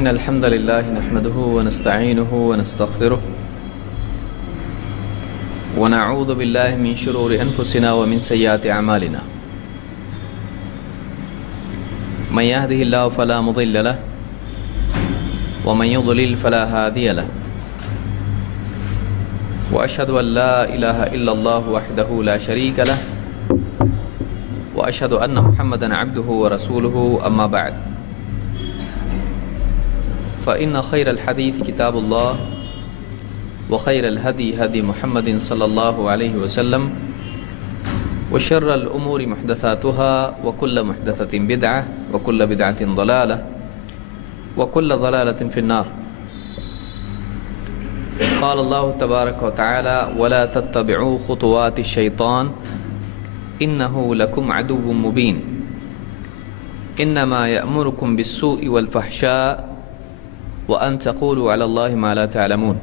إن الحمد لله نحمده ونستعينه ونستغفره ونعوذ بالله من شرور أنفسنا ومن سيئات أعمالنا من يهده الله فلا مضل له ومن يضلل فلا هادي له وأشهد أن لا إله إلا الله وحده لا شريك له وأشهد أن محمدا عبده ورسوله أما بعد فإن خير الحديث كتاب الله وخير الهدي هدي محمد صلى الله عليه وسلم وشر الأمور محدثاتها وكل محدثة بدعة وكل بدعة ضلالة وكل ضلالة في النار. قال الله تبارك وتعالى ولا تتبعوا خطوات الشيطان إنه لكم عدو مبين إنما يأمركم بالسوء والفحشاء وَأَن تَقُولُوا عَلَى اللَّهِ مَا لَا تَعْلَمُونَ.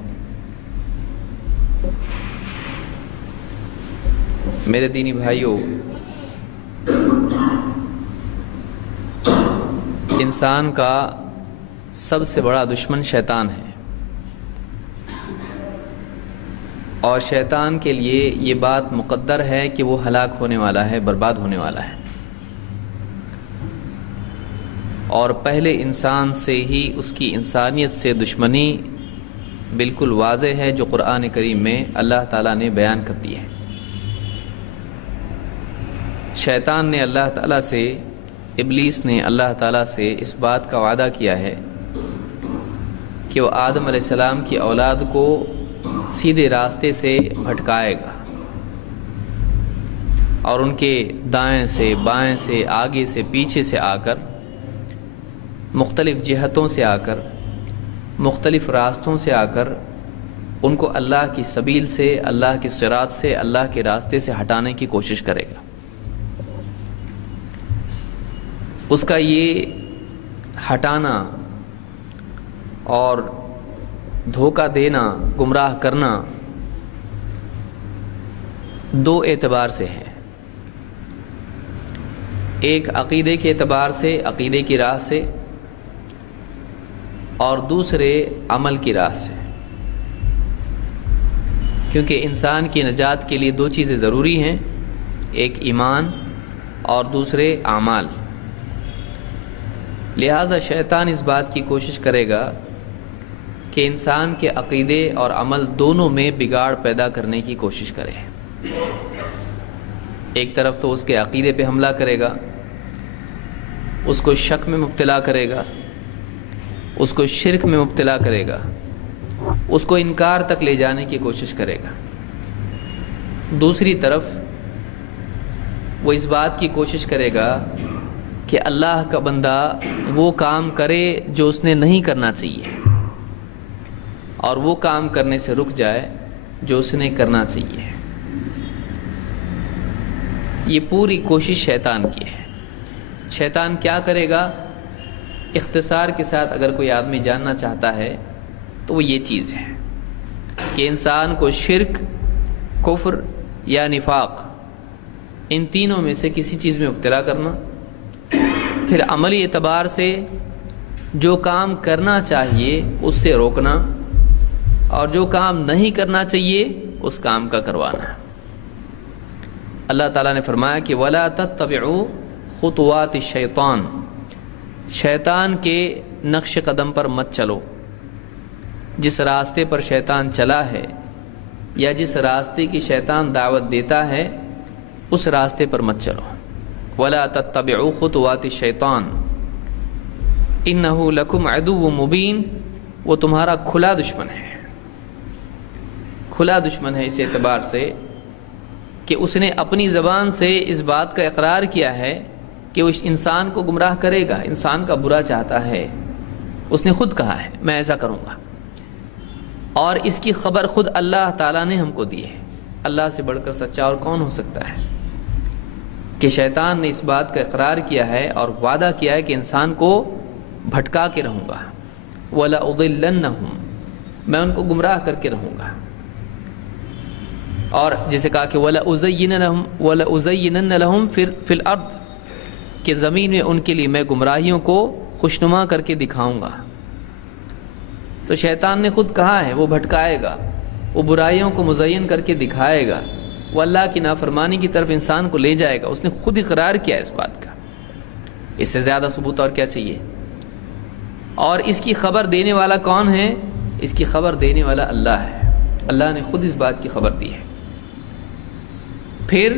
میرے دینی بھائیوں، انسان کا سب سے بڑا دشمن شیطان ہے، اور شیطان کے لیے یہ بات مقدر ہے کہ وہ ہلاک ہونے والا ہے، برباد ہونے والا ہے، اور پہلے انسان سے ہی اس کی انسانیت سے دشمنی بالکل واضح ہے، جو قرآن کریم میں اللہ تعالیٰ نے بیان کر دی ہے. شیطان نے اللہ تعالیٰ سے، ابلیس نے اللہ تعالیٰ سے اس بات کا وعدہ کیا ہے کہ وہ آدم علیہ السلام کی اولاد کو سیدھے راستے سے بھٹکائے گا، اور ان کے دائیں سے، بائیں سے، آگے سے، پیچھے سے آ کر، مختلف جہتوں سے آ کر، مختلف راستوں سے آ کر ان کو اللہ کی سبیل سے، اللہ کی صراط سے، اللہ کے راستے سے ہٹانے کی کوشش کرے گا. اس کا یہ ہٹانا اور دھوکہ دینا، گمراہ کرنا دو اعتبار سے ہے. ایک عقیدے کے اعتبار سے، عقیدے کی راہ سے، اور دوسرے عمل کی راہ سے، کیونکہ انسان کی نجات کے لیے دو چیزیں ضروری ہیں، ایک ایمان اور دوسرے اعمال. لہٰذا شیطان اس بات کی کوشش کرے گا کہ انسان کے عقیدے اور عمل دونوں میں بگاڑ پیدا کرنے کی کوشش کرے. ایک طرف تو اس کے عقیدے پہ حملہ کرے گا، اس کو شک میں مبتلا کرے گا، اس کو شرک میں مبتلا کرے گا، اس کو انکار تک لے جانے کی کوشش کرے گا. دوسری طرف وہ اس بات کی کوشش کرے گا کہ اللہ کا بندہ وہ کام کرے جو اس نے نہیں کرنا چاہیے، اور وہ کام کرنے سے رک جائے جو اس نے کرنا چاہیے. یہ پوری کوشش شیطان کی ہے. شیطان کیا کرے گا؟ اختصار کے ساتھ اگر کوئی آدمی جاننا چاہتا ہے تو وہ یہ چیز ہے کہ انسان کو شرک، کفر یا نفاق، ان تینوں میں سے کسی چیز میں مبتلا کرنا، پھر عملی اعتبار سے جو کام کرنا چاہیے اس سے روکنا، اور جو کام نہیں کرنا چاہیے اس کام کا کروانا. اللہ تعالیٰ نے فرمایا کہ وَلَا تَتَّبِعُوا خُطُوَاتِ الشَّيْطَانِ، شیطان کے نقش قدم پر مت چلو. جس راستے پر شیطان چلا ہے یا جس راستے کی شیطان دعوت دیتا ہے اس راستے پر مت چلو. وَلَا تَتَّبِعُوا خُطُوَاتِ الشَّيْطَانِ إِنَّهُ لَكُمْ عَدُوٌّ مُبِينٌ، وہ تمہارا کھلا دشمن ہے. کھلا دشمن ہے اس اعتبار سے کہ اس نے اپنی زبان سے اس بات کا اقرار کیا ہے کہ وہ انسان کو گمراہ کرے گا، انسان کا برا چاہتا ہے. اس نے خود کہا ہے میں ایسا کروں گا، اور اس کی خبر خود اللہ تعالیٰ نے ہم کو دی ہے. اللہ سے بڑھ کر سچا اور کون ہو سکتا ہے کہ شیطان نے اس بات کا اقرار کیا ہے اور وعدہ کیا ہے کہ انسان کو بھٹکا کے رہوں گا. وَلَأُضِلَّنَّهُمْ، میں ان کو گمراہ کر کے رہوں گا. اور جیسے کہا کہ وَلَأُزَيِّنَنَّ لَهُمْ فِي الْأَرْضِ، کہ زمین میں ان کے لیے میں گمراہیوں کو خوشنما کر کے دکھاؤں گا. تو شیطان نے خود کہا ہے وہ بھٹکائے گا، وہ برائیوں کو مزین کر کے دکھائے گا، وہ اللہ کی نافرمانی کی طرف انسان کو لے جائے گا۔ اس نے خود اقرار کیا اس بات کا، اس سے زیادہ ثبوت اور کیا چاہیے؟ اور اس کی خبر دینے والا کون ہے؟ اس کی خبر دینے والا اللہ ہے، اللہ نے خود اس بات کی خبر دی ہے۔ پھر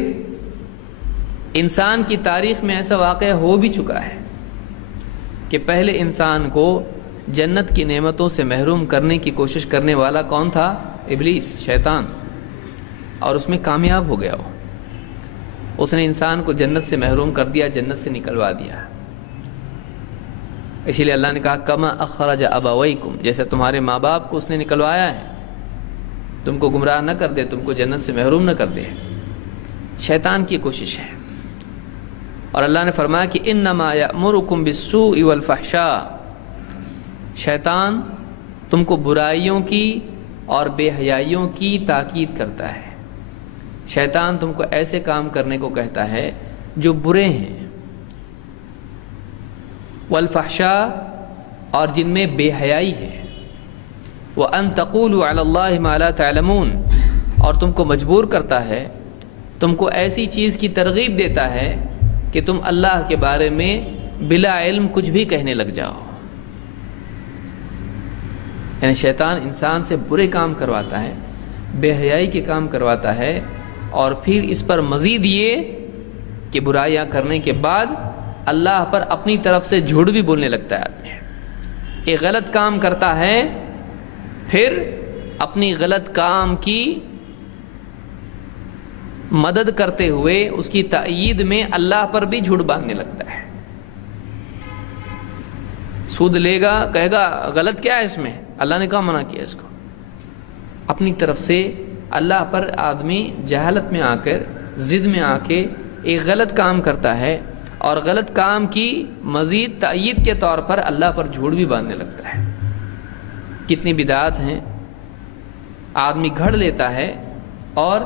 انسان کی تاریخ میں ایسا واقعہ ہو بھی چکا ہے کہ پہلے انسان کو جنت کی نعمتوں سے محروم کرنے کی کوشش کرنے والا کون تھا؟ ابلیس، شیطان، اور اس میں کامیاب ہو گیا وہ۔ اس نے انسان کو جنت سے محروم کر دیا، جنت سے نکلوا دیا۔ اسی لیے اللہ نے کہا کما اخرج ابویکم، جیسے تمہارے ماں باپ کو اس نے نکلوایا ہے، تم کو گمراہ نہ کر دے، تم کو جنت سے محروم نہ کر دے۔ شیطان کی کوشش ہے۔ اور اللہ نے فرمایا کہ انما یأمرکم بالسوء والفحشاء، شیطان تم کو برائیوں کی اور بے حیائیوں کی تاکید کرتا ہے۔ شیطان تم کو ایسے کام کرنے کو کہتا ہے جو برے ہیں، والفحشاء، اور جن میں بے حیائی ہے، وَأَن تَقُولُوا عَلَى اللَّهِ مَا لَا تَعْلَمُونَ، اور تم کو مجبور کرتا ہے، تم کو ایسی چیز کی ترغیب دیتا ہے کہ تم اللہ کے بارے میں بلا علم کچھ بھی کہنے لگ جاؤ۔ یعنی شیطان انسان سے برے کام کرواتا ہے، بے حیائی کے کام کرواتا ہے، اور پھر اس پر مزید یہ کہ برائیاں کرنے کے بعد اللہ پر اپنی طرف سے جھوٹ بھی بولنے لگتا ہے آدمی۔ ایک غلط کام کرتا ہے، پھر اپنی غلط کام کی مدد کرتے ہوئے اس کی تائید میں اللہ پر بھی جھوٹ باندھنے لگتا ہے۔ سود لے گا، کہے گا غلط کیا ہے اس میں، اللہ نے کہا منع کیا اس کو۔ اپنی طرف سے اللہ پر آدمی جہالت میں آ کر، ضد میں آ کے ایک غلط کام کرتا ہے، اور غلط کام کی مزید تائید کے طور پر اللہ پر جھوٹ بھی باندھنے لگتا ہے۔ کتنی بدعات ہیں، آدمی گھڑ لیتا ہے اور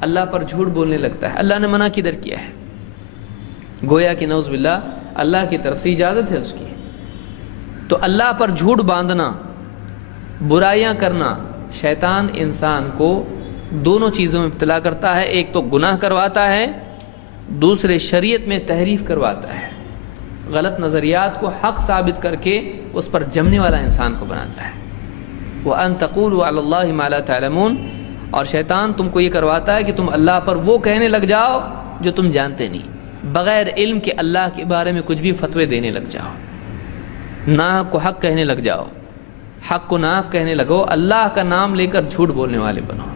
اللہ پر جھوٹ بولنے لگتا ہے۔ اللہ نے منع کدھر کیا ہے؟ گویا کہ نعوذ باللہ اللہ کی طرف سے اجازت ہے اس کی۔ تو اللہ پر جھوٹ باندھنا، برائیاں کرنا، شیطان انسان کو دونوں چیزوں میں ابتلا کرتا ہے۔ ایک تو گناہ کرواتا ہے، دوسرے شریعت میں تحریف کرواتا ہے، غلط نظریات کو حق ثابت کر کے اس پر جمنے والا انسان کو بناتا ہے۔ وَأَن تَقُولُوا عَلَى اللَّهِ مَا لَا تَعْلَمُونَ، اور شیطان تم کو یہ کرواتا ہے کہ تم اللہ پر وہ کہنے لگ جاؤ جو تم جانتے نہیں، بغیر علم کے اللہ کے بارے میں کچھ بھی فتوے دینے لگ جاؤ، ناحق کو حق کہنے لگ جاؤ، حق کو ناحق کہنے لگو، اللہ کا نام لے کر جھوٹ بولنے والے بنو۔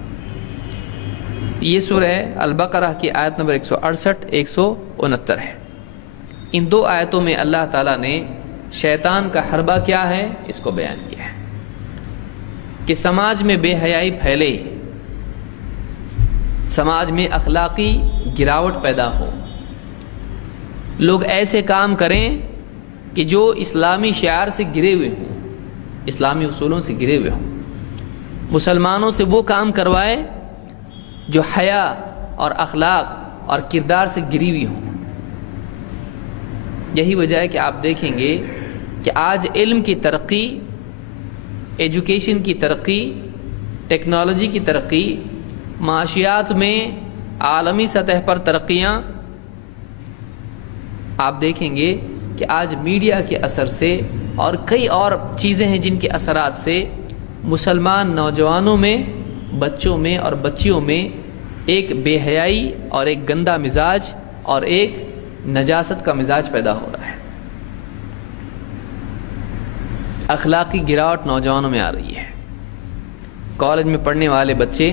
یہ سورہ البقرہ کی آیت نمبر 168 169 ہے۔ ان دو آیتوں میں اللہ تعالیٰ نے شیطان کا حربہ کیا ہے اس کو بیان کیا ہے کہ سماج میں بے حیائی پھیلے، سماج میں اخلاقی گراوٹ پیدا ہو، لوگ ایسے کام کریں کہ جو اسلامی شعار سے گرے ہوئے ہوں، اسلامی اصولوں سے گرے ہوئے ہوں، مسلمانوں سے وہ کام کروائے جو حیا اور اخلاق اور کردار سے گری ہوئی ہوں۔ یہی وجہ ہے کہ آپ دیکھیں گے کہ آج علم کی ترقی، ایجوکیشن کی ترقی، ٹیکنالوجی کی ترقی، معاشیات میں عالمی سطح پر ترقیاں، آپ دیکھیں گے کہ آج میڈیا کے اثر سے اور کئی اور چیزیں ہیں جن کے اثرات سے مسلمان نوجوانوں میں، بچوں میں اور بچیوں میں ایک بے حیائی اور ایک گندا مزاج اور ایک نجاست کا مزاج پیدا ہو رہا ہے۔ اخلاقی گراوٹ نوجوانوں میں آ رہی ہے۔ کالج میں پڑھنے والے بچے،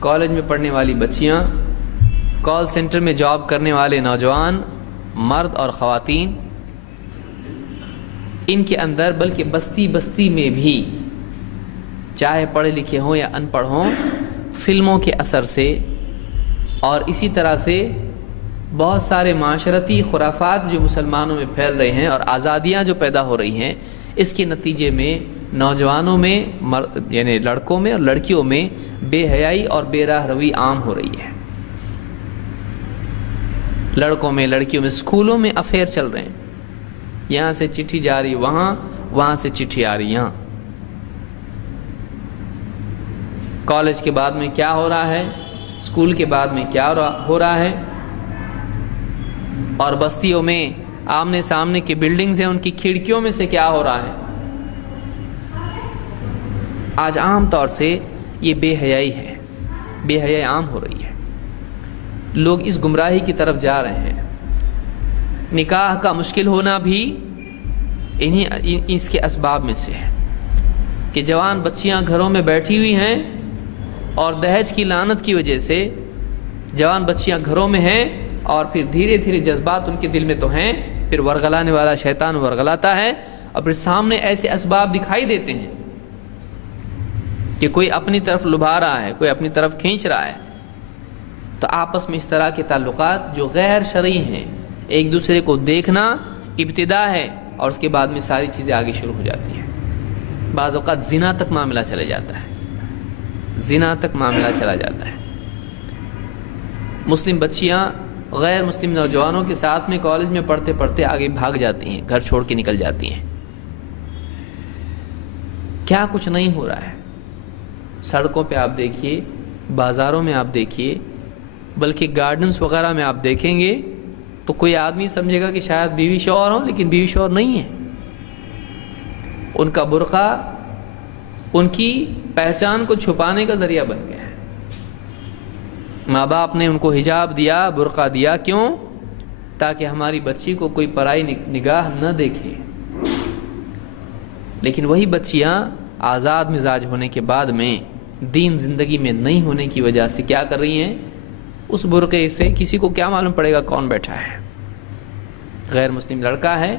کالج میں پڑھنے والی بچیاں، کال سینٹر میں جاب کرنے والے نوجوان مرد اور خواتین، ان کے اندر بلکہ بستی بستی میں بھی، چاہے پڑھے لکھے ہوں یا ان پڑھ ہوں، فلموں کے اثر سے اور اسی طرح سے بہت سارے معاشرتی خرافات جو مسلمانوں میں پھیل رہے ہیں اور آزادیاں جو پیدا ہو رہی ہیں، اس کے نتیجے میں نوجوانوں میں یعنی لڑکوں میں اور لڑکیوں میں بے حیائی اور بے راہ روی عام ہو رہی ہے۔ لڑکوں میں، لڑکیوں میں، اسکولوں میں افیئر چل رہے ہیں، یہاں سے چٹھی جا رہی وہاں، وہاں سے چٹھی آ رہی یہاں۔ کالج کے بعد میں کیا ہو رہا ہے، اسکول کے بعد میں کیا ہو رہا ہے، اور بستیوں میں آمنے سامنے کی بلڈنگز ہیں ان کی کھڑکیوں میں سے کیا ہو رہا ہے۔ آج عام طور سے یہ بے حیائی ہے، بے حیائی عام ہو رہی ہے، لوگ اس گمراہی کی طرف جا رہے ہیں۔ نکاح کا مشکل ہونا بھی اس کے اسباب میں سے ہے کہ جوان بچیاں گھروں میں بیٹھی ہوئی ہیں اور دہیج کی لعنت کی وجہ سے جوان بچیاں گھروں میں ہیں، اور پھر دھیرے دھیرے جذبات ان کے دل میں تو ہیں، پھر ورغلانے والا شیطان ورغلاتا ہے، اور پھر سامنے ایسے اسباب دکھائی دیتے ہیں کہ کوئی اپنی طرف لبھا رہا ہے، کوئی اپنی طرف کھینچ رہا ہے، تو آپس میں اس طرح کے تعلقات جو غیر شرعی ہیں، ایک دوسرے کو دیکھنا ابتدا ہے، اور اس کے بعد میں ساری چیزیں آگے شروع ہو جاتی ہیں۔ بعض اوقات زنا تک معاملہ چلے جاتا ہے، زنا تک معاملہ چلا جاتا ہے۔ مسلم بچیاں غیر مسلم نوجوانوں کے ساتھ میں کالج میں پڑھتے پڑھتے آگے بھاگ جاتی ہیں، گھر چھوڑ کے نکل جاتی ہیں۔ کیا کچھ نہیں ہو رہا ہے، سڑکوں پہ آپ دیکھیے، بازاروں میں آپ دیکھیے، بلکہ گارڈنز وغیرہ میں آپ دیکھیں گے تو کوئی آدمی سمجھے گا کہ شاید بیوی شوہر ہوں، لیکن بیوی شوہر نہیں ہے۔ ان کا برقع ان کی پہچان کو چھپانے کا ذریعہ بن گیا ہے۔ ماں باپ نے ان کو حجاب دیا، برقع دیا، کیوں؟ تاکہ ہماری بچی کو کوئی پرائی نگاہ نہ دیکھے۔ لیکن وہی بچیاں آزاد مزاج ہونے کے بعد میں دین زندگی میں نہیں ہونے کی وجہ سے کیا کر رہی ہیں؟ اس برقعے سے کسی کو کیا معلوم پڑے گا کون بیٹھا ہے، غیر مسلم لڑکا ہے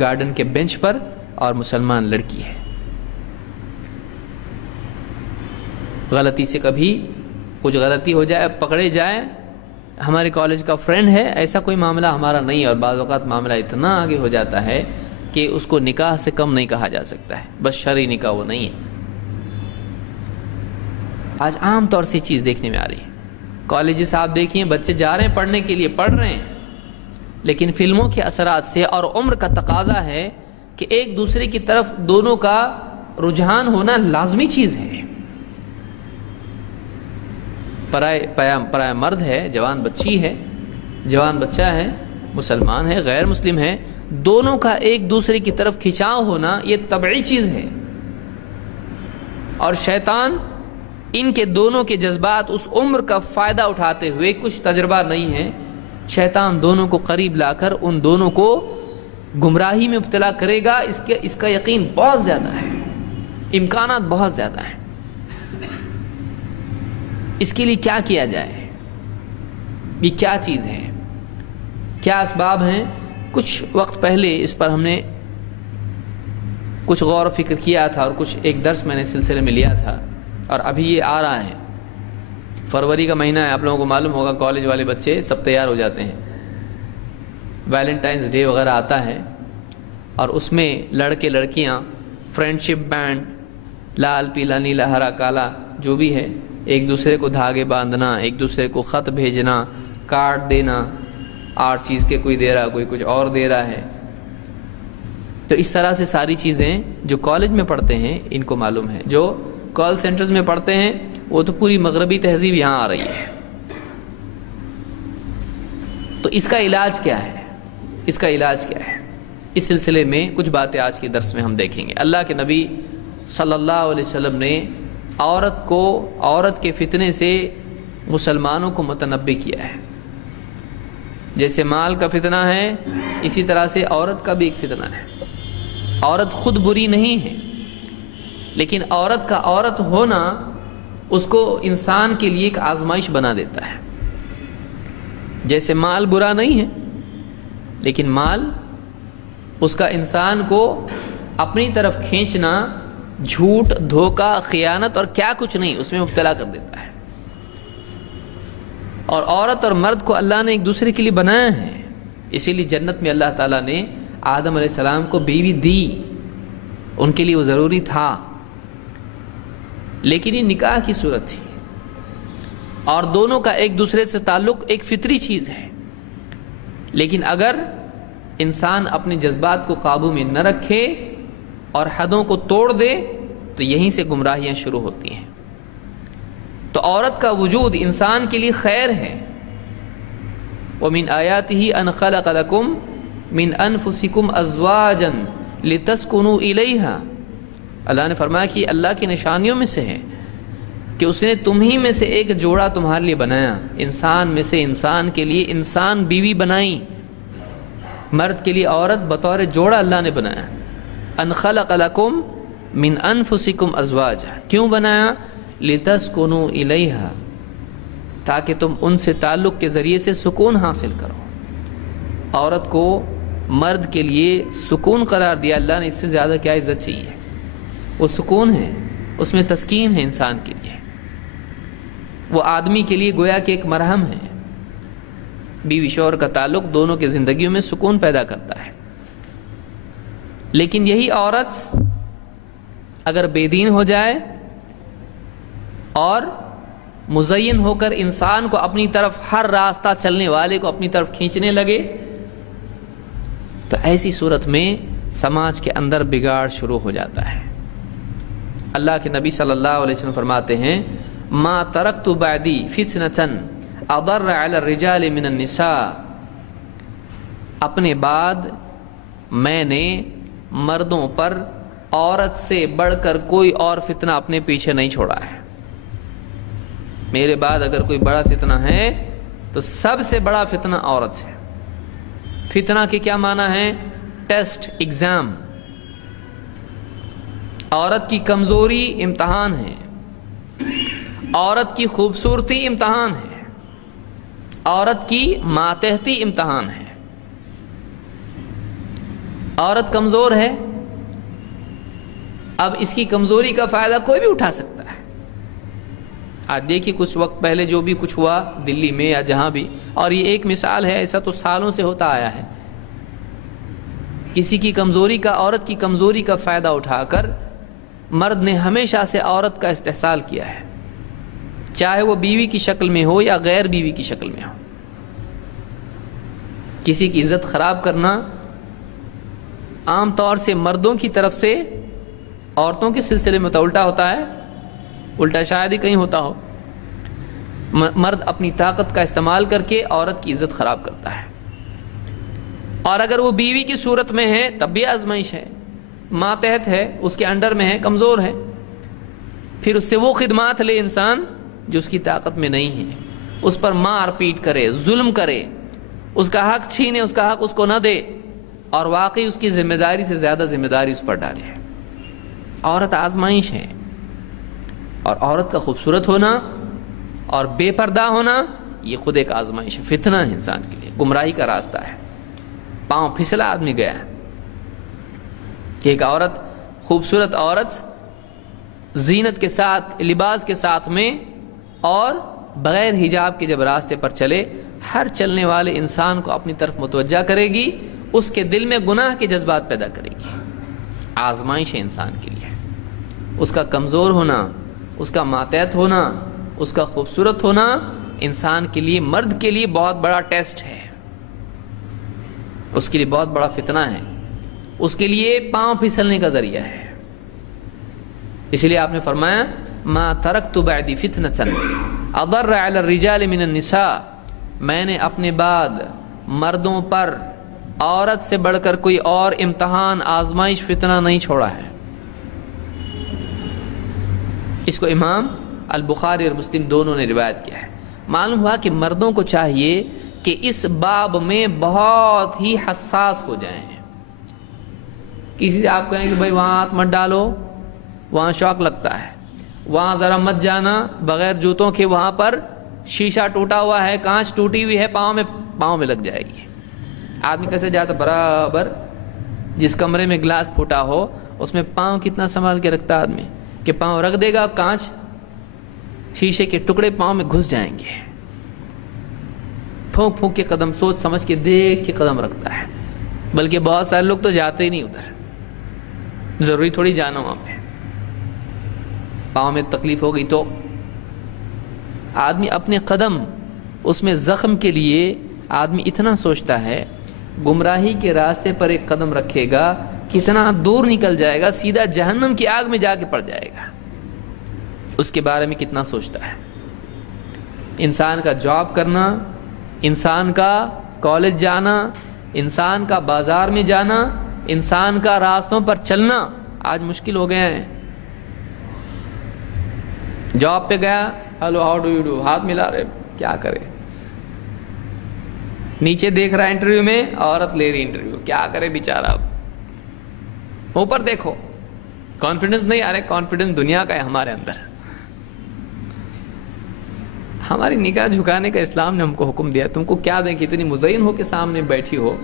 گارڈن کے بینچ پر اور مسلمان لڑکی ہے۔ غلطی سے کبھی کچھ غلطی ہو جائے، پکڑے جائے، ہمارے کالج کا فرینڈ ہے، ایسا کوئی معاملہ ہمارا نہیں ہے، اور بعض اوقات معاملہ اتنا آگے ہو جاتا ہے کہ اس کو نکاح سے کم نہیں کہا جا سکتا ہے، بس شرعی نکاح وہ نہیں ہے۔ آج عام طور سے یہ چیز دیکھنے میں آ رہی ہے۔ کالجز آپ دیکھیں، بچے جا رہے ہیں پڑھنے کے لیے، پڑھ رہے ہیں، لیکن فلموں کے اثرات سے اور عمر کا تقاضا ہے کہ ایک دوسرے کی طرف دونوں کا رجحان ہونا لازمی چیز ہے۔ پرایا مرد ہے، جوان بچی ہے، جوان بچہ ہے، مسلمان ہے، غیر مسلم ہے، دونوں کا ایک دوسرے کی طرف کھنچاؤ ہونا یہ طبعی چیز ہے، اور شیطان ان کے دونوں کے جذبات اس عمر کا فائدہ اٹھاتے ہوئے، کچھ تجربہ نہیں ہے، شیطان دونوں کو قریب لا کر ان دونوں کو گمراہی میں مبتلا کرے گا۔ اس کا یقین بہت زیادہ ہے، امکانات بہت زیادہ ہیں۔ اس کے لیے کیا کیا جائے؟ یہ کیا چیز ہے؟ کیا اسباب ہیں؟ کچھ وقت پہلے اس پر ہم نے کچھ غور و فکر کیا تھا، اور کچھ ایک درس میں نے سلسلے میں لیا تھا، اور ابھی یہ آ رہا ہے، فروری کا مہینہ ہے، آپ لوگوں کو معلوم ہوگا، کالج والے بچے سب تیار ہو جاتے ہیں، ویلنٹائنس ڈے وغیرہ آتا ہے، اور اس میں لڑکے لڑکیاں فرینڈ شپ بینڈ، لال پیلا نیلا ہرا کالا جو بھی ہے، ایک دوسرے کو دھاگے باندھنا، ایک دوسرے کو خط بھیجنا، کارڈ دینا، 8 چیز کے کوئی دے رہا، کوئی کچھ اور دے رہا ہے۔ تو اس طرح سے ساری چیزیں جو کالج میں پڑھتے ہیں ان کو معلوم ہے، جو کال سینٹرز میں پڑھتے ہیں وہ تو پوری مغربی تہذیب یہاں آ رہی ہے۔ تو اس کا علاج کیا ہے؟ اس کا علاج کیا ہے؟ اس سلسلے میں کچھ باتیں آج کے درس میں ہم دیکھیں گے۔ اللہ کے نبی صلی اللہ علیہ وسلم نے عورت کے فتنے سے مسلمانوں کو متنبع کیا ہے۔ جیسے مال کا فتنہ ہے، اسی طرح سے عورت کا بھی ایک فتنہ ہے۔ عورت خود بری نہیں ہے، لیکن عورت کا عورت ہونا اس کو انسان کے لیے ایک آزمائش بنا دیتا ہے۔ جیسے مال برا نہیں ہے، لیکن مال اس کا انسان کو اپنی طرف کھینچنا، جھوٹ، دھوکہ، خیانت اور کیا کچھ نہیں اس میں مبتلا کر دیتا ہے۔ اور عورت اور مرد کو اللہ نے ایک دوسرے کے لیے بنایا ہے، اسی لیے جنت میں اللہ تعالیٰ نے آدم علیہ السلام کو بیوی دی، ان کے لیے وہ ضروری تھا، لیکن یہ نکاح کی صورت تھی، اور دونوں کا ایک دوسرے سے تعلق ایک فطری چیز ہے۔ لیکن اگر انسان اپنے جذبات کو قابو میں نہ رکھے اور حدوں کو توڑ دے تو یہیں سے گمراہیاں شروع ہوتی ہیں۔ تو عورت کا وجود انسان کے لیے خیر ہے. وَمِنْ آيَاتِهِ أَنْ خَلَقَ لَكُمْ مِنْ أَنفُسِكُمْ أَزْوَاجًا لِتَسْكُنُوا إِلَيْهَا. اللہ نے فرمایا کہ اللہ کی نشانیوں میں سے ہے کہ اس نے تم ہی میں سے ایک جوڑا تمہارے لیے بنایا. انسان میں سے انسان کے لیے انسان بیوی بنائی، مرد کے لیے عورت بطور جوڑا اللہ نے بنایا. ان خلق لکم من انفسکم ازواجا. کیوں بنایا؟ لتسکنوا الیہا، تاکہ تم ان سے تعلق کے ذریعے سے سکون حاصل کرو. عورت کو مرد کے لیے سکون قرار دیا اللہ نے. اس سے زیادہ کیا عزت چاہیے؟ وہ سکون ہے، اس میں تسکین ہے انسان کے لیے. وہ آدمی کے لیے گویا کہ ایک مرہم ہے. بیوی شوہر کا تعلق دونوں کی زندگیوں میں سکون پیدا کرتا ہے. لیکن یہی عورت اگر بے دین ہو جائے اور مزین ہو کر انسان کو اپنی طرف، ہر راستہ چلنے والے کو اپنی طرف کھینچنے لگے، تو ایسی صورت میں سماج کے اندر بگاڑ شروع ہو جاتا ہے. اللہ کے نبی صلی اللہ علیہ وسلم فرماتے ہیں ما ترکت بعدی فتنة اضر علی الرجال من النساء. اپنے بعد میں نے مردوں پر عورت سے بڑھ کر کوئی اور فتنہ اپنے پیچھے نہیں چھوڑا ہے. میرے بعد اگر کوئی بڑا فتنہ ہے تو سب سے بڑا فتنہ عورت ہے. فتنہ کے کیا معنی ہے؟ Test, exam. عورت کی کمزوری امتحان ہے، عورت کی خوبصورتی امتحان ہے، عورت کی ماتحتی امتحان ہے. عورت کمزور ہے، اب اس کی کمزوری کا فائدہ کوئی بھی اٹھا سکتا ہے. آج دیکھیے کچھ وقت پہلے جو بھی کچھ ہوا دلی میں یا جہاں بھی، اور یہ ایک مثال ہے، ایسا تو سالوں سے ہوتا آیا ہے. کسی کی کمزوری کا، عورت کی کمزوری کا فائدہ اٹھا کر مرد نے ہمیشہ سے عورت کا استحصال کیا ہے، چاہے وہ بیوی کی شکل میں ہو یا غیر بیوی کی شکل میں ہو. کسی کی عزت خراب کرنا عام طور سے مردوں کی طرف سے عورتوں کے سلسلے میں تو الٹا ہوتا ہے، الٹا شاید ہی کہیں ہوتا ہو. مرد اپنی طاقت کا استعمال کر کے عورت کی عزت خراب کرتا ہے، اور اگر وہ بیوی کی صورت میں ہے تب بھی آزمائش ہے، ماتحت ہے، اس کے انڈر میں ہے، کمزور ہے، پھر اس سے وہ خدمات لے انسان جو اس کی طاقت میں نہیں ہے، اس پر مار پیٹ کرے، ظلم کرے، اس کا حق چھینے، اس کا حق اس کو نہ دے، اور واقعی اس کی ذمہ داری سے زیادہ ذمہ داری اس پر ڈالے. عورت آزمائش ہے، اور عورت کا خوبصورت ہونا اور بے پردہ ہونا یہ خود ایک آزمائش ہے، فتنہ ہے انسان کے لیے، گمراہی کا راستہ ہے. پاؤں پھسلا آدمی گیا کہ ایک عورت، خوبصورت عورت زینت کے ساتھ، لباس کے ساتھ میں اور بغیر حجاب کے جب راستے پر چلے، ہر چلنے والے انسان کو اپنی طرف متوجہ کرے گی، اس کے دل میں گناہ کے جذبات پیدا کرے گی. آزمائش ہے انسان کے لیے. اس کا کمزور ہونا، اس کا ماتحت ہونا، اس کا خوبصورت ہونا انسان کے لیے، مرد کے لیے بہت بڑا ٹیسٹ ہے، اس کے لیے بہت بڑا فتنہ ہے، اس کے لیے پاؤں پھسلنے کا ذریعہ ہے. اس لیے آپ نے فرمایا ما ترکت بعدی فتنة اضر علی الرجال من النساء. میں نے اپنے بعد مردوں پر عورت سے بڑھ کر کوئی اور امتحان، آزمائش، فتنہ نہیں چھوڑا ہے. اس کو امام البخاری اور مسلم دونوں نے روایت کیا ہے. معلوم ہوا کہ مردوں کو چاہیے کہ اس باب میں بہت ہی حساس ہو جائیں. کسی سے آپ کہیں کہ بھائی وہاں ہاتھ مت ڈالو، وہاں شوق لگتا ہے، وہاں ذرا مت جانا بغیر جوتوں کے، وہاں پر شیشہ ٹوٹا ہوا ہے، کانچ ٹوٹی ہوئی ہے، پاؤں میں لگ جائے گی. آدمی کیسے جاتا؟ برابر جس کمرے میں گلاس پھوٹا ہو اس میں پاؤں کتنا سنبھال کے رکھتا آدمی، کہ پاؤں رکھ دے گا، کانچ شیشے کے ٹکڑے پاؤں میں گھس جائیں گے. پھونک پھونک کے قدم، سوچ سمجھ کے، دیکھ کے قدم رکھتا ہے. بلکہ بہت سارے لوگ تو جاتے ہی نہیں ادھر، ضروری تھوڑی جانا وہاں پہ. پاؤں میں تکلیف ہو گئی تو آدمی اپنے قدم، اس میں زخم کے لیے آدمی اتنا سوچتا ہے. گمراہی کے راستے پر ایک قدم رکھے گا، کتنا دور نکل جائے گا، سیدھا جہنم کی آگ میں جا کے پڑ جائے گا. اس کے بارے میں کتنا سوچتا ہے. انسان کا جاب کرنا، انسان کا کالج جانا، انسان کا بازار میں جانا، انسان کا راستوں پر چلنا آج مشکل ہو گیا ہے۔ جاب پہ گیا، hello how do you do, ہاتھ ملا رہے، کیا کرے؟ نیچے دیکھ رہا ہے انٹرویو میں عورت لے رہی انٹرویو، کیا کرے بیچارہ؟ اب اوپر دیکھو، کانفیڈنس نہیں آ رہا، کانفیڈنس دنیا کا ہے ہمارے اندر۔ ہماری نگاہ جھکانے کا اسلام نے ہم کو حکم دیا، تم کو کیا دیں کہ اتنی مزین ہو کے سامنے بیٹھی ہو،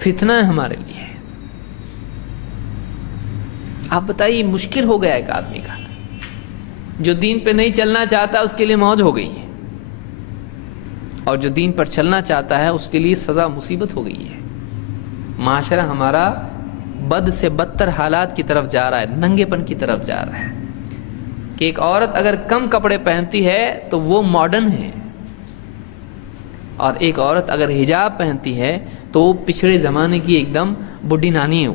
فتنہ ہے ہمارے لیے۔ آپ بتائیے، مشکل ہو گیا ایک آدمی کا، جو دین پہ نہیں چلنا چاہتا اس کے لیے موج ہو گئی ہے، اور جو دین پر چلنا چاہتا ہے اس کے لیے سزا مصیبت ہو گئی ہے۔ معاشرہ ہمارا بد سے بدتر حالات کی طرف جا رہا ہے، ننگے پن کی طرف جا رہا ہے، کہ ایک عورت اگر کم کپڑے پہنتی ہے تو وہ ماڈرن ہے، اور ایک عورت اگر حجاب پہنتی ہے تو وہ پچھڑے زمانے کی ایک دم بڈھی نانی ہے،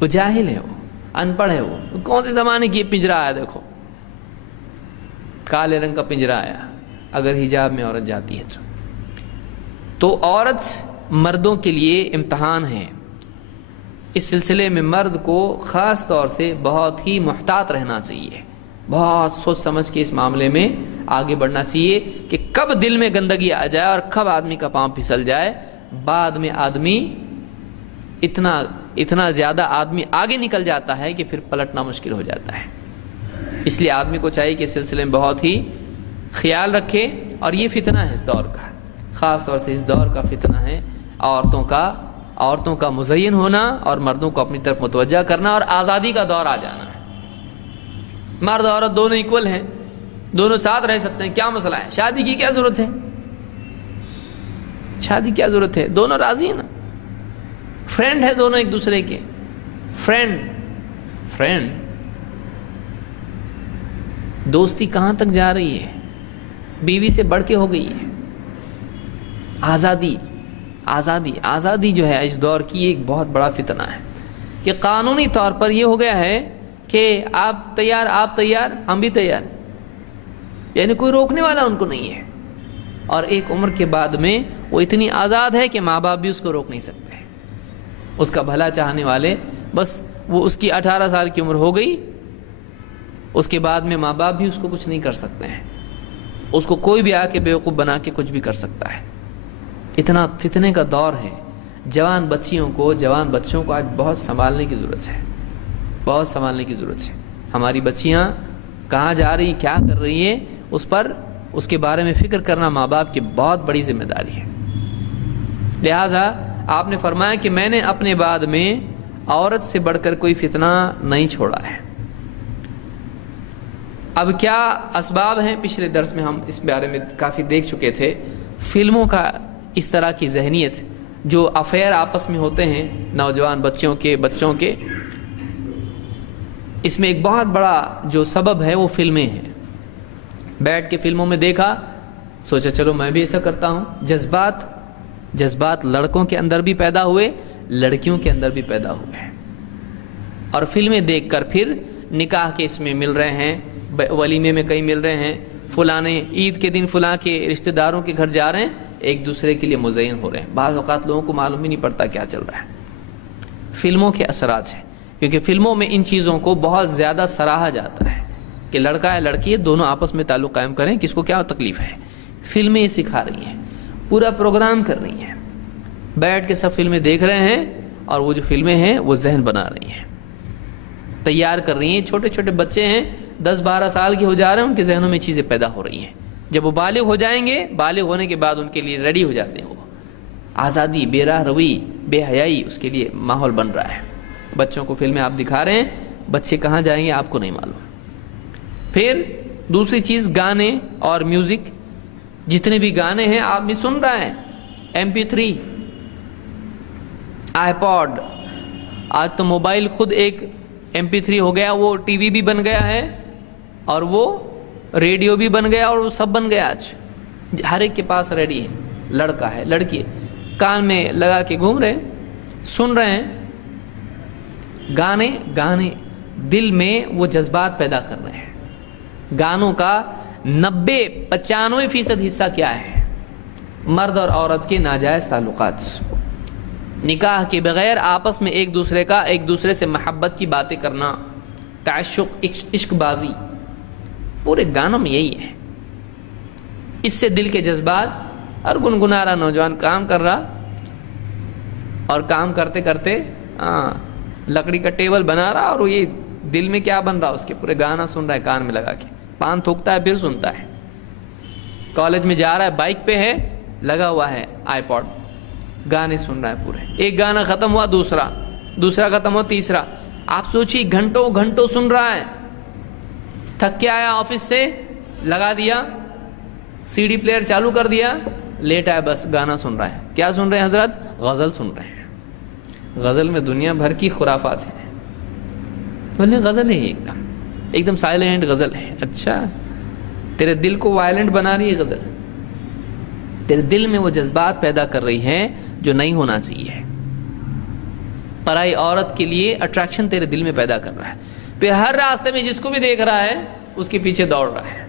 وہ جاہل ہے، وہ ان پڑھ ہے، وہ کون سے زمانے کی پنجرا آیا، دیکھو کالے رنگ کا پنجرا آیا اگر حجاب میں عورت جاتی ہے تو عورت مردوں کے لیے امتحان ہے۔ اس سلسلے میں مرد کو خاص طور سے بہت ہی محتاط رہنا چاہیے، بہت سوچ سمجھ کے اس معاملے میں آگے بڑھنا چاہیے کہ کب دل میں گندگی آ جائے اور کب آدمی کا پاؤں پھسل جائے۔ بعد میں آدمی اتنا زیادہ آدمی آگے نکل جاتا ہے کہ پھر پلٹنا مشکل ہو جاتا ہے۔ اس لیے آدمی کو چاہیے کہ اس سلسلے میں بہت ہی خیال رکھے، اور یہ فتنہ ہے اس دور کا، خاص طور سے اس دور کا فتنہ ہے عورتوں کا مزین ہونا اور مردوں کو اپنی طرف متوجہ کرنا، اور آزادی کا دور آ جانا ہے۔ مرد عورت دونوں ایکول ہیں، دونوں ساتھ رہ سکتے ہیں، کیا مسئلہ ہے؟ شادی کی کیا ضرورت ہے؟ شادی کیا ضرورت ہے؟ دونوں راضی ہیں نا، فرینڈ ہے دونوں ایک دوسرے کے، فرینڈ دوستی کہاں تک جا رہی ہے؟ بیوی سے بڑھ کے ہو گئی ہے۔ آزادی جو ہے اس دور کی ایک بہت بڑا فتنہ ہے، کہ قانونی طور پر یہ ہو گیا ہے کہ آپ تیار ہم بھی تیار، یعنی کوئی روکنے والا ان کو نہیں ہے، اور ایک عمر کے بعد میں وہ اتنی آزاد ہے کہ ماں باپ بھی اس کو روک نہیں سکتے، اس کا بھلا چاہنے والے بس، وہ اس کی 18 سال کی عمر ہو گئی، اس کے بعد میں ماں باپ بھی اس کو کچھ نہیں کر سکتے ہیں، اس کو کوئی بھی آ کے بیوقوف بنا کے کچھ بھی کر سکتا ہے۔ اتنا فتنے کا دور ہے، جوان بچوں کو آج بہت سنبھالنے کی ضرورت ہے، بہت سنبھالنے کی ضرورت ہے۔ ہماری بچیاں کہاں جا رہی، کیا کر رہی ہیں، اس کے بارے میں فکر کرنا ماں باپ کی بہت بڑی ذمہ داری ہے۔ لہٰذا آپ نے فرمایا کہ میں نے اپنے بعد میں عورت سے بڑھ کر کوئی فتنہ نہیں چھوڑا ہے۔ اب کیا اسباب ہیں؟ پچھلے درس میں ہم اس بارے میں کافی دیکھ چکے تھے۔ فلموں کا اس طرح کی ذہنیت، جو افیئر آپس میں ہوتے ہیں نوجوان بچوں کے، اس میں ایک بہت بڑا جو سبب ہے وہ فلمیں ہیں۔ بیٹھ کے فلموں میں دیکھا، سوچا چلو میں بھی ایسا کرتا ہوں۔ جذبات لڑکوں کے اندر بھی پیدا ہوئے، لڑکیوں کے اندر بھی پیدا ہوئے، اور فلمیں دیکھ کر پھر نکاح کے اس میں مل رہے ہیں، ولیمے میں کہیں مل رہے ہیں، فلانے عید کے دن فلاں کے رشتہ داروں کے گھر جا رہے ہیں، ایک دوسرے کے لیے مزین ہو رہے ہیں۔ بعض اوقات لوگوں کو معلوم ہی نہیں پڑتا کیا چل رہا ہے۔ فلموں کے اثرات ہیں، کیونکہ فلموں میں ان چیزوں کو بہت زیادہ سراہا جاتا ہے کہ لڑکا ہے لڑکی ہے، دونوں آپس میں تعلق قائم کریں، کس کو کیا تکلیف ہے۔ فلمیں سکھا رہی ہیں، پورا پروگرام کر رہی ہیں، بیٹھ کے سب فلمیں دیکھ رہے ہیں، اور وہ جو فلمیں ہیں وہ ذہن بنا رہی ہیں، تیار کر رہی ہیں۔ چھوٹے چھوٹے بچے ہیں، 10-12 سال کے ہو جا رہے ہیں، ان کے ذہنوں میں چیزیں پیدا ہو رہی ہیں۔ جب وہ بالغ ہو جائیں گے، بالغ ہونے کے بعد ان کے لیے ریڈی ہو جاتے ہیں، وہ آزادی، بے راہ روی، بے حیائی، اس کے لیے ماحول بن رہا ہے۔ بچوں کو فلمیں آپ دکھا رہے ہیں، بچے کہاں جائیں گے آپ کو نہیں معلوم۔ پھر دوسری چیز، گانے اور میوزک، جتنے بھی گانے ہیں آپ بھی سن رہے ہیں، MP3، آئی پوڈ، آج تو موبائل خود ایک MP3 ہو گیا، وہ ٹی وی بھی بن گیا ہے، اور وہ ریڈیو بھی بن گیا، اور وہ سب بن گیا۔ آج ہر ایک کے پاس ریڈی ہے، لڑکا ہے لڑکی ہے، کان میں لگا کے گھوم رہے ہیں، سن رہے ہیں گانے، دل میں وہ جذبات پیدا کر رہے ہیں۔ گانوں کا 95% حصہ کیا ہے؟ مرد اور عورت کے ناجائز تعلقات، نکاح کے بغیر آپس میں ایک دوسرے سے محبت کی باتیں کرنا، تعشق، عشق بازی، پورے گانوں میں یہی ہے۔ اس سے دل کے جذبات، اور گنگنا رہا نوجوان کام کر رہا، اور کام کرتے کرتے لکڑی کا ٹیبل بنا رہا، اور یہ دل میں کیا بن رہا، اس کے پورے گانا سن رہا ہے کان میں لگا کے، پان تھوکتا ہے پھر سنتا ہے، کالج میں جا رہا ہے بائک پہ ہے، لگا ہوا ہے آئی پوڈ، گانے سن رہا ہے پورے، ایک گانا ختم ہوا دوسرا ختم ہوا تیسرا، آپ سوچیے گھنٹوں گھنٹوں سن رہا ہے، تھک کے آیا آفس سے، لگا دیا سی ڈی پلیئر چالو کر دیا، لیٹ آیا، بس گانا سن رہا ہے۔ کیا سن رہے ہیں حضرت؟ غزل سن رہے ہیں۔ غزل میں دنیا بھر کی خرافات ہیں، بولے غزل ہے ایک دم سائلنٹ غزل ہے، اچھا تیرے دل کو وائلنٹ بنا رہی ہے غزل، تیرے دل میں وہ جذبات پیدا کر رہی ہے جو نہیں ہونا چاہیے، پرائی عورت کے لیے اٹریکشن تیرے دل میں پیدا کر رہا ہے، پھر ہر راستے میں جس کو بھی دیکھ رہا ہے اس کے پیچھے دوڑ رہا ہے۔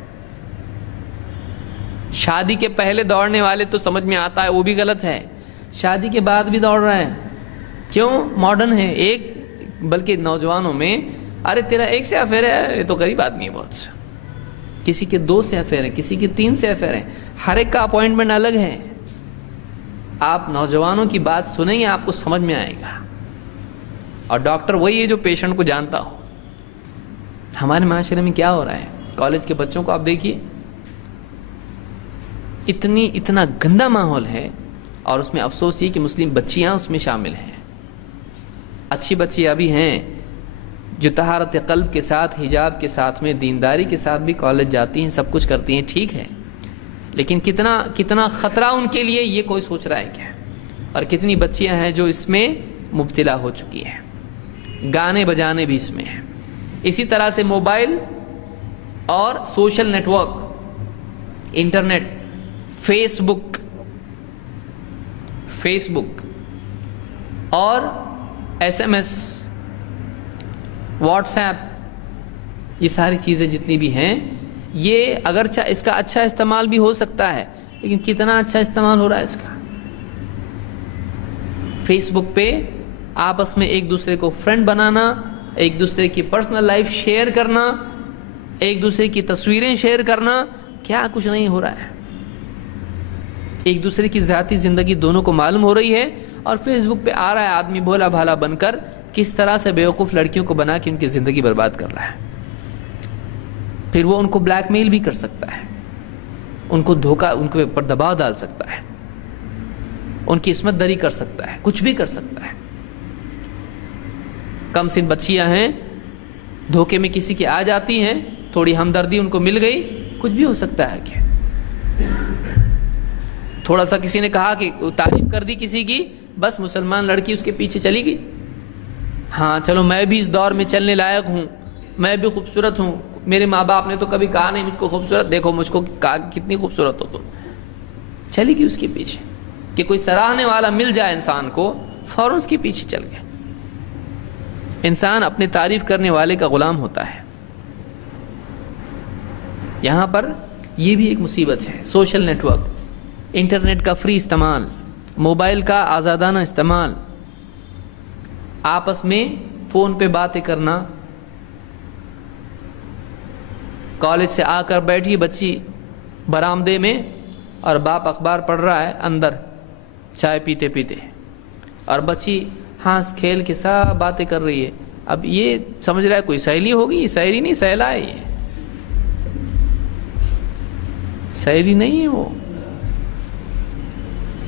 شادی کے پہلے دوڑنے والے تو سمجھ میں آتا ہے وہ بھی غلط ہے، شادی کے بعد بھی دوڑ رہا ہے، کیوں؟ ماڈرن ہے، ایک بلکہ نوجوانوں میں، ارے تیرا ایک سے افیئر ہے، یہ تو غریب آدمی ہے بہت سے، کسی کے 2 سے افیئر ہیں، کسی کے 3 سے افیئر ہیں، ہر ایک کا اپوائنٹمنٹ الگ ہے۔ آپ نوجوانوں کی بات سنیں گے آپ کو سمجھ میں آئے گا، اور ڈاکٹر وہی ہے جو پیشنٹ کو جانتا ہو۔ ہمارے معاشرے میں کیا ہو رہا ہے، کالج کے بچوں کو آپ دیکھیے، اتنا گندا ماحول ہے، اور اس میں افسوس یہ کہ مسلم بچیاں اس میں شامل ہیں۔ اچھی بچیاں بھی ہیں جو طہارت قلب کے ساتھ، حجاب کے ساتھ میں، دینداری کے ساتھ بھی کالج جاتی ہیں، سب کچھ کرتی ہیں، ٹھیک ہے، لیکن کتنا خطرہ ان کے لیے یہ کوئی سوچ رہا ہے کیا؟ اور کتنی بچیاں ہیں جو اس میں مبتلا ہو چکی ہیں، گانے بجانے بھی اس میں ہیں۔ اسی طرح سے موبائل اور social network, internet, Facebook اور SMS، واٹس ایپ، یہ ساری چیزیں جتنی بھی ہیں، یہ اگرچہ اس کا اچھا استعمال بھی ہو سکتا ہے، لیکن کتنا اچھا استعمال ہو رہا ہے اس کا؟ فیس بک پہ آپس میں ایک دوسرے کو فرینڈ بنانا، ایک دوسرے کی پرسنل لائف شیئر کرنا، ایک دوسرے کی تصویریں شیئر کرنا، کیا کچھ نہیں ہو رہا ہے؟ ایک دوسرے کی ذاتی زندگی دونوں کو معلوم ہو رہی ہے، اور فیس بک پہ آ رہا ہے آدمی بھولا بھالا بن کر کس طرح سے بیوقوف لڑکیوں کو بنا کے ان کی زندگی برباد کر رہا ہے۔ پھر وہ ان کو بلیک میل بھی کر سکتا ہے، ان کو دھوکہ، ان کے اوپر دباؤ ڈال سکتا ہے، ان کی عصمت دری کر سکتا ہے، کچھ بھی کر سکتا ہے۔ کم سن بچیاں ہیں، دھوکے میں کسی کی آ جاتی ہیں، تھوڑی ہمدردی ان کو مل گئی، کچھ بھی ہو سکتا ہے کہ تھوڑا سا کسی نے کہا کہ تعریف کر دی کسی کی، بس مسلمان لڑکی اس کے پیچھے چلی گئی، ہاں چلو میں بھی اس دور میں چلنے لائق ہوں، میں بھی خوبصورت ہوں، میرے ماں باپ نے تو کبھی کہا نہیں مجھ کو خوبصورت، دیکھو مجھ کو کتنی خوبصورت ہو تم، چلی گئی اس کے پیچھے، کہ کوئی سراہنے والا مل جائے انسان کو، فوراً اس کے پیچھے چل گئے۔ انسان اپنے تعریف کرنے والے کا غلام ہوتا ہے۔ یہاں پر یہ بھی ایک مصیبت ہے، سوشل نیٹ ورک، انٹرنیٹ کا فری استعمال، موبائل کا آزادانہ استعمال، آپس میں فون پہ باتیں کرنا، کالج سے آ کر بیٹھی بچی برآمدے میں اور باپ اخبار پڑھ رہا ہے اندر چائے پیتے پیتے، اور بچی ہنس کھیل کے ساتھ باتیں کر رہی ہے۔ اب یہ سمجھ رہا ہے کوئی سہیلی ہوگی، یہ سہیلی نہیں، سہیلا ہے، یہ سہیلی نہیں ہے،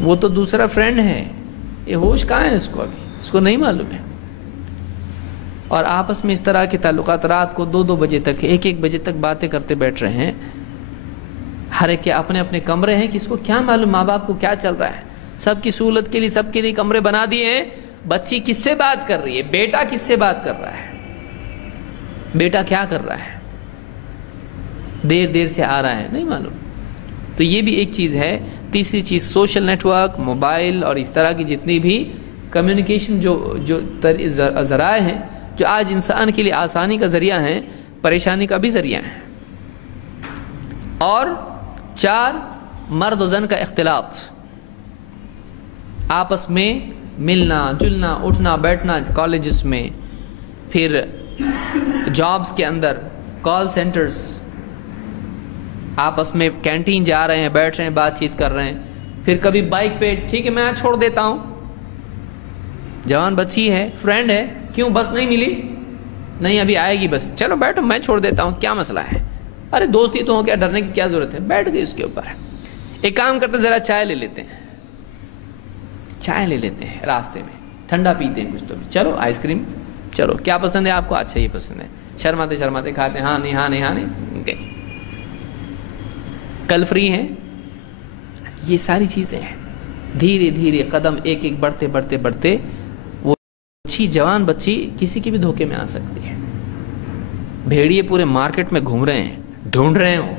وہ تو دوسرا فرینڈ ہے، یہ ہوش کہاں ہے اس کو، ابھی اس کو نہیں معلوم ہے۔ اور آپس میں اس طرح کے تعلقات رات کو 2-2 بجے تک، 1-1 بجے تک باتیں کرتے بیٹھ رہے ہیں، ہر ایک کے اپنے اپنے کمرے ہیں، کس کو کیا معلوم ماں باپ کو کیا چل رہا ہے، سب کی سہولت کے لیے سب کے لیے کمرے بنا دیے ہیں۔ بچی کس سے بات کر رہی ہے، بیٹا کس سے بات کر رہا ہے، بیٹا کیا کر رہا ہے، دیر سے آ رہا ہے، نہیں معلوم۔ تو یہ بھی ایک چیز ہے۔ تیسری چیز سوشل نیٹ ورک، موبائل اور اس طرح کی جتنی بھی کمیونیکیشن جو ذرائع ہیں، جو آج انسان کے لیے آسانی کا ذریعہ ہیں، پریشانی کا بھی ذریعہ ہیں۔ اور 4 مرد و زن کا اختلاط، آپس میں ملنا جلنا اٹھنا بیٹھنا، کالجز میں، پھر جابز کے اندر، کال سینٹرز، آپس میں کینٹین جا رہے ہیں، بیٹھ رہے ہیں، بات چیت کر رہے ہیں، پھر کبھی بائک پہ ٹھیک ہے میں چھوڑ دیتا ہوں، جوان بچی ہے، فرینڈ ہے، کیوں بس نہیں ملی؟ نہیں ابھی آئے گی بس، چلو بیٹھو میں چھوڑ دیتا ہوں، کیا مسئلہ ہے؟ ارے دوستی تو ہو، کیا ڈرنے کی کیا ضرورت ہے؟ بیٹھ گئی اس کے اوپر۔ ایک کام کرتے ذرا چائے لے لیتے ہیں، چائے لے لیتے ہیں راستے میں، ٹھنڈا پیتے ہیں کچھ تو بھی، چلو آئس کریم، چلو کیا پسند ہے آپ کو؟ اچھا یہ پسند ہے، شرماتے شرماتے کھاتے ہیں، ہاں نہیں ہاں نہیں ہاں نہیں، گئی۔ کل فری ہیں، یہ ساری چیزیں ہیں۔ دھیرے دھیرے قدم ایک ایک بڑھتے بڑھتے بڑھتے وہ اچھی جوان بچی کسی کی بھی دھوکے میں آ سکتی ہے۔ بھیڑیے پورے مارکیٹ میں گھوم رہے ہیں، ڈھونڈ رہے ہوں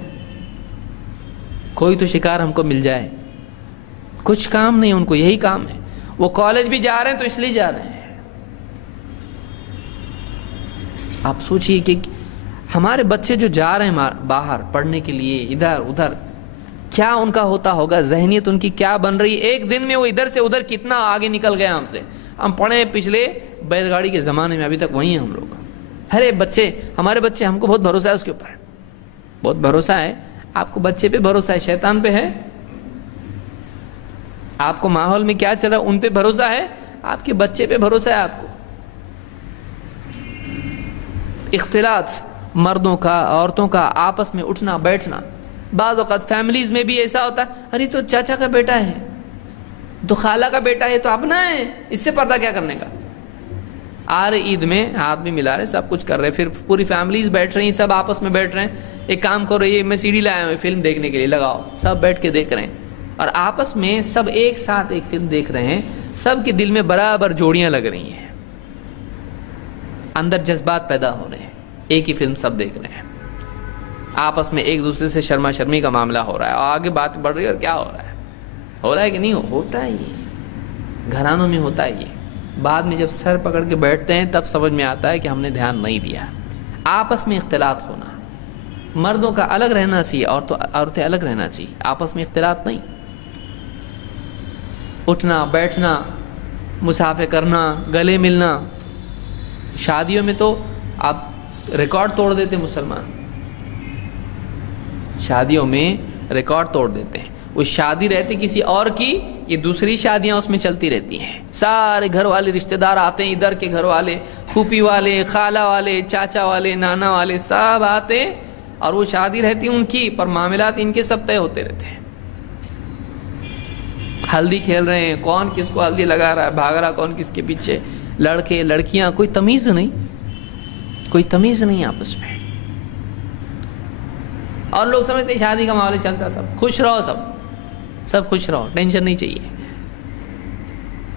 کوئی تو شکار ہم کو مل جائے، کچھ کام نہیں ان کو، یہی کام ہے۔ وہ کالج بھی جا رہے ہیں تو اس لیے جا رہے ہیں۔ آپ سوچئے کہ ہمارے بچے جو جا رہے ہیں باہر پڑھنے کے لیے ادھر ادھر، کیا ان کا ہوتا ہوگا، ذہنیت ان کی کیا بن رہی ہے؟ ایک دن میں وہ ادھر سے ادھر کتنا آگے نکل گیا ہم سے۔ ہم پڑھے پچھلے بیل گاڑی کے زمانے میں، ابھی تک وہی ہیں ہم لوگ۔ ارے بچے، ہمارے بچے، ہم کو بہت بھروسہ ہے اس کے اوپر، بہت بھروسہ ہے۔ آپ کو بچے پہ بھروسہ ہے، شیطان پہ ہے؟ آپ کو ماحول میں کیا چل رہا ہے ان پہ بھروسہ ہے؟ آپ کے بچے پہ بھروسہ ہے آپ کو؟ اختلاط مردوں کا عورتوں کا، آپس میں اٹھنا بیٹھنا۔ بعض اوقات فیملیز میں بھی ایسا ہوتا ہے، ارے تو چاچا کا بیٹا ہے، تو خالہ کا بیٹا ہے، تو اپنا ہے، اس سے پردہ کیا کرنے کا؟ آ رہے عید میں ہاتھ بھی ملا رہے، سب کچھ کر رہے، پھر پوری فیملیز بیٹھ رہی ہیں، سب آپس میں بیٹھ رہے ہیں۔ ایک کام کرو، یہ میں CD لایا ہوں فلم دیکھنے کے لیے، لگاؤ، سب بیٹھ کے دیکھ رہے ہیں، اور آپس میں سب ایک ساتھ ایک فلم دیکھ رہے ہیں، سب کے دل میں برابر جوڑیاں لگ رہی ہیں، اندر جذبات پیدا ہو رہے ہیں، ایک ہی فلم سب دیکھ رہے ہیں، آپس میں ایک دوسرے سے شرما شرمی کا معاملہ ہو رہا ہے، اور آگے بات بڑھ رہی ہے، اور کیا ہو رہا ہے کہ نہیں ہوتا ہے؟ یہ گھرانوں میں ہوتا ہے، یہ بعد میں جب سر پکڑ کے بیٹھتے ہیں تب سمجھ میں آتا ہے کہ ہم نے دھیان نہیں دیا۔ آپس میں اختلاط ہونا، مردوں کا الگ رہنا چاہیے، عورتیں الگ رہنا چاہیے، آپس میں اختلاط نہیں۔ اٹھنا بیٹھنا، مسافے کرنا، گلے ملنا، شادیوں میں تو آپ ریکارڈ توڑ دیتے مسلمان، شادیوں میں ریکارڈ توڑ دیتے ہیں۔ وہ شادی رہتی کسی اور کی، یہ دوسری شادیاں اس میں چلتی رہتی ہیں، سارے گھر والے رشتہ دار آتے ہیں، ادھر کے گھر والے، پھوپھی والے، خالہ والے، چاچا والے، نانا والے، سب آتے ہیں، اور وہ شادی رہتی ان کی، پر معاملات ان کے سب طے ہوتے رہتے ہیں۔ ہلدی کھیل رہے ہیں، کون کس کو ہلدی لگا رہا ہے، بھاگ رہا کون کس کے پیچھے، لڑکے لڑکیاں، کوئی تمیز نہیں، کوئی تمیز نہیں آپس میں۔ اور لوگ سمجھتے ہیں شادی کا معاملہ چلتا، سب خوش رہو، سب خوش رہو، ٹینشن نہیں چاہیے،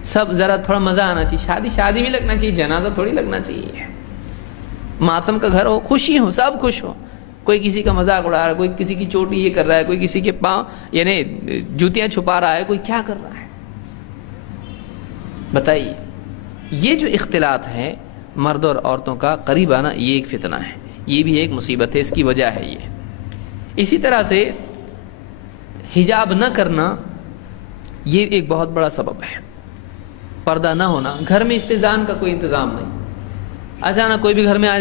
سب ذرا تھوڑا مزہ آنا چاہیے، شادی بھی لگنا چاہیے، جنازہ تھوڑی لگنا چاہیے، ماتم کا گھر ہو، خوشی ہو، سب خوش ہو، کوئی کسی کا مذاق اڑا رہا ہے، کوئی کسی کی چوٹی یہ کر رہا ہے، کوئی کسی کے پاؤں یعنی جوتیاں چھپا رہا ہے، کوئی کیا کر رہا ہے، بتائیے۔ یہ جو اختلاط ہے مرد اور عورتوں کا قریب آنا، یہ ایک فتنہ ہے، یہ بھی ایک مصیبت ہے، اس کی وجہ ہے یہ۔ اسی طرح سے حجاب نہ کرنا، یہ ایک بہت بڑا سبب ہے، پردہ نہ ہونا، گھر میں استئذان کا کوئی انتظام نہیں، اچانک کوئی بھی گھر میں آ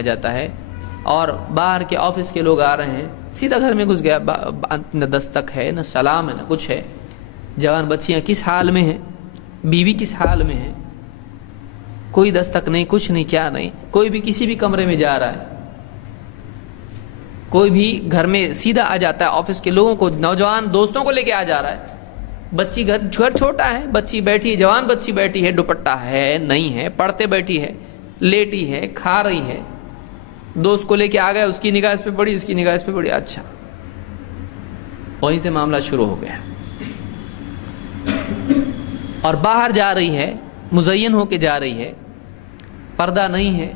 جاتا ہے، اور باہر کے آفس کے لوگ آ رہے ہیں، سیدھا گھر میں گھس گیا، نہ دستک ہے، نہ سلام ہے، نہ کچھ ہے۔ جوان بچیاں کس حال میں ہیں، بیوی کس حال میں ہے، کوئی دستک نہیں، کچھ نہیں، کیا نہیں، کوئی بھی کسی بھی کمرے میں جا رہا ہے، کوئی بھی گھر میں سیدھا آ جاتا ہے، آفس کے لوگوں کو، نوجوان دوستوں کو لے کے آ جا رہا ہے، بچی گھر چھوٹا ہے، بچی بیٹھی ہے، جوان بچی بیٹھی ہے، دوپٹہ ہے نہیں ہے، پڑھتے بیٹھی ہے، لیٹی ہے، کھا رہی ہے، دوست کو لے کے آ گئے، اس کی نگاہ اس پہ پڑی، اس کی نگاہ اس پہ پڑی، اچھا، وہیں سے معاملہ شروع ہو گیا۔ اور باہر جا رہی ہے، مزین ہو کے جا رہی ہے، پردہ نہیں ہے،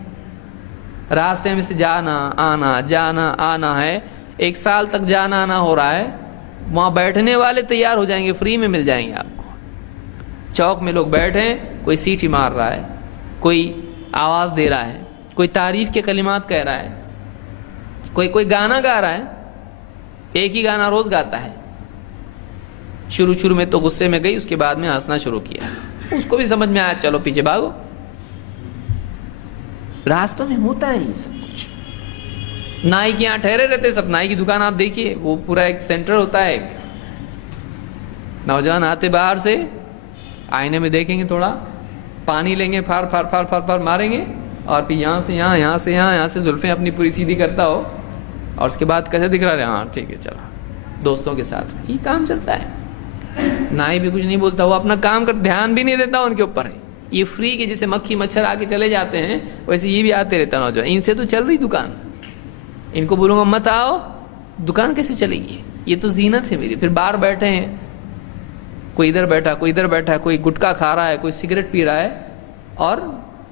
راستے میں سے جانا آنا ہے، 1 سال تک جانا آنا ہو رہا ہے، وہاں بیٹھنے والے تیار ہو جائیں گے، فری میں مل جائیں گے آپ کو، چوک میں لوگ بیٹھے ہیں، کوئی سیٹی مار رہا ہے، کوئی آواز دے رہا ہے، کوئی تعریف کے کلمات کہہ رہا ہے، کوئی گانا گا رہا ہے، ایک ہی گانا روز گاتا ہے، شروع میں تو غصے میں گئی، اس کے بعد میں ہنسنا شروع کیا، اس کو بھی سمجھ میں آیا چلو پیچھے بھاگو۔ راستوں میں ہوتا ہے یہ سب کچھ۔ نائی کے یہاں ٹھہرے رہتے سب، نائی کی دکان آپ دیکھیے، وہ پورا ایک سینٹر ہوتا ہے، ایک نوجوان آتے باہر سے، آئینے میں دیکھیں گے، تھوڑا پانی لیں گے، far far far far far ماریں گے، اور پھر یہاں سے یہاں، یہاں سے یہاں، یہاں سے زلفیں اپنی پوری سیدھی کرتا ہو، اور اس کے بعد کیسے دکھ رہا ہے، ہاں ٹھیک ہے چلو، دوستوں کے ساتھ یہ کام چلتا ہے۔ نائی بھی کچھ نہیں بولتا، وہ اپنا کام کر، دھیان بھی نہیں دیتا ان کے اوپر۔ یہ فری کے جیسے مکھی مچھر آ کے چلے جاتے ہیں، ویسے یہ بھی آتے رہتا نوجوان، ان سے تو چل رہی دکان، ان کو بولوں گا مت آؤ، دکان کیسے چلے گی؟ یہ تو زینت ہے میری۔ پھر باہر بیٹھے ہیں، کوئی ادھر بیٹھا، کوئی ادھر بیٹھا، کوئی گٹکا کھا رہا ہے، کوئی سگریٹ پی رہا ہے، اور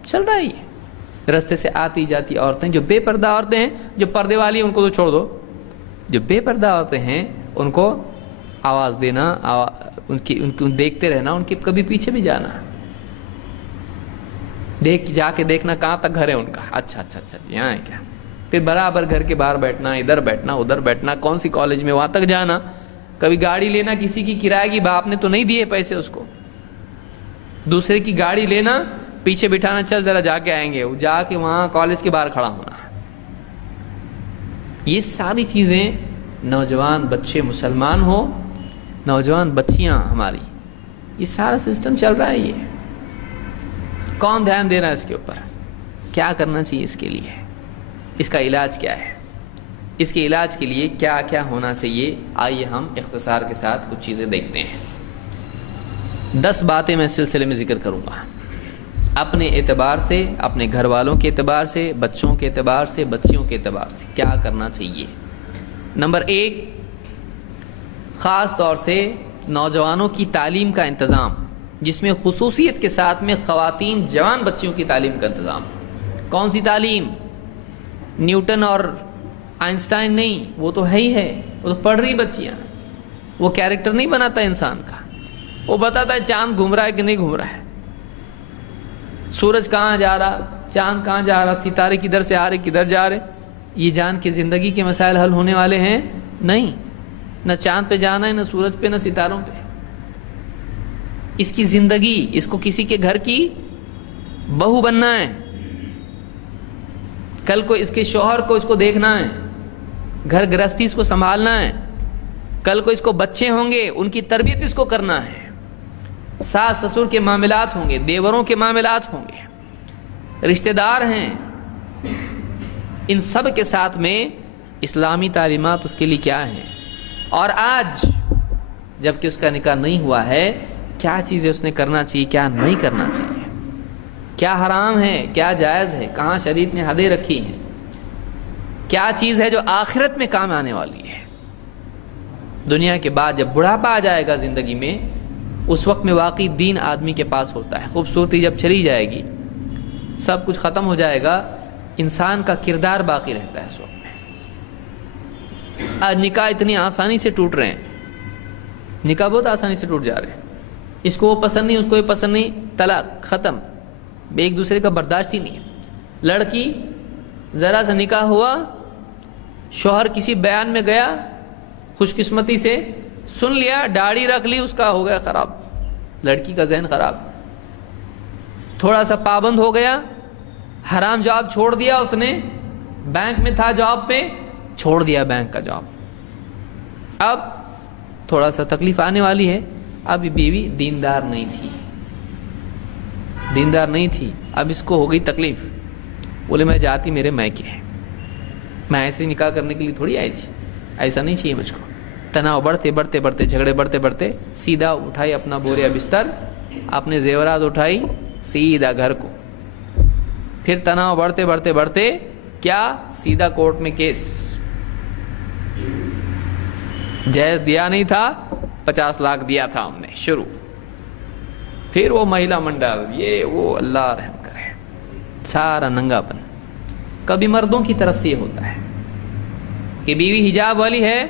چل رہا ہے یہ۔ رستے سے آتی جاتی عورتیں، جو بے پردہ عورتیں ہیں، جو پردے والی ہیں ان کو تو چھوڑ دو، جو بے پردہ عورتیں ہیں ان کو آواز دینا، ان کو دیکھتے رہنا، ان کے کبھی پیچھے بھی جانا، جا کے دیکھنا کہاں تک گھر ہے ان کا، اچھا اچھا اچھا یہاں ہے کیا، پھر برابر گھر کے باہر بیٹھنا، ادھر بیٹھنا ادھر بیٹھنا، کون سی کالج میں وہاں تک جانا، کبھی گاڑی لینا کسی کی کرایہ کی، باپ نے تو نہیں دیے پیسے اس کو، دوسرے کی گاڑی لینا، پیچھے بٹھانا، چل ذرا جا کے آئیں گے، جا کے وہاں کالج کے باہر کھڑا ہونا۔ یہ ساری چیزیں نوجوان بچے مسلمان ہو، نوجوان بچیاں ہماری، یہ سارا سسٹم چل رہا ہے۔ یہ کون دھیان دے رہا ہے اس کے اوپر؟ کیا کرنا چاہیے اس کے لیے؟ اس کا علاج کیا ہے؟ اس کے علاج کے لیے کیا کیا ہونا چاہیے؟ آئیے ہم اختصار کے ساتھ کچھ چیزیں دیکھتے ہیں۔ 10 باتیں میں اس سلسلے میں ذکر کروں گا، اپنے اعتبار سے، اپنے گھر والوں کے اعتبار سے، بچوں کے اعتبار سے، بچیوں کے اعتبار سے کیا کرنا چاہیے۔ نمبر 1، خاص طور سے نوجوانوں کی تعلیم کا انتظام، جس میں خصوصیت کے ساتھ میں خواتین جوان بچیوں کی تعلیم کا انتظام۔ کون سی تعلیم؟ نیوٹن اور آئنسٹائن نہیں، وہ تو ہے ہی ہے، وہ تو پڑھ رہی بچیاں، وہ کیریکٹر نہیں بناتا انسان کا، وہ بتاتا ہے چاند گھوم رہا ہے کہ نہیں گھوم رہا ہے، سورج کہاں جا رہا، چاند کہاں جا رہا، ستارے کدھر سے آ رہے کدھر جا رہے۔ یہ جان کے زندگی کے مسائل حل ہونے والے ہیں؟ نہیں، نہ چاند پہ جانا ہے، نہ سورج پہ، نہ ستاروں پہ۔ اس کی زندگی، اس کو کسی کے گھر کی بہو بننا ہے، کل کو اس کے شوہر کو اس کو دیکھنا ہے، گھر گرہستی اس کو سنبھالنا ہے، کل کو اس کو بچے ہوں گے ان کی تربیت اس کو کرنا ہے، ساس سسر کے معاملات ہوں گے، دیوروں کے معاملات ہوں گے، رشتہ دار ہیں، ان سب کے ساتھ میں اسلامی تعلیمات اس کے لیے کیا ہیں۔ اور آج جب کہ اس کا نکاح نہیں ہوا ہے، کیا چیزیں اس نے کرنا چاہیے، کیا نہیں کرنا چاہیے، کیا حرام ہے، کیا جائز ہے، کہاں شریعت نے حدیں رکھی ہیں، کیا چیز ہے جو آخرت میں کام آنے والی ہے۔ دنیا کے بعد جب بڑھاپا آ جائے گا زندگی میں، اس وقت میں واقعی دین آدمی کے پاس ہوتا ہے، خوبصورتی جب چلی جائے گی، سب کچھ ختم ہو جائے گا، انسان کا کردار باقی رہتا ہے اس وقت میں۔ آج نکاح اتنی آسانی سے ٹوٹ رہے ہیں، نکاح بہت آسانی سے ٹوٹ جا رہے ہیں، اس کو وہ پسند نہیں، اس کو یہ پسند نہیں، طلاق ختم، ایک دوسرے کا برداشت ہی نہیں ہے۔ لڑکی ذرا سا نکاح ہوا، شوہر کسی بیان میں گیا، خوش قسمتی سے سن لیا، داڑھی رکھ لی، اس کا ہو گیا خراب، لڑکی کا ذہن خراب، تھوڑا سا پابند ہو گیا، حرام جاب چھوڑ دیا اس نے، بینک میں تھا جاب پہ، چھوڑ دیا بینک کا جاب، اب تھوڑا سا تکلیف آنے والی ہے، اب بیوی دیندار نہیں تھی، دیندار نہیں تھی، اب اس کو ہو گئی تکلیف، بولے میں جاتی میرے میکے، میں ایسے نکاح کرنے کے لیے تھوڑی آئی تھی، ایسا نہیں چاہیے مجھ کو۔ تناؤ بڑھتے بڑھتے بڑھتے، جھگڑے بڑھتے بڑھتے، سیدھا اٹھائی اپنا بوریا بستر، اپنے زیورات اٹھائی، سیدھا گھر کو، پھر تناؤ بڑھتے بڑھتے بڑھتے کیا، سیدھا کورٹ میں کیس، جہیز دیا نہیں تھا، 50 لاکھ دیا تھا ہم نے، شروع، پھر وہ مہیلا منڈل، یہ وہ، اللہ رحم کرے، سارا ننگا پن۔ کبھی مردوں کی طرف سے یہ ہوتا ہے کہ بیوی حجاب والی ہے،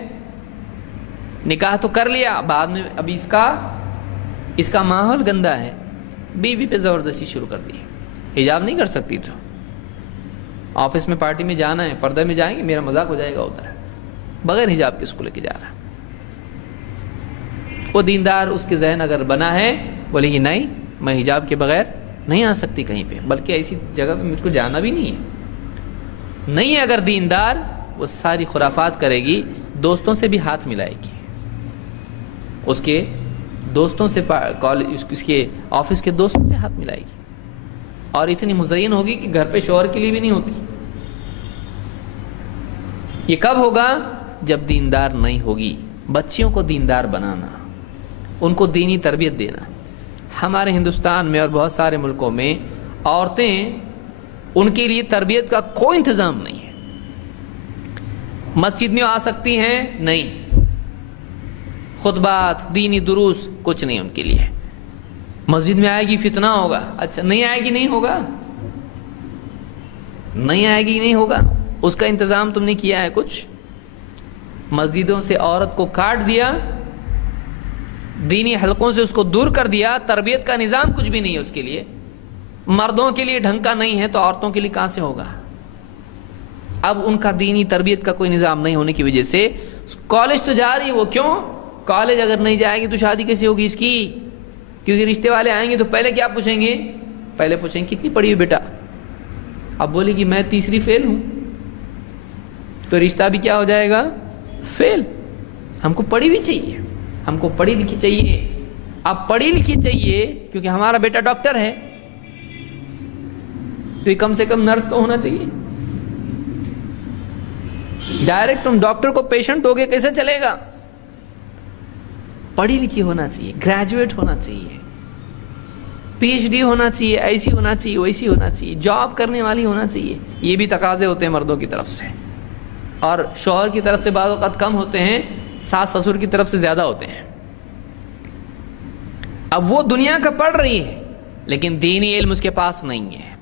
نکاح تو کر لیا، بعد میں ابھی اس کا ماحول گندا ہے، بیوی پہ زبردستی شروع کر دی، حجاب نہیں کر سکتی تو آفس میں پارٹی میں جانا ہے، پردے میں جائیں گے، میرا مذاق ہو جائے گا ادھر، بغیر حجاب کے اس کو لے کے جا رہا ہے۔ وہ دیندار اس کے ذہن اگر بنا ہے، بولے گی نہیں میں حجاب کے بغیر نہیں آ سکتی کہیں پہ، بلکہ ایسی جگہ پہ مجھ کو جانا بھی نہیں ہے۔ نہیں ہے اگر دیندار، وہ ساری خرافات کرے گی، دوستوں سے بھی ہاتھ ملائے گی، اس کے دوستوں سے، اس کے آفس کے دوستوں سے ہاتھ ملائے گی، اور اتنی مزین ہوگی کہ گھر پہ شوہر کے لیے بھی نہیں ہوتی۔ یہ کب ہوگا؟ جب دیندار نہیں ہوگی۔ بچیوں کو دیندار بنانا، ان کو دینی تربیت دینا۔ ہمارے ہندوستان میں اور بہت سارے ملکوں میں عورتیں، ان کے لیے تربیت کا کوئی انتظام نہیں ہے۔ مسجد میں آ سکتی ہیں؟ نہیں۔ خطبات، دینی دروس کچھ نہیں ان کے لیے۔ مسجد میں آئے گی فتنہ ہوگا، اچھا نہیں آئے گی نہیں ہوگا، نہیں آئے گی نہیں ہوگا، اس کا انتظام تم نے کیا ہے کچھ؟ مسجدوں سے عورت کو کاٹ دیا، دینی حلقوں سے اس کو دور کر دیا، تربیت کا نظام کچھ بھی نہیں ہے اس کے لیے۔ مردوں کے لیے ڈھنگ کا نہیں ہے تو عورتوں کے لیے کہاں سے ہوگا؟ اب ان کا دینی تربیت کا کوئی نظام نہیں ہونے کی وجہ سے کالج تو جا رہی ہے، وہ کیوں؟ کالج اگر نہیں جائے گی تو شادی کیسے ہوگی اس کی؟ کیونکہ رشتے والے آئیں گے تو پہلے کیا پوچھیں گے؟ پہلے پوچھیں گے کتنی پڑھی ہو بیٹا؟ اب بولے گی میں تیسری فیل ہوں، تو رشتہ بھی کیا ہو جائے گا؟ فیل۔ ہم کو پڑھی بھی چاہیے، ہم کو پڑھی لکھی چاہیے۔ اب پڑھی لکھی چاہیے کیونکہ ہمارا بیٹا ڈاکٹر ہے، تو یہ کم سے کم نرس تو ہونا چاہیے۔ ڈائریکٹ تم ڈاکٹر کو پیشنٹ ہوگے کیسے چلے گا؟ پڑھی لکھی ہونا چاہیے، گریجویٹ ہونا چاہیے، پی ایچ ڈی ہونا چاہیے، ایسی ہونا چاہیے، ویسی ہونا چاہیے، جاب کرنے والی ہونا چاہیے۔ یہ بھی تقاضے ہوتے ہیں مردوں کی طرف سے، اور شوہر کی طرف سے بعض اوقات کم ہوتے ہیں، ساس سسر کی طرف سے زیادہ ہوتے ہیں۔ اب وہ دنیا کا پڑھ رہی ہے لیکن دینی علم اس کے پاس نہیں ہے،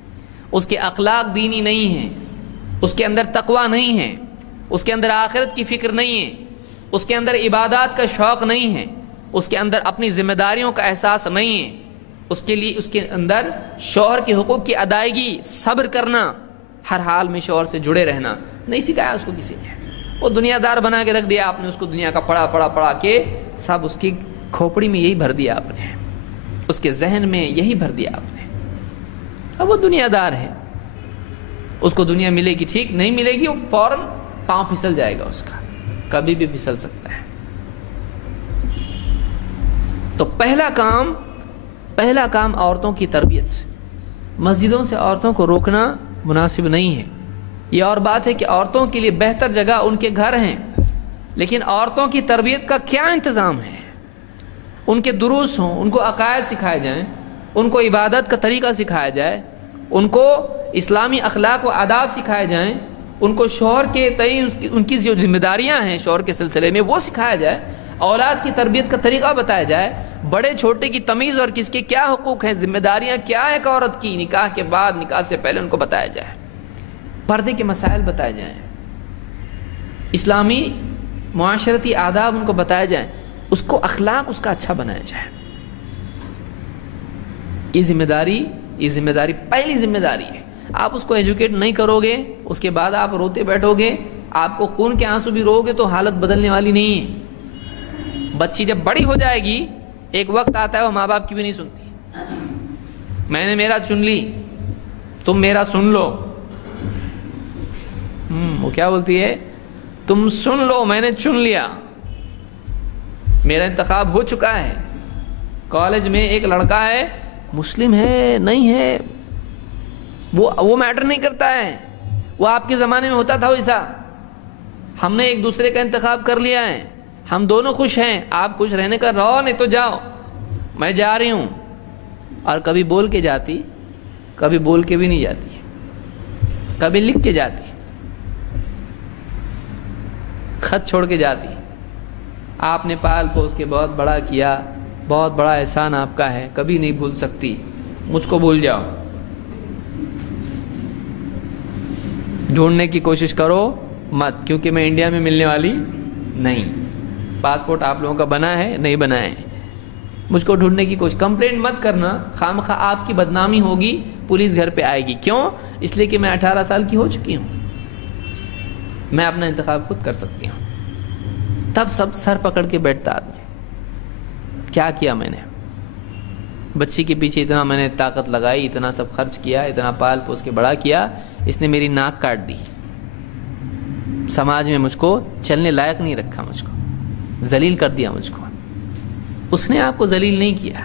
اس کے اخلاق دینی نہیں ہیں، اس کے اندر تقوی نہیں ہے، اس کے اندر آخرت کی فکر نہیں ہے، اس کے اندر عبادات کا شوق نہیں ہے، اس کے اندر اپنی ذمہ داریوں کا احساس نہیں ہے، اس کے لیے اس کے اندر شوہر کے حقوق کی ادائیگی، صبر کرنا، ہر حال میں شوہر سے جڑے رہنا نہیں سکھایا اس کو کسی نے۔ وہ دنیا دار بنا کے رکھ دیا آپ نے اس کو، دنیا کا پڑھا کے سب اس کی کھوپڑی میں یہی بھر دیا آپ نے، اس کے ذہن میں یہی بھر دیا آپ نے۔ اب وہ دنیا دار ہے، اس کو دنیا ملے گی ٹھیک، نہیں ملے گی وہ فوراً پاؤں پھسل جائے گا اس کا، کبھی بھی پھسل سکتا ہے۔ تو پہلا کام عورتوں کی تربیت سے، مسجدوں سے عورتوں کو روکنا مناسب نہیں ہے۔ یہ اور بات ہے کہ عورتوں کے لیے بہتر جگہ ان کے گھر ہیں، لیکن عورتوں کی تربیت کا کیا انتظام ہے؟ ان کے دروس ہوں، ان کو عقائد سکھائے جائیں، ان کو عبادت کا طریقہ سکھایا جائے، ان کو اسلامی اخلاق و آداب سکھائے جائیں، ان کو شوہر کے تئیں ان کی جو ذمہ داریاں ہیں شوہر کے سلسلے میں وہ سکھایا جائے، اولاد کی تربیت کا طریقہ بتایا جائے، بڑے چھوٹے کی تمیز اور کس کے کیا حقوق ہیں، ذمہ داریاں کیا ہے ایک عورت کی، نکاح کے بعد، نکاح سے پہلے ان کو بتایا جائے، پردے کے مسائل بتائے جائیں، اسلامی معاشرتی آداب ان کو بتائے جائیں، اس کو اخلاق اس کا اچھا بنایا جائے۔ یہ ذمہ داری پہلی ذمہ داری ہے۔ آپ اس کو ایجوکیٹ نہیں کرو گے، اس کے بعد آپ روتے بیٹھو گے، آپ کو خون کے آنسو بھی رو گے تو حالت بدلنے والی نہیں ہے۔ بچی جب بڑی ہو جائے گی، ایک وقت آتا ہے وہ ماں باپ کی بھی نہیں سنتی۔ میں نے میرا چن لی، تم میرا سن لو۔ وہ کیا بولتی ہے؟ تم سن لو، میں نے چن لیا، میرا انتخاب ہو چکا ہے۔ کالج میں ایک لڑکا ہے، مسلم ہے نہیں ہے وہ میٹر نہیں کرتا ہے، وہ آپ کے زمانے میں ہوتا تھا ویسا، ہم نے ایک دوسرے کا انتخاب کر لیا ہے، ہم دونوں خوش ہیں، آپ خوش رہنے کا رہو، نہیں تو جاؤ، میں جا رہی ہوں۔ اور کبھی بول کے جاتی، کبھی بول کے بھی نہیں جاتی، کبھی لکھ کے جاتی، خط چھوڑ کے جاتی، آپ نے پال پوس کے بہت بڑا کیا، بہت بڑا احسان آپ کا ہے، کبھی نہیں بھول سکتی، مجھ کو بھول جاؤ۔ ڈھونڈنے کی کوشش کرو مت، کیونکہ میں انڈیا میں ملنے والی نہیں، پاسپورٹ آپ لوگوں کا بنا ہے نہیں بنا ہے، مجھ کو ڈھونڈنے کی کوشش، کمپلینٹ مت کرنا، خام خواہ آپ کی بدنامی ہوگی، پولیس گھر پہ آئے گی. کیوں؟ اس لیے کہ میں 18 سال کی ہو چکی ہوں, میں اپنا انتخاب خود کر سکتی ہوں. تب سب سر پکڑ کے بیٹھتا آدمی, کیا کیا میں نے, بچی کے پیچھے اتنا میں نے طاقت لگائی, اتنا سب خرچ کیا, اتنا پال پوس کے بڑا کیا, اس نے میری ناک کاٹ دی, سماج میں مجھ کو چلنے لائق نہیں رکھا, مجھ کو ذلیل کر دیا مجھ کو. اس نے آپ کو ذلیل نہیں کیا,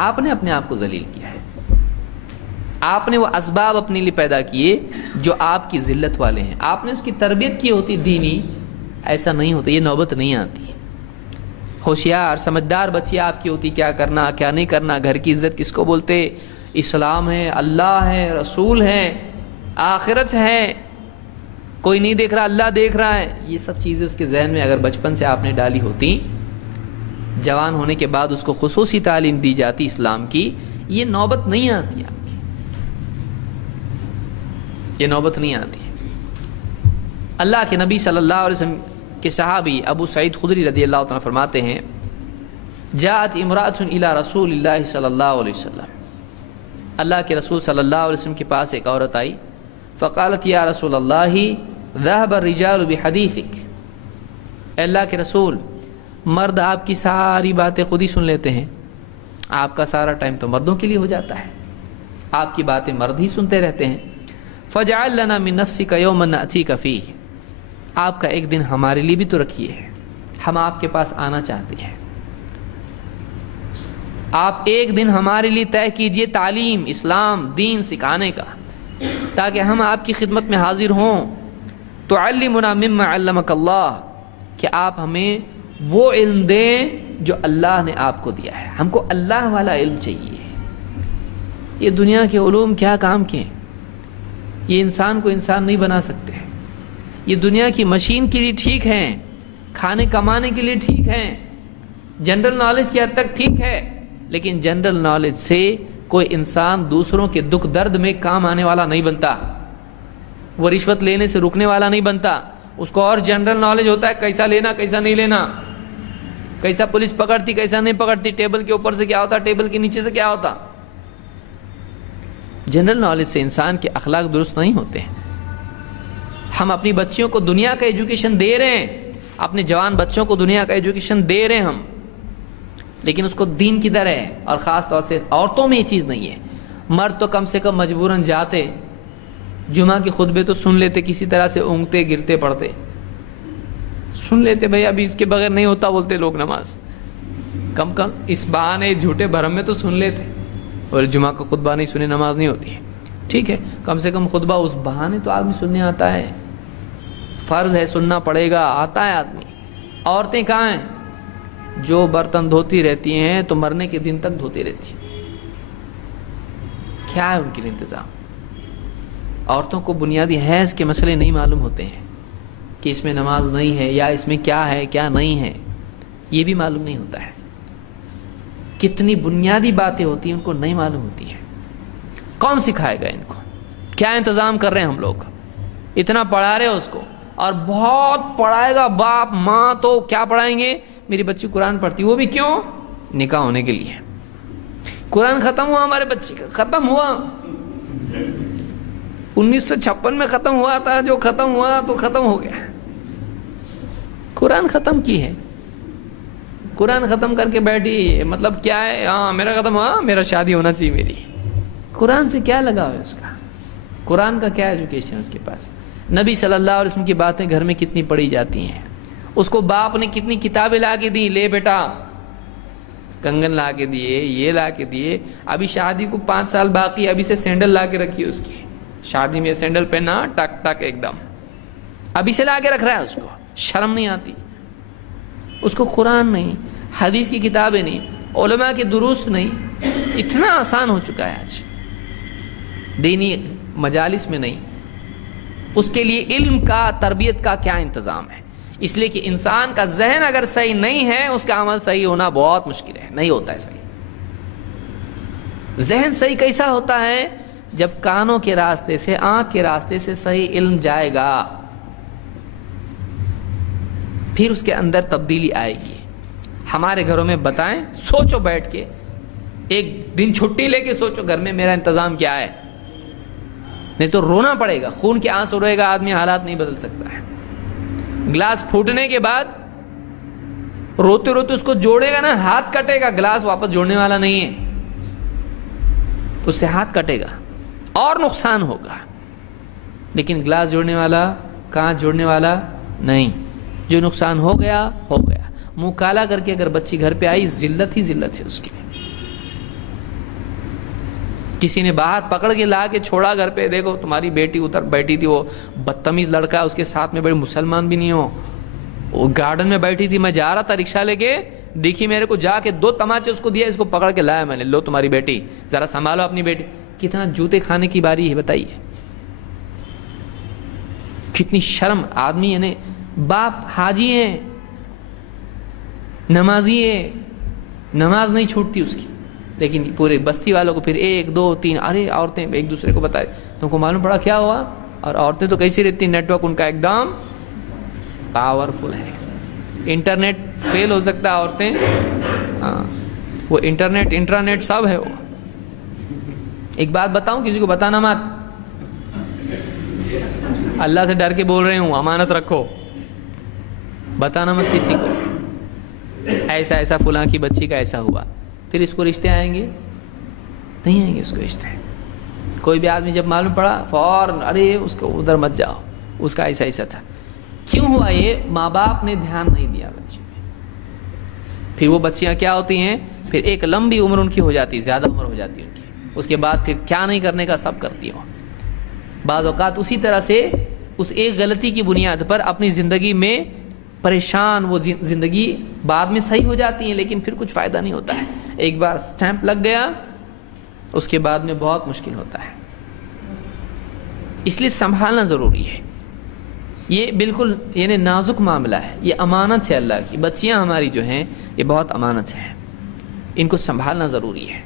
آپ نے اپنے آپ کو ذلیل کیا ہے. آپ نے وہ اسباب اپنے لیے پیدا کیے جو آپ کی ذلت والے ہیں. آپ نے اس کی تربیت کی ہوتی دینی, ایسا نہیں ہوتا, یہ نوبت نہیں آتی. ہوشیار سمجھدار بچی آپ کی ہوتی, کیا کرنا کیا نہیں کرنا, گھر کی عزت کس کو بولتے, اسلام ہے, اللہ ہے, رسول ہے, آخرت ہے, کوئی نہیں دیکھ رہا اللہ دیکھ رہا ہے. یہ سب چیزیں اس کے ذہن میں اگر بچپن سے آپ نے ڈالی ہوتی, جوان ہونے کے بعد اس کو خصوصی تعلیم دی جاتی اسلام کی, یہ نوبت نہیں آتی آپ کی, یہ نوبت نہیں آتی. اللہ کے نبی صلی اللہ علیہ وسلم کے صحابی ابو سعید خدری رضی اللہ عنہ فرماتے ہیں, جاءت امرأۃ الی رسول اللہ صلی اللہ علیہ وسلم, اللہ کے رسول صلی اللہ علیہ وسلم کے پاس ایک عورت آئی, فقالت یا رسول اللہ ذهب الرجال بحدیثک, اے اللہ کے رسول مرد آپ کی ساری باتیں خود ہی سن لیتے ہیں, آپ کا سارا ٹائم تو مردوں کے لیے ہو جاتا ہے, آپ کی باتیں مرد ہی سنتے رہتے ہیں. فاجعل لنا من نفسک یوما نأتیک فیہ, آپ کا ایک دن ہمارے لیے بھی تو رکھیے, ہم آپ کے پاس آنا چاہتے ہیں. آپ ایک دن ہمارے لیے طے کیجئے تعلیم اسلام دین سکھانے کا, تاکہ ہم آپ کی خدمت میں حاضر ہوں. تعلمنا مما علمک اللہ, کہ آپ ہمیں وہ علم دیں جو اللہ نے آپ کو دیا ہے. ہم کو اللہ والا علم چاہیے. یہ دنیا کے علوم کیا کام کے, یہ انسان کو انسان نہیں بنا سکتے. یہ دنیا کی مشین کے لیے ٹھیک ہیں, کھانے کمانے کے لیے ٹھیک ہیں, جنرل نالج کی حد تک ٹھیک ہے, لیکن جنرل نالج سے کوئی انسان دوسروں کے دکھ درد میں کام آنے والا نہیں بنتا, وہ رشوت لینے سے رکنے والا نہیں بنتا. اس کو اور جنرل نالج ہوتا ہے کیسا لینا کیسا نہیں لینا, کیسا پولیس پکڑتی کیسا نہیں پکڑتی, ٹیبل کے اوپر سے کیا ہوتا ٹیبل کے نیچے سے کیا ہوتا. جنرل نالج سے انسان کے اخلاق درست نہیں ہوتے. ہم اپنی بچیوں کو دنیا کا ایجوکیشن دے رہے ہیں, اپنے جوان بچوں کو دنیا کا ایجوکیشن دے رہے ہیں ہم, لیکن اس کو دین کی در ہے. اور خاص طور سے عورتوں میں یہ چیز نہیں ہے. مرد تو کم سے کم مجبوراً جاتے, جمعہ کے خطبے تو سن لیتے, کسی طرح سے اونگتے گرتے پڑتے سن لیتے, بھائی ابھی اس کے بغیر نہیں ہوتا بولتے لوگ نماز, کم کم اس بہانے جھوٹے بھرم میں تو سن لیتے. اور جمعہ کا خطبہ نہیں سنے نماز نہیں ہوتی ہے, ٹھیک ہے, کم سے کم خطبہ اس بہانے تو آدمی سننے آتا ہے, فرض ہے سننا پڑے گا, آتا ہے آدمی. عورتیں کہاں ہیں, جو برتن دھوتی رہتی ہیں تو مرنے کے دن تک دھوتی رہتی ہیں. کیا ہے ان کے لیے انتظام. عورتوں کو بنیادی حیض کے مسئلے نہیں معلوم ہوتے ہیں, کہ اس میں نماز نہیں ہے یا اس میں کیا ہے کیا نہیں ہے, یہ بھی معلوم نہیں ہوتا ہے. کتنی بنیادی باتیں ہوتی ہیں ان کو نہیں معلوم ہوتی ہیں. کون سکھائے گا ان کو, کیا انتظام کر رہے ہیں ہم لوگ. اتنا پڑھا رہے ہیں اس کو, اور بہت پڑھائے گا باپ ماں, تو کیا پڑھائیں گے, میری بچی قرآن پڑھتی, وہ بھی کیوں, نکاح ہونے کے لیے. قرآن ختم ہوا ہمارے بچے کا, ختم ہوا 1956 میں ختم ہوا تھا, جو ختم ہوا تو ختم ہو گیا. قرآن ختم کی ہے, قرآن ختم کر کے بیٹھی, مطلب کیا ہے, ہاں میرا ختم ہوا, میرا شادی ہونا چاہیے میری. قرآن سے کیا لگا ہے اس کا, قرآن کا کیا ایجوکیشن اس کے پاس. نبی صلی اللہ علیہ وسلم کی باتیں گھر میں کتنی پڑھی جاتی ہیں, اس کو باپ نے کتنی کتابیں لا کے دی, لے بیٹا کنگن لا کے دیے, یہ لا کے دیے. ابھی شادی کو 5 سال باقی, ابھی سے سینڈل لا کے رکھی اس کی, شادی میں سینڈل پہنا ٹک ٹک ایک دم, ابھی سے لا کے رکھ رہا ہے اس کو, شرم نہیں آتی اس کو. قرآن نہیں, حدیث کی کتابیں نہیں, علماء کے دروس نہیں. اتنا آسان ہو چکا ہے آج, دینی مجالس میں نہیں. اس کے لیے علم کا تربیت کا کیا انتظام ہے. اس لیے کہ انسان کا ذہن اگر صحیح نہیں ہے, اس کا عمل صحیح ہونا بہت مشکل ہے, نہیں ہوتا ہے صحیح. ذہن صحیح کیسا ہوتا ہے, جب کانوں کے راستے سے آنکھ کے راستے سے صحیح علم جائے گا, پھر اس کے اندر تبدیلی آئے گی. ہمارے گھروں میں بتائیں, سوچو بیٹھ کے, ایک دن چھٹی لے کے سوچو گھر میں میرا انتظام کیا ہے. نہیں تو رونا پڑے گا، خون کے آنسو روئے گا آدمی، حالات نہیں بدل سکتا ہے۔ گلاس پھوٹنے کے بعد روتے روتے اس کو جوڑے گا نا، ہاتھ کٹے گا، گلاس واپس جوڑنے والا نہیں ہے، اس سے ہاتھ کٹے گا اور نقصان ہوگا، لیکن گلاس جوڑنے والا، کانچ جوڑنے والا نہیں، جو نقصان ہو گیا ہو گیا۔ منہ کالا کر کے اگر بچی گھر پہ آئی، ذلت ہی ذلت ہے اس کی۔ کسی نے باہر پکڑ کے لا کے چھوڑا گھر پہ، دیکھو تمہاری بیٹی اتر بیٹھی تھی، وہ بدتمیز لڑکا ہے اس کے ساتھ میں، بڑے مسلمان بھی نہیں ہو، وہ گارڈن میں بیٹھی تھی، میں جا رہا تھا رکشہ لے کے، دیکھی میرے کو، جا کے 2 تماچے اس کو دیا، اس کو پکڑ کے لایا میں نے، لو تمہاری بیٹی، ذرا سنبھالو اپنی بیٹی۔ کتنا جوتے کھانے کی باری ہے بتائیے، کتنی شرم آدمی، یعنی باپ حاجی ہے، نمازی ہے، نماز نہیں چھوٹتی اس کی، لیکن پورے بستی والوں کو پھر 1 2 3، ارے عورتیں ایک دوسرے کو بتائے، تم کو معلوم پڑا کیا ہوا؟ اور عورتیں تو کیسی رہتی، نیٹ ورک ان کا ایک دم پاورفل ہے، انٹرنیٹ فیل ہو سکتا ہے عورتیں، ہاں وہ انٹرنیٹ انٹرانیٹ سب ہے۔ وہ ایک بات بتاؤں، کسی کو بتانا مت، اللہ سے ڈر کے بول رہے ہوں، امانت رکھو، بتانا مت کسی کو، ایسا ایسا فلاں کی بچی کا ایسا ہوا، پھر اس کو رشتے آئیں گے؟ نہیں آئیں گے اس کو رشتے۔ کوئی بھی آدمی جب معلوم پڑا فوراً، ارے اس کو ادھر مت جاؤ، اس کا ایسا ایسا تھا۔ کیوں ہوا یہ؟ ماں باپ نے دھیان نہیں دیا بچے پہ، پھر وہ بچیاں کیا ہوتی ہیں، پھر ایک لمبی عمر ان کی ہو جاتی ہے، زیادہ عمر ہو جاتی ہے ان کی، اس کے بعد پھر کیا نہیں کرنے کا سب کرتی ہے۔ بعض اوقات اسی طرح سے اس ایک غلطی کی بنیاد پر اپنی زندگی میں پریشان، وہ زندگی بعد میں صحیح ہو جاتی ہیں، لیکن پھر کچھ فائدہ نہیں ہوتا ہے، ایک بار سٹیمپ لگ گیا اس کے بعد میں بہت مشکل ہوتا ہے۔ اس لیے سنبھالنا ضروری ہے، یہ بالکل یعنی نازک معاملہ ہے، یہ امانت ہے اللہ کی، بچیاں ہماری جو ہیں یہ بہت امانت ہیں، ان کو سنبھالنا ضروری ہے،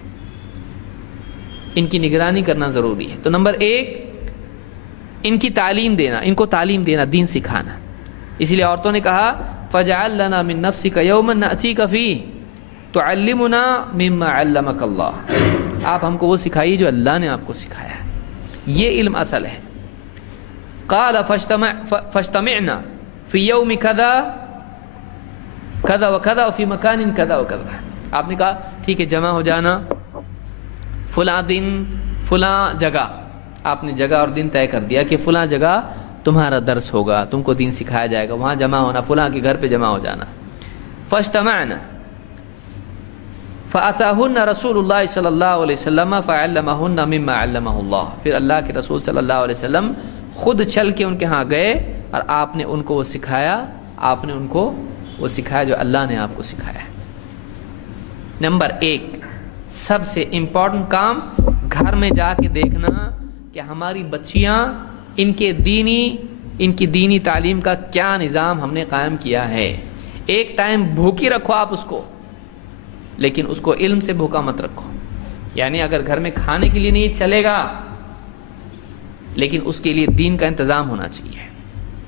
ان کی نگرانی کرنا ضروری ہے۔ تو نمبر 1 ان کی تعلیم دینا، ان کو تعلیم دینا، دین سکھانا۔ اسی لیے عورتوں نے کہا فَجْعَلْ لَنَا مِن نَفْسِكَ يَوْمًا نَأْتِيكَ فِيهِ تُعَلِّمُنَا مِمَّا عَلَّمَكَ اللَّهُ، آپ ہم کو وہ سکھائیے جو اللہ نے آپ کو سکھایا ہے، یہ علم اصل ہے۔ قال فاجتمعنا في يوم كذا كذا وكذا وفي مكان كذا وكذا، آپ نے کہا ٹھیک ہے جمع ہو جانا فلاں دن فلاں جگہ، آپ نے جگہ اور دن طے کر دیا کہ فلاں جگہ تمہارا درس ہوگا، تم کو دین سکھایا جائے گا، وہاں جمع ہونا، فلاں کے گھر پہ جمع ہو جانا۔ فاجتمعنا فأتاهن رسول اللہ صلی اللہ علیہ وسلم فعلمهن مما علمه اللہ، پھر اللہ کے رسول صلی اللہ علیہ وسلم خود چل کے ان کے ہاں گئے اور آپ نے ان کو وہ سکھایا، آپ نے ان کو وہ سکھایا جو اللہ نے آپ کو سکھایا۔ نمبر 1 سب سے امپورٹنٹ کام، گھر میں جا کے دیکھنا کہ ہماری بچیاں ان کی دینی تعلیم کا کیا نظام ہم نے قائم کیا ہے۔ ایک ٹائم بھوکی رکھو آپ اس کو، لیکن اس کو علم سے بھوکا مت رکھو، یعنی اگر گھر میں کھانے کے لیے نہیں چلے گا، لیکن اس کے لیے دین کا انتظام ہونا چاہیے۔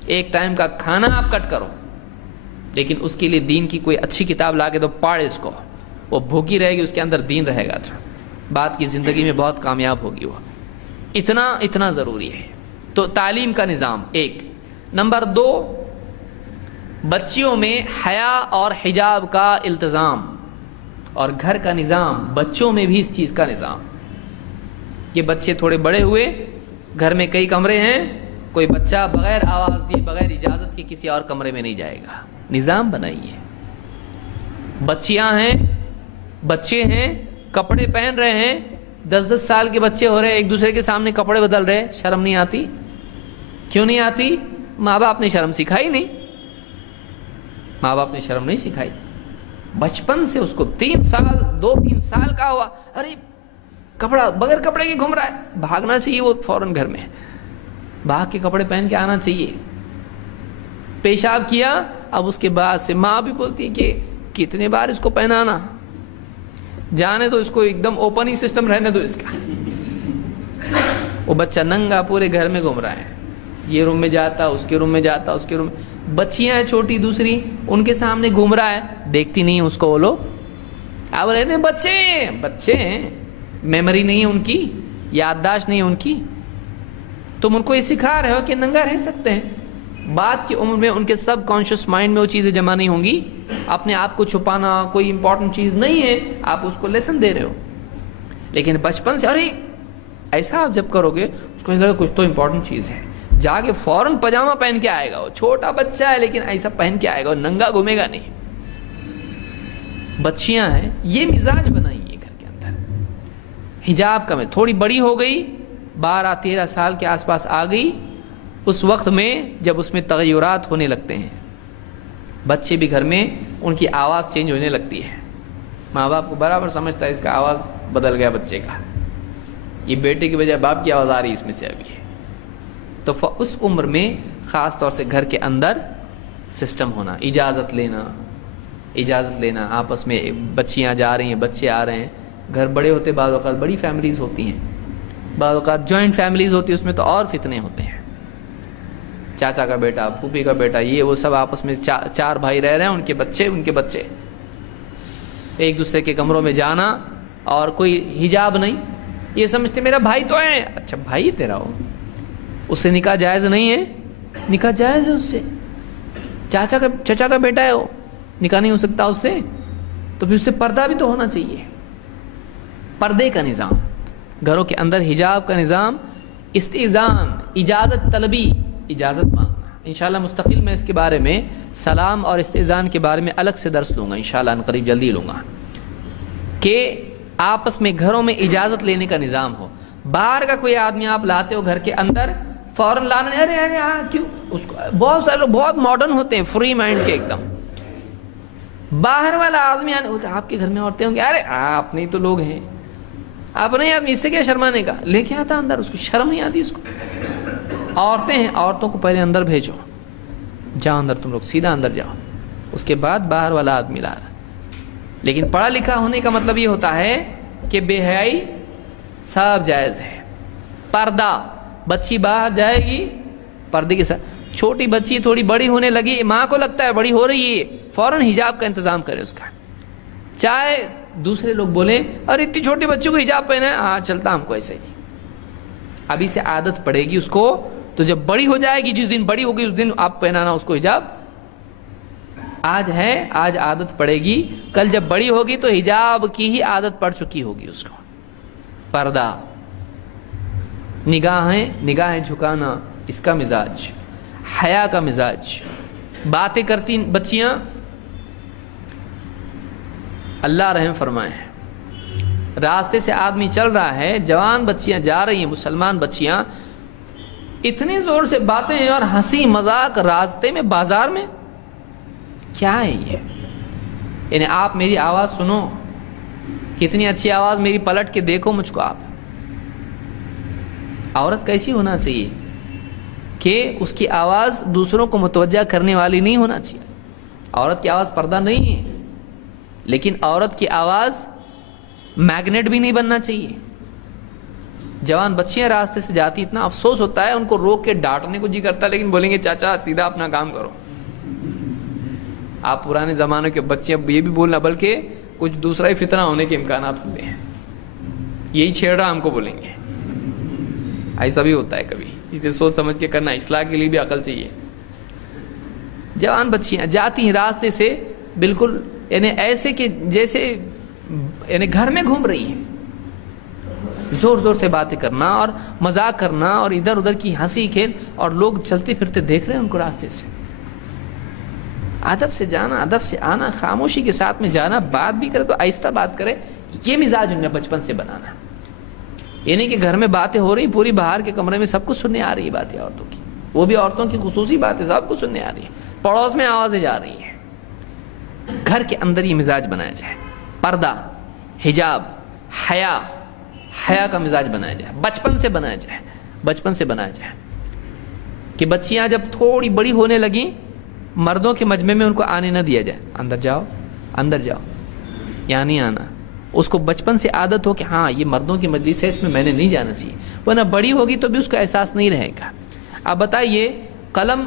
ایک ٹائم کا کھانا آپ کٹ کرو، لیکن اس کے لیے دین کی کوئی اچھی کتاب لا کے دو، پڑھ اس کو، وہ بھوکی رہے گی، اس کے اندر دین رہے گا، تو بعد کی زندگی میں بہت کامیاب ہوگی وہ۔ اتنا ضروری ہے۔ تو تعلیم کا نظام 1۔ نمبر 2 بچیوں میں حیا اور حجاب کا التزام، اور گھر کا نظام، بچوں میں بھی اس چیز کا نظام کہ بچے تھوڑے بڑے ہوئے، گھر میں کئی کمرے ہیں، کوئی بچہ بغیر آواز دیے، بغیر اجازت کے کسی اور کمرے میں نہیں جائے گا، نظام بنائیے۔ بچیاں ہیں، بچے ہیں، کپڑے پہن رہے ہیں، 10 سال کے بچے ہو رہے ہیں، ایک دوسرے کے سامنے کپڑے بدل رہے، شرم نہیں آتی؟ کیوں نہیں آتی؟ ماں باپ نے شرم سکھائی نہیں، ماں باپ نے شرم نہیں سکھائی۔ بچپن سے اس کو 3 سال 2-3 سال کا ہوا، ارے کپڑا بغیر کپڑے کے گھوم رہا ہے، بھاگنا چاہیے، وہ فوراً گھر میں بھاگ کے کپڑے پہن کے آنا چاہیے۔ پیشاب کیا، اب اس کے بعد سے ماں بھی بولتی ہے کہ کتنے بار اس کو پہنانا، جانے تو اس کو ایک دم اوپن ہی سسٹم رہنے دو اس کا۔ وہ بچہ ننگا پورے گھر میں گھوم رہا ہے، یہ روم میں جاتا، اس کے روم میں جاتا، اس کے روم میں، بچیاں ہیں چھوٹی دوسری، ان کے سامنے گھوم رہا ہے، دیکھتی نہیں اس کو وہ لوگ، اب رہتے ہیں بچے ہیں، میموری نہیں ہے ان کی، یادداشت نہیں ہے ان کی، تم ان کو یہ سکھا رہے ہو کہ ننگا رہ سکتے ہیں. بعد کی عمر میں ان کے سب کانشیس مائنڈ میں وہ چیزیں جمع نہیں ہوں گی. اپنے آپ کو چھپانا کوئی امپورٹنٹ چیز نہیں ہے, آپ اس کو لیسن دے رہے ہو. لیکن بچپن سے ارے ایسا آپ جب کرو گے اس کو لگے کچھ تو امپورٹنٹ چیز ہے, جا کے فوراً پاجامہ پہن کے آئے گا. وہ چھوٹا بچہ ہے لیکن ایسا پہن کے آئے گا, ننگا گھومے گا نہیں. بچیاں ہیں, یہ مزاج بنائیے گھر کے اندر. حجاب کا میں تھوڑی بڑی ہو گئی, 12-13 سال کے آس پاس آ گئی, اس وقت میں جب اس میں تغیرات ہونے لگتے ہیں, بچے بھی گھر میں ان کی آواز چینج ہونے لگتی ہے. ماں باپ کو برابر سمجھتا ہے اس کا آواز بدل گیا بچے کا, یہ بیٹے کی بجائے باپ کی آواز آ رہی ہے اس میں سے ابھی. تو اس عمر میں خاص طور سے گھر کے اندر سسٹم ہونا, اجازت لینا آپس میں. بچیاں جا رہی ہیں, بچے آ رہے ہیں, گھر بڑے ہوتے, بعض اوقات بڑی فیملیز ہوتی ہیں, بعض اوقات جوائنٹ فیملیز ہوتی ہیں, اس میں تو اور فتنے ہوتے ہیں. چاچا کا بیٹا, پھوپھی کا بیٹا, یہ وہ سب آپس میں 4 بھائی رہ رہے ہیں, ان کے بچے ایک دوسرے کے کمروں میں جانا, اور کوئی حجاب نہیں. یہ سمجھتے میرا بھائی تو ہے. اچھا بھائی تیرا ہو, اس سے نکاح جائز نہیں ہے؟ نکاح جائز ہے اس سے. چچا کا بیٹا ہے, وہ نکاح نہیں ہو سکتا اس سے, تو پھر اس سے پردہ بھی تو ہونا چاہیے. پردے کا نظام گھروں کے اندر, حجاب کا نظام, استئذان, اجازت طلبی, اجازت مانگنا. انشاءاللہ مستقل میں اس کے بارے میں, سلام اور استئذان کے بارے میں الگ سے درس لوں گا انشاءاللہ, ان قریب جلدی لوں گا, کہ آپس میں گھروں میں اجازت لینے کا نظام ہو. باہر کا کوئی آدمی آپ لاتے ہو گھر کے اندر, فوراً لانا, ارے کیوں, اس کو بہت سارے لوگ بہت ماڈرن ہوتے ہیں, فری مائنڈ کے ایک دم. باہر والا آدمی آنے ہوتا, آپ کے گھر میں عورتیں ہوں گے, ارے آپ نہیں تو لوگ ہیں, آپ نہیں آدمی, اس سے کیا شرمانے کا, لے کے آتا اندر, اس کو شرم نہیں آتی. اس کو عورتیں ہیں, عورتوں کو پہلے اندر بھیجو, جاؤ اندر, تم لوگ سیدھا اندر جاؤ, اس کے بعد باہر والا آدمی لا رہا. لیکن پڑھا لکھا ہونے کا مطلب یہ ہوتا ہے کہ بے حیائی سب جائز ہے. پردہ, بچی باہر جائے گی پردے کے ساتھ. چھوٹی بچی تھوڑی بڑی ہونے لگی, ماں کو لگتا ہے بڑی ہو رہی ہے, فوراً حجاب کا انتظام کرے اس کا. چاہے دوسرے لوگ بولیں اور اتنی چھوٹے بچوں کو حجاب پہنا ہے, ہاں چلتا ہم کو ایسے ہی. ابھی سے عادت پڑے گی اس کو, تو جب بڑی ہو جائے گی, جس دن بڑی ہوگی اس دن آپ پہنانا اس کو حجاب. آج ہے, آج عادت پڑے گی, کل جب بڑی ہوگی تو حجاب کی ہی عادت پڑ چکی ہوگی اس کو. پردہ, نگاہیں جھکانا, اس کا مزاج, حیا کا مزاج. باتیں کرتی بچیاں, اللہ رحم فرمائے, راستے سے آدمی چل رہا ہے, جوان بچیاں جا رہی ہیں, مسلمان بچیاں, اتنی زور سے باتیں اور ہنسی مذاق راستے میں, بازار میں. کیا ہے یہ؟ یعنی آپ میری آواز سنو, کتنی اچھی آواز میری, پلٹ کے دیکھو مجھ کو آپ. عورت کیسی ہونا چاہیے کہ اس کی آواز دوسروں کو متوجہ کرنے والی نہیں ہونا چاہیے. عورت کی آواز پردہ نہیں ہے, لیکن عورت کی آواز میگنیٹ بھی نہیں بننا چاہیے. جوان بچیاں راستے سے جاتی, اتنا افسوس ہوتا ہے, ان کو روک کے ڈانٹنے کو جی کرتا ہے, لیکن بولیں گے چاچا سیدھا اپنا کام کرو. آپ پرانے زمانے کے بچے, اب یہ بھی بولنا, بلکہ کچھ دوسرا ہی فتنہ ہونے کے امکانات ہوتے ہیں, یہی چھیڑ رہا ہم کو بولیں گے. ایسا بھی ہوتا ہے کبھی, اس لیے سوچ سمجھ کے کرنا, اصلاح کے لیے بھی عقل چاہیے. جوان بچیاں جاتی ہیں راستے سے, بالکل یعنی ایسے کہ جیسے یعنی گھر میں گھوم رہی ہیں, زور زور سے باتیں کرنا اور مذاق کرنا اور ادھر ادھر کی ہنسی کھیل, اور لوگ چلتے پھرتے دیکھ رہے ہیں ان کو راستے سے. ادب سے جانا, ادب سے آنا, خاموشی کے ساتھ میں جانا, بات بھی کرے تو آہستہ بات کرے, یہ مزاج ان میں بچپن سے بنانا. یہ نہیں کہ گھر میں باتیں ہو رہی, پوری باہر کے کمرے میں سب کچھ سننے آ رہی ہے باتیں عورتوں کی, وہ بھی عورتوں کی خصوصی باتیں سب کچھ سننے آ رہی ہے, پڑوس میں آوازیں جا رہی ہیں. گھر کے اندر یہ مزاج بنایا جائے, پردہ, حجاب, حیا کا مزاج بنایا جائے, بچپن سے بنایا جائے. کہ بچیاں جب تھوڑی بڑی ہونے لگیں, مردوں کے مجمع میں ان کو آنے نہ دیا جائے, اندر جاؤ یہاں نہیں آنا. اس کو بچپن سے عادت ہو کہ ہاں یہ مردوں کی مجلس ہے, اس میں نے نہیں جانا چاہیے, ورنہ بڑی ہوگی تو بھی اس کا احساس نہیں رہے گا. اب بتائیے, قلم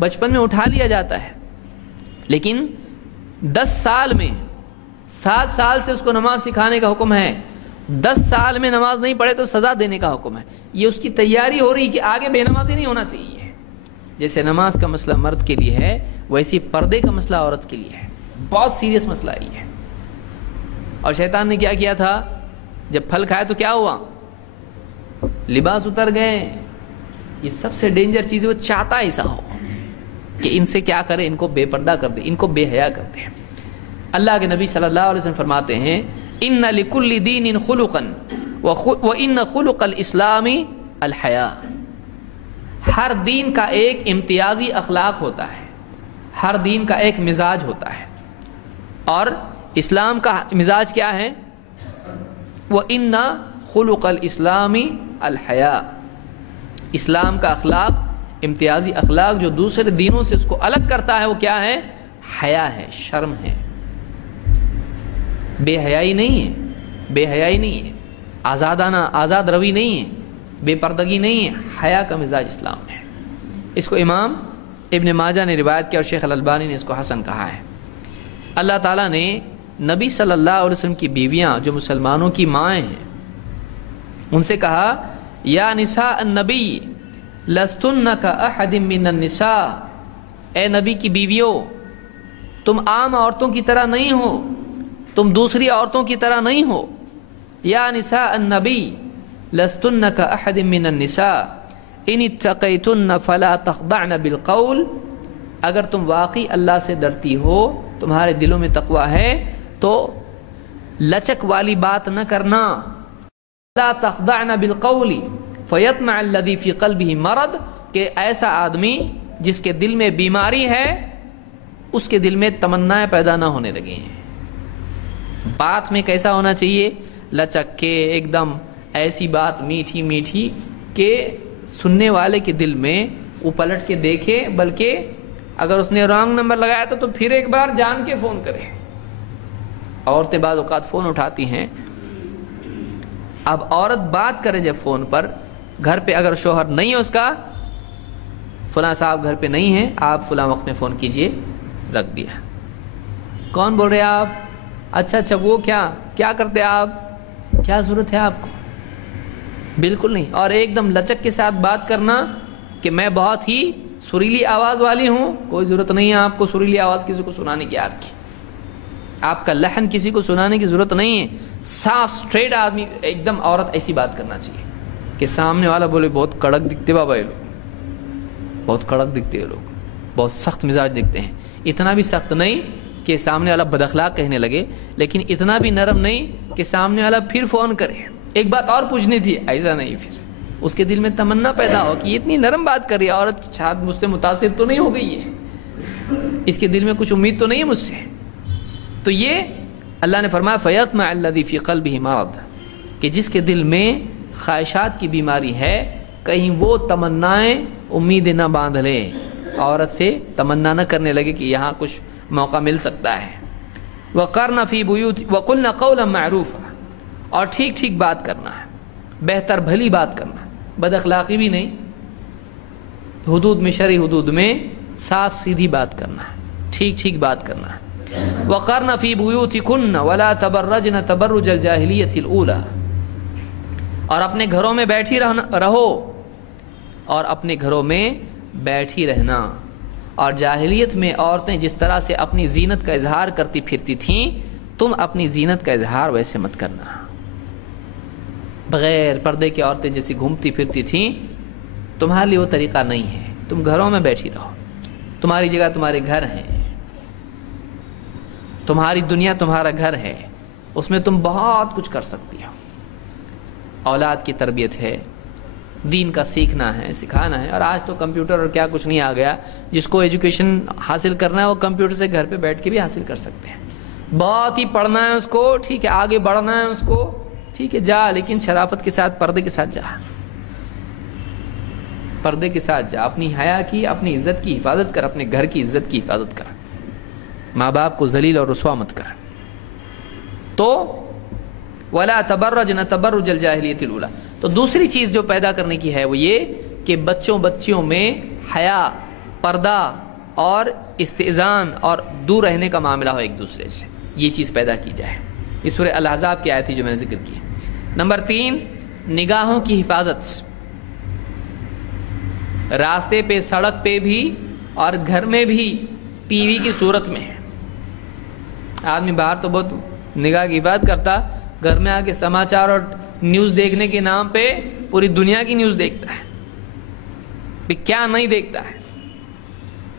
بچپن میں اٹھا لیا جاتا ہے, لیکن 10 سال میں 7 سال سے اس کو نماز سکھانے کا حکم ہے, 10 سال میں نماز نہیں پڑھے تو سزا دینے کا حکم ہے. یہ اس کی تیاری ہو رہی کہ آگے بے نمازی نہیں ہونا چاہیے. جیسے نماز کا مسئلہ مرد کے لیے ہے ویسے پردے کا مسئلہ عورت کے لیے ہے. بہت سیریس مسئلہ یہ ہے. اور شیطان نے کیا کیا تھا؟ جب پھل کھائے تو کیا ہوا؟ لباس اتر گئے. یہ سب سے ڈینجر چیز ہے. وہ چاہتا ایسا ہو کہ ان سے کیا کرے، ان کو بے پردہ کر دے، ان کو بے حیا کر دے. اللہ کے نبی صلی اللہ علیہ وسلم فرماتے ہیں ان لکل دین خلقا وان خلق الاسلام الحیا. ہر دین کا ایک امتیازی اخلاق ہوتا ہے، ہر دین کا ایک مزاج ہوتا ہے، اور اسلام کا مزاج کیا ہے؟ وَإِنَّ خُلُقَ الْإِسْلَامِ الْحَيَاءُ. اسلام کا اخلاق، امتیازی اخلاق جو دوسرے دینوں سے اس کو الگ کرتا ہے وہ کیا ہے؟ حیا ہے، شرم ہے. بے حیائی نہیں ہے، بے حیائی نہیں ہے، آزاد روی نہیں ہے، بے پردگی نہیں ہے. حیا کا مزاج اسلام ہے. اس کو امام ابن ماجہ نے روایت کیا اور شیخ الالبانی نے اس کو حسن کہا ہے. اللہ تعالیٰ نے نبی صلی اللہ علیہ وسلم کی بیویاں جو مسلمانوں کی مائیں ہیں ان سے کہا یا نساء النبی لستن کاحد من النساء. اے نبی کی بیویوں تم عام عورتوں کی طرح نہیں ہو، تم دوسری عورتوں کی طرح نہیں ہو. یا نساء النبی لستن کاحد من النساء ان اتقیتن فلا تخضعن بالقول. اگر تم واقعی اللہ سے ڈرتی ہو، تمہارے دلوں میں تقوی ہے، تو لچک والی بات نہ کرنا. لا تخضعن بالقول فیطمع الذی فی قلبہ مرض. کہ ایسا آدمی جس کے دل میں بیماری ہے اس کے دل میں تمنائیں پیدا نہ ہونے لگے ہیں. بات میں کیسا ہونا چاہیے؟ لچک کے ایک دم ایسی بات میٹھی میٹھی کہ سننے والے کے دل میں وہ پلٹ کے دیکھے، بلکہ اگر اس نے رانگ نمبر لگایا تو پھر ایک بار جان کے فون کرے. عورتیں بعض اوقات فون اٹھاتی ہیں. اب عورت بات کرے جب فون پر، گھر پہ اگر شوہر نہیں ہے اس کا، فلاں صاحب گھر پہ نہیں ہیں، آپ فلاں وقت میں فون کیجئے، رکھ دیا. کون بول رہے آپ؟ اچھا وہ کیا کرتے آپ؟ کیا ضرورت ہے آپ کو؟ بالکل نہیں. اور ایک دم لچک کے ساتھ بات کرنا کہ میں بہت ہی سریلی آواز والی ہوں. کوئی ضرورت نہیں ہے آپ کو سریلی آواز کسی کو سنانے کی. آپ کا لحن کسی کو سنانے کی ضرورت نہیں ہے. صاف سٹریٹ آدمی ایک دم عورت ایسی بات کرنا چاہیے کہ سامنے والا بولے بہت کڑک دکھتے بابا، یہ لوگ بہت کڑک دکھتے، یہ لوگ بہت سخت مزاج دکھتے ہیں. اتنا بھی سخت نہیں کہ سامنے والا بد اخلاق کہنے لگے، لیکن اتنا بھی نرم نہیں کہ سامنے والا پھر فون کرے ایک بات اور پوچھنی تھی، ایسا نہیں. پھر اس کے دل میں تمنا پیدا ہو کہ یہ اتنی نرم بات کر رہی ہے عورت، شاید مجھ سے متاثر تو نہیں ہو گئی ہے، اس کے دل میں کچھ امید تو نہیں ہے مجھ سے. تو یہ اللہ نے فرمایا فیطمع الذی فی قلبہ مرض، کہ جس کے دل میں خواہشات کی بیماری ہے کہیں وہ تمنائیں امید نہ باندھ لے، عورت سے تمنا نہ کرنے لگے کہ یہاں کچھ موقع مل سکتا ہے. وقرن فی بیوت وقلن قولا معروفا، اور ٹھیک ٹھیک بات کرنا ہے، بہتر بھلی بات کرنا، بد اخلاقی بھی نہیں، حدود میں، شرعی حدود میں صاف سیدھی بات کرنا ہے، ٹھیک ٹھیک بات کرنا ہے. وقرن فی بیوتکن ولا تبرجن تبرج الجاہلیۃ الاولی، اور اپنے گھروں میں بیٹھی رہو، اور اپنے گھروں میں بیٹھی رہنا. اور جاہلیت میں عورتیں جس طرح سے اپنی زینت کا اظہار کرتی پھرتی تھیں، تم اپنی زینت کا اظہار ویسے مت کرنا. بغیر پردے کی عورتیں جیسی گھومتی پھرتی تھیں، تمہارے لیے وہ طریقہ نہیں ہے. تم گھروں میں بیٹھی رہو، تمہاری جگہ تمہارے گھر ہیں، تمہاری دنیا تمہارا گھر ہے، اس میں تم بہت کچھ کر سکتی ہو. اولاد کی تربیت ہے، دین کا سیکھنا ہے، سکھانا ہے. اور آج تو کمپیوٹر اور کیا کچھ نہیں آ گیا، جس کو ایجوکیشن حاصل کرنا ہے وہ کمپیوٹر سے گھر پہ بیٹھ کے بھی حاصل کر سکتے ہیں. بہت ہی پڑھنا ہے اس کو، ٹھیک ہے، آگے بڑھنا ہے اس کو، ٹھیک ہے، جا، لیکن شرافت کے ساتھ، پردے کے ساتھ جا، پردے کے ساتھ جا. اپنی حیا کی، اپنی عزت کی حفاظت کر، اپنے گھر کی عزت کی حفاظت کر، ماں باپ کو ذلیل اور رسوا مت کر. تو ولا تبرجن تبرج الجاہلیۃ الاولی. تو دوسری چیز جو پیدا کرنے کی ہے وہ یہ کہ بچیوں میں حیا، پردہ اور استئذان اور دور رہنے کا معاملہ ہو ایک دوسرے سے، یہ چیز پیدا کی جائے. اس سورہ الاحزاب کی آیت تھی جو میں نے ذکر کی. نمبر 3 نگاہوں کی حفاظت، راستے پہ سڑک پہ بھی اور گھر میں بھی ٹی وی کی صورت میں. آدمی باہر تو بہت نگاہ کی حفاظت کرتا، گھر میں آ کے سماچار اور نیوز دیکھنے کے نام پہ پوری دنیا کی نیوز دیکھتا ہے. پھر کیا نہیں دیکھتا ہے.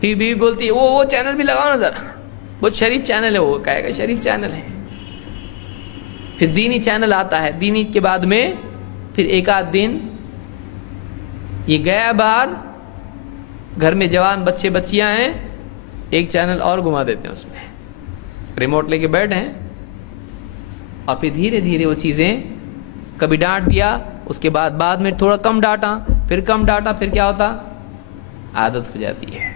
پھر بیوی بولتی ہے وہ چینل بھی لگاؤ نا ذرا، بہت شریف چینل ہے، وہ کہے گا شریف چینل ہے. پھر دینی چینل آتا ہے، دینی کے بعد میں پھر ایک آدھ دن یہ گیا باہر، گھر میں جوان بچے بچیاں ہیں، ایک چینل اور گھما دیتے ہیں، اس میں ریموٹ لے کے بیٹھے ہیں، اور پھر دھیرے دھیرے وہ چیزیں کبھی ڈانٹ دیا، اس کے بعد میں تھوڑا کم ڈانٹا، پھر کم ڈانٹا، پھر کیا ہوتا، عادت ہو جاتی ہے.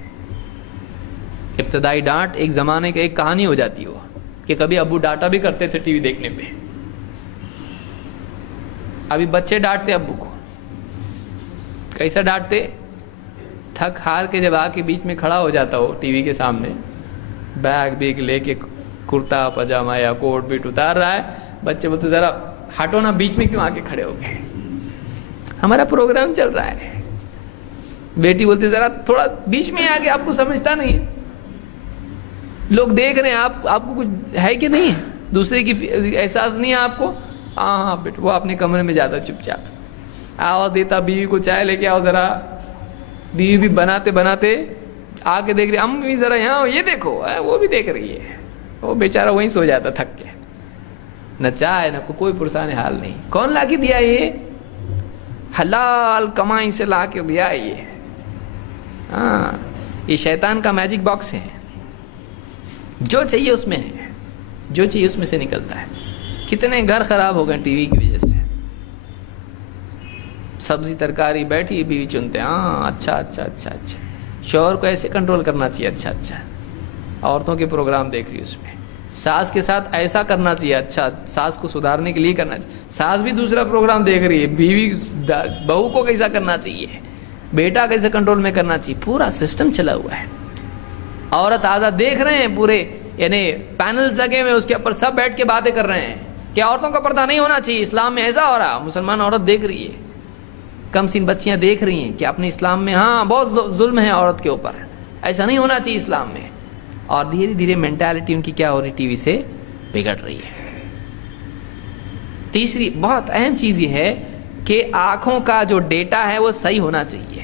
ابتدائی ڈانٹ ایک زمانے کا ایک کہانی ہو جاتی ہے، وہ کہ کبھی ابو ڈانٹا بھی کرتے تھے ٹی وی دیکھنے پہ. ابھی بچے ڈانٹتے ابو کو، کیسا ڈانٹتے، تھک ہار کے جب آ کے بیچ میں کھڑا ہو جاتا ہو ٹی وی کے سامنے، بیگ لے کے کرتا پاجامہ یا کوٹ پیٹ اتار رہا ہے، بچے بولتے ذرا ہٹو نا، بیچ میں کیوں آ کے کھڑے ہو گئے، ہمارا پروگرام چل رہا ہے. بیٹی بولتی ذرا تھوڑا بیچ میں آ کے، آپ کو سمجھتا نہیں ہے، لوگ دیکھ رہے ہیں، آپ کو کچھ ہے کہ نہیں ہے، دوسرے کی احساس نہیں ہے آپ کو. ہاں بیٹا، وہ اپنے کمرے میں جاتا چپ چاپ، آواز دیتا بیوی کو چائے لے کے آؤ ذرا، بیوی بھی بناتے بناتے آ کے دیکھ رہی، ہم بھی ذرا یہاں یہ دیکھو، وہ بھی دیکھ رہی ہے، وہ بیچارہ وہیں سو جاتا تھک کے، نہ چائے نہ کوئی پرسان حال نہیں. کون لا کے دیا، یہ حلال کمائی سے لا کے دیا یہ. ہاں یہ شیطان کا میجک باکس ہے، جو چاہیے اس میں ہے، جو چاہیے اس میں سے نکلتا ہے. کتنے گھر خراب ہو گئے ٹی وی کی وجہ سے. سبزی ترکاری بیٹھی بیوی چنتے، ہاں اچھا، شوہر کو ایسے کنٹرول کرنا چاہیے، اچھا عورتوں کے پروگرام دیکھ رہی اس میں. ساس کے ساتھ ایسا کرنا چاہیے، اچھا ساس کو سدھارنے کے لیے کرنا چاہیے. ساس بھی دوسرا پروگرام دیکھ رہی ہے، بیوی بہو کو کیسا کرنا چاہیے، بیٹا کیسے کنٹرول میں کرنا چاہیے، پورا سسٹم چلا ہوا ہے. عورت آزاد دیکھ رہے ہیں پورے، یعنی پینلز لگے ہوئے، اس کے اوپر سب بیٹھ کے باتیں کر رہے ہیں کہ عورتوں کا پردہ نہیں ہونا چاہیے، اسلام میں ایسا ہو رہا. مسلمان عورت دیکھ رہی ہے، کم سن بچیاں دیکھ رہی ہیں کہ اپنے اسلام میں ہاں بہت ظلم ہے عورت کے اوپر، ایسا نہیں ہونا چاہیے اسلام میں. اور دھیرے دھیرے مینٹالٹی ان کی کیا ہو رہی، ٹی وی سے بگڑ رہی ہے. تیسری بہت اہم چیز یہ ہے کہ آنکھوں کا جو ڈیٹا ہے وہ صحیح ہونا چاہیے،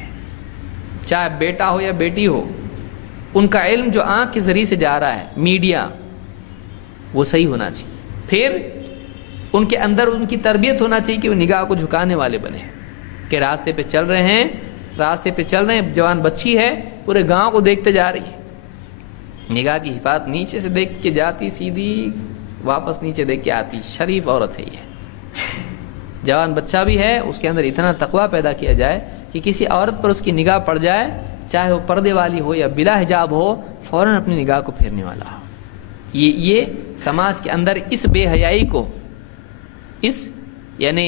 چاہے بیٹا ہو یا بیٹی ہو، ان کا علم جو آنکھ کے ذریعے سے جا رہا ہے، میڈیا، وہ صحیح ہونا چاہیے. پھر ان کے اندر ان کی تربیت ہونا چاہیے کہ وہ نگاہ کو جھکانے والے بنے، کہ راستے پہ چل رہے ہیں، جوان بچی ہے، پورے گاؤں کو دیکھتے جا رہی ہے، نگاہ کی حفاظت، نیچے سے دیکھ کے جاتی سیدھی، واپس نیچے دیکھ کے آتی، شریف عورت ہے یہ. جوان بچہ بھی ہے، اس کے اندر اتنا تقویٰ پیدا کیا جائے کہ کسی عورت پر اس کی نگاہ پڑ جائے، چاہے وہ پردے والی ہو یا بلا حجاب ہو، فوراً اپنی نگاہ کو پھیرنے والا ہو. یہ سماج کے اندر اس بے حیائی کو، اس یعنی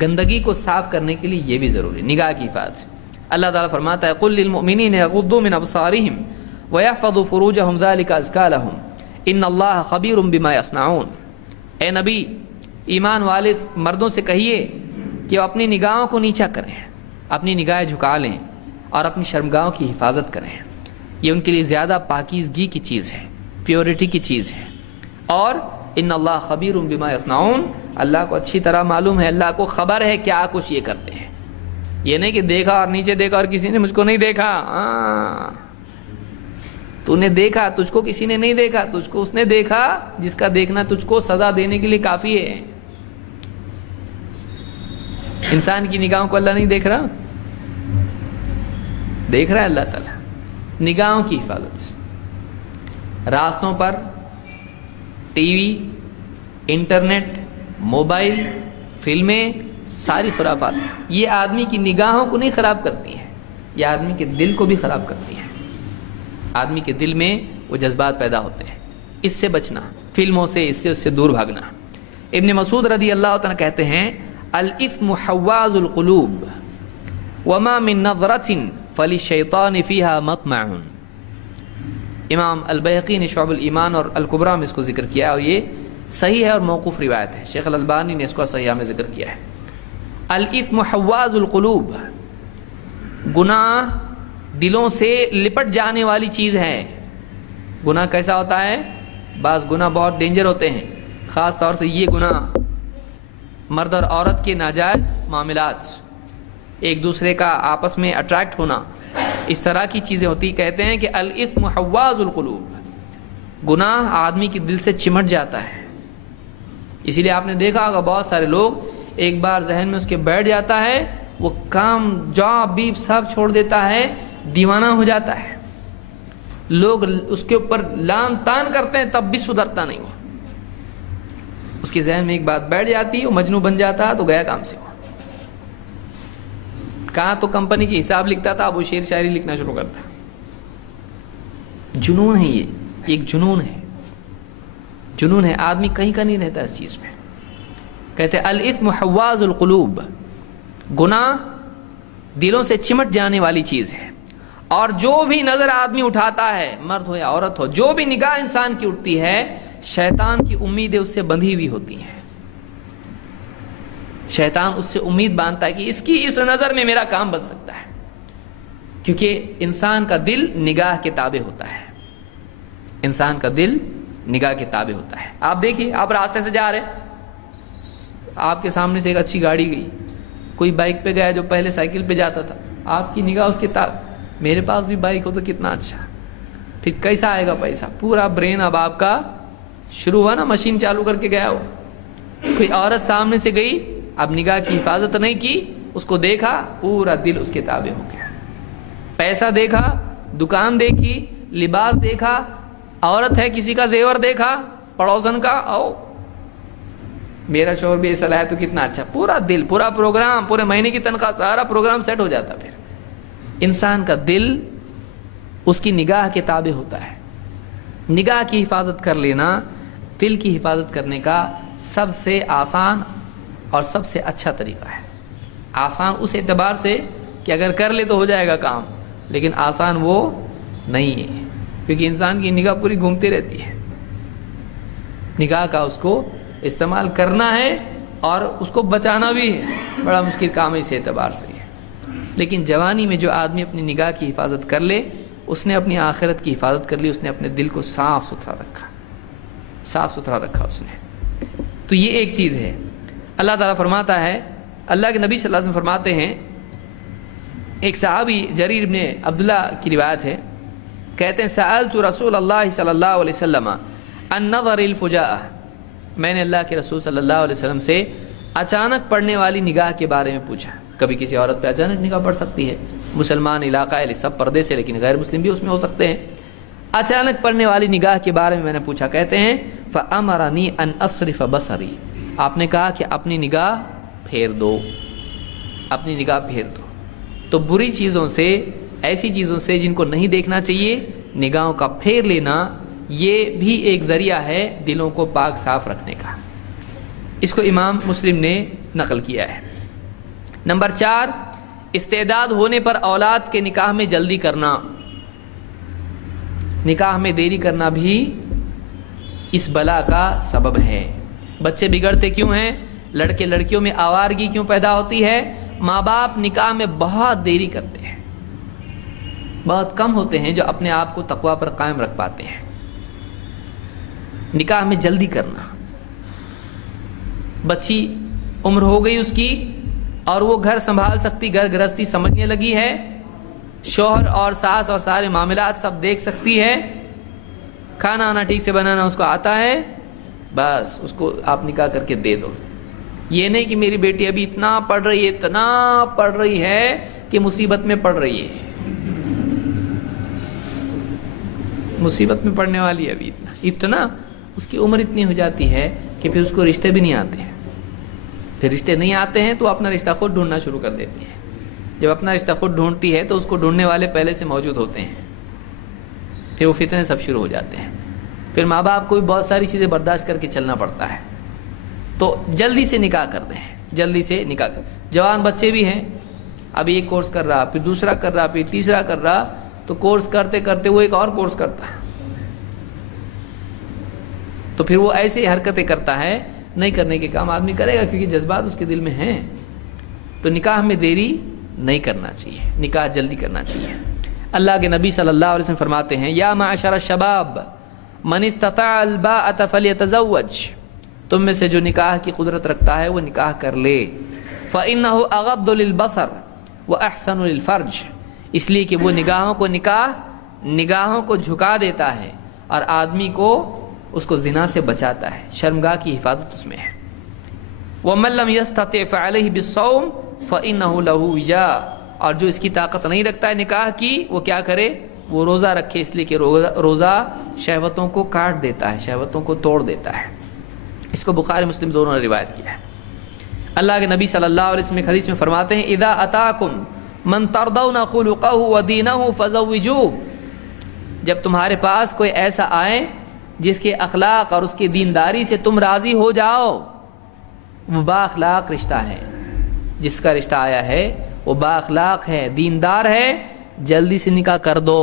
گندگی کو صاف کرنے کے لیے یہ بھی ضروری، نگاہ کی حفاظت. اللہ تعالیٰ فرماتا ہے قُلْ لِلْمُؤْمِنِينَ يَغُضُّوا مِنْ أَبْصَارِهِمْ وَيَحْفَظُوا فُرُوجَهُمْ ذَلِكَ أَزْكَىٰ لَهُمْ إِنَّ اللَّهَ خَبِيرٌ بِمَا يَصْنَعُونَ. اے نبی، ایمان والے مردوں سے کہیے کہ وہ اپنی نگاہوں کو نیچا کریں، اپنی نگاہیں جھکا لیں اور اپنی شرمگاہوں کی حفاظت کریں. یہ ان کے لیے زیادہ پاکیزگی کی چیز ہے، پیورٹی کی چیز ہے. اور ان اللہ خبیر بما یصنعون، اللہ کو اچھی طرح معلوم ہے، اللہ کو خبر ہے کیا کچھ یہ کرتے ہیں. یہ نہیں کہ دیکھا اور نیچے دیکھا اور کسی نے مجھ کو نہیں دیکھا. تو نے دیکھا، تجھ کو کسی نے نہیں دیکھا، تجھ کو اس نے دیکھا جس کا دیکھنا تجھ کو سزا دینے کے لیے کافی ہے. انسان کی نگاہوں کو اللہ نہیں دیکھ رہا، دیکھ رہا ہے اللہ تعالیٰ. نگاہوں کی حفاظت سے راستوں پر ٹی وی، انٹرنیٹ، موبائل، فلمیں، ساری خرافات یہ آدمی کی نگاہوں کو نہیں خراب کرتی ہیں، یہ آدمی کے دل کو بھی خراب کرتی ہیں. آدمی کے دل میں وہ جذبات پیدا ہوتے ہیں. اس سے بچنا، فلموں سے، اس سے دور بھاگنا. ابن مسعود رضی اللہ تعالیٰ کہتے ہیں الاثم حواز القلوب وما من نظرة فللشیطان فیہا مطمع. امام البیہقی نے شعب الایمان اور الکبریٰ میں اس کو ذکر کیا، اور یہ صحیح ہے اور موقوف روایت ہے، شیخ الالبانی نے اس کو صحیحہ میں ذکر کیا ہے۔ الاثم حواز القلوب، گناہ دلوں سے لپٹ جانے والی چیز ہے۔ گناہ کیسا ہوتا ہے؟ بعض گناہ بہت ڈینجر ہوتے ہیں، خاص طور سے یہ گناہ مرد اور عورت کے ناجائز معاملات، ایک دوسرے کا آپس میں اٹریکٹ ہونا، اس طرح کی چیزیں ہوتی۔ کہتے ہیں کہ الاثم حواز القلوب، گناہ آدمی کے دل سے چمٹ جاتا ہے۔ اسی لیے آپ نے دیکھا ہوگا بہت سارے لوگ ایک بار ذہن میں اس کے بیٹھ جاتا ہے، وہ کام جاب بیب سب چھوڑ دیتا ہے، دیوانہ ہو جاتا ہے، لوگ اس کے اوپر لان تان کرتے ہیں تب بھی سدھرتا نہیں ہوا۔ اس کے ذہن میں ایک بات بیٹھ جاتی ہے، وہ مجنوں بن جاتا ہے تو گیا کام سے ہوا۔ کہاں تو کمپنی کی حساب لکھتا تھا، اب وہ شعر شاعری لکھنا شروع کرتا۔ جنون ہے، یہ ایک جنون ہے، جنون ہے، آدمی کہیں کا نہیں رہتا اس چیز میں۔ کہتے ہیں الاثم حواز القلوب، گناہ دلوں سے چمٹ جانے والی چیز ہے، اور جو بھی نظر آدمی اٹھاتا ہے، مرد ہو یا عورت ہو، جو بھی نگاہ انسان کی اٹھتی ہے، شیطان کی امیدیں اس سے بندھی ہوئی ہوتی ہیں۔ شیطان اس سے امید باندھتا ہے کہ اس کی اس نظر میں میرا کام بن سکتا ہے، کیونکہ انسان کا دل نگاہ کے تابع ہوتا ہے، انسان کا دل نگاہ کے تابع ہوتا ہے۔ آپ دیکھیے، آپ راستے سے جا رہے، آپ کے سامنے سے ایک اچھی گاڑی گئی، کوئی بائک پہ گیا جو پہلے سائیکل پہ جاتا تھا، آپ کی نگاہ اس کے میرے پاس بھی بائک ہو تو کتنا اچھا، پھر کیسا آئے گا پیسہ، پورا برین اب آپ کا شروع ہوا نا، مشین چالو کر کے گیا ہو۔ کوئی عورت سامنے سے گئی، اب نگاہ کی حفاظت نہیں کی، اس کو دیکھا، پورا دل اس کے تابع ہو گیا۔ پیسہ دیکھا، دکان دیکھی، لباس دیکھا، عورت ہے کسی کا زیور دیکھا، پڑوسن کا، او میرا شوہر بھی ایسا لایا تو کتنا اچھا، پورا دل، پورا پروگرام، پورے مہینے کی تنخواہ، سارا پروگرام سیٹ ہو جاتا۔ پھر انسان کا دل اس کی نگاہ کے تابع ہوتا ہے۔ نگاہ کی حفاظت کر لینا دل کی حفاظت کرنے کا سب سے آسان اور سب سے اچھا طریقہ ہے۔ آسان اس اعتبار سے کہ اگر کر لے تو ہو جائے گا کام، لیکن آسان وہ نہیں ہے، کیونکہ انسان کی نگاہ پوری گھومتی رہتی ہے۔ نگاہ کا اس کو استعمال کرنا ہے اور اس کو بچانا بھی ہے، بڑا مشکل کام ہے اس اعتبار سے۔ لیکن جوانی میں جو آدمی اپنی نگاہ کی حفاظت کر لے، اس نے اپنی آخرت کی حفاظت کر لی، اس نے اپنے دل کو صاف ستھرا رکھا، صاف ستھرا رکھا اس نے۔ تو یہ ایک چیز ہے۔ اللہ تعالیٰ فرماتا ہے، اللہ کے نبی صلی اللہ علیہ وسلم فرماتے ہیں، ایک صحابی جریر ابن عبداللہ کی روایت ہے، کہتے ہیں سألت رسول اللہ صلی اللہ علیہ وسلم عن نظر الفجاء، میں نے اللہ کے رسول صلی اللہ علیہ وسلم سے اچانک پڑنے والی نگاہ کے بارے میں پوچھا۔ کبھی کسی عورت پہ اچانک نگاہ پڑ سکتی ہے، مسلمان علاقہ ہے سب پردے سے، لیکن غیر مسلم بھی اس میں ہو سکتے ہیں۔ اچانک پڑنے والی نگاہ کے بارے میں نے پوچھا، کہتے ہیں فَأَمَرَنِي أَنْ أَصْرِفَ بَصَرِي، آپ نے کہا کہ اپنی نگاہ پھیر دو، اپنی نگاہ پھیر دو۔ تو بری چیزوں سے، ایسی چیزوں سے جن کو نہیں دیکھنا چاہیے، نگاہوں کا پھیر لینا، یہ بھی ایک ذریعہ ہے دلوں کو پاک صاف رکھنے کا۔ اس کو امام مسلم نے نقل کیا ہے۔ نمبر 4، استعداد ہونے پر اولاد کے نکاح میں جلدی کرنا۔ نکاح میں دیری کرنا بھی اس بلا کا سبب ہے۔ بچے بگڑتے کیوں ہیں؟ لڑکے لڑکیوں میں آوارگی کیوں پیدا ہوتی ہے؟ ماں باپ نکاح میں بہت دیری کرتے ہیں، بہت کم ہوتے ہیں جو اپنے آپ کو تقوی پر قائم رکھ پاتے ہیں۔ نکاح میں جلدی کرنا، بچی عمر ہو گئی اس کی اور وہ گھر سنبھال سکتی، گھر گرہستی سمجھنے لگی ہے، شوہر اور ساس اور سارے معاملات سب دیکھ سکتی ہے، کھانا آنا ٹھیک سے بنانا اس کو آتا ہے، بس اس کو آپ نکاح کر کے دے دو۔ یہ نہیں کہ میری بیٹی ابھی اتنا پڑھ رہی ہے، اتنا پڑھ رہی ہے کہ مصیبت میں پڑھ رہی ہے، مصیبت میں پڑھنے والی ہے ابھی اتنا اس کی عمر اتنی ہو جاتی ہے کہ پھر اس کو رشتے بھی نہیں آتے ہیں۔ پھر رشتے نہیں آتے ہیں تو اپنا رشتہ خود ڈھونڈنا شروع کر دیتی ہے۔ جب اپنا رشتہ خود ڈھونڈتی ہے تو اس کو ڈھونڈنے والے پہلے سے موجود ہوتے ہیں، پھر وہ فتنے سب شروع ہو جاتے ہیں۔ پھر ماں باپ کو بھی بہت ساری چیزیں برداشت کر کے چلنا پڑتا ہے۔ تو جلدی سے نکاح کر دیں، جلدی سے نکاح کر۔ جوان بچے بھی ہیں، ابھی ایک کورس کر رہا، پھر دوسرا کر رہا، پھر تیسرا کر رہا، تو کورس کرتے کرتے وہ ایک اور کورس کرتا ہے، تو پھر وہ ایسی حرکتیں کرتا ہے، نہیں کرنے کے کام آدمی کرے گا کیونکہ جذبات اس کے دل میں ہیں. تو نکاح میں دیری نہیں کرنا چاہیے، نکاح جلدی کرنا چاہیے. اللہ کے نبی صلی اللہ علیہ وسلم فرماتے ہیں یا معشر الشباب من استطاع الباءۃ فلیتزوج، تم میں سے جو نکاح کی قدرت رکھتا ہے وہ نکاح کر لے. فإنه اغض للبصر واحسن للفرج، اس لیے کہ وہ نگاہوں کو جھکا دیتا ہے اور آدمی کو اس کو زنا سے بچاتا ہے، شرمگاہ کی حفاظت اس میں ہے. ومن لم يستطع فعليه بالصوم فإنه له وجاء، اور جو اس کی طاقت نہیں رکھتا ہے نکاح کی، وہ کیا کرے؟ وہ روزہ رکھے، اس لیے کہ روزہ شہوتوں کو کاٹ دیتا ہے، شہوتوں کو توڑ دیتا ہے. اس کو بخاری مسلم دونوں نے روایت کیا ہے. اللہ کے نبی صلی اللہ علیہ وسلم ایک حدیث میں فرماتے ہیں اذا اتاکم من ترضون خلقه ودینه فزوجوه، جب تمہارے پاس کوئی ایسا آئے جس کے اخلاق اور اس کی دینداری سے تم راضی ہو جاؤ، وہ با اخلاق رشتہ ہے، جس کا رشتہ آیا ہے وہ با اخلاق ہے، دیندار ہے، جلدی سے نکاح کر دو.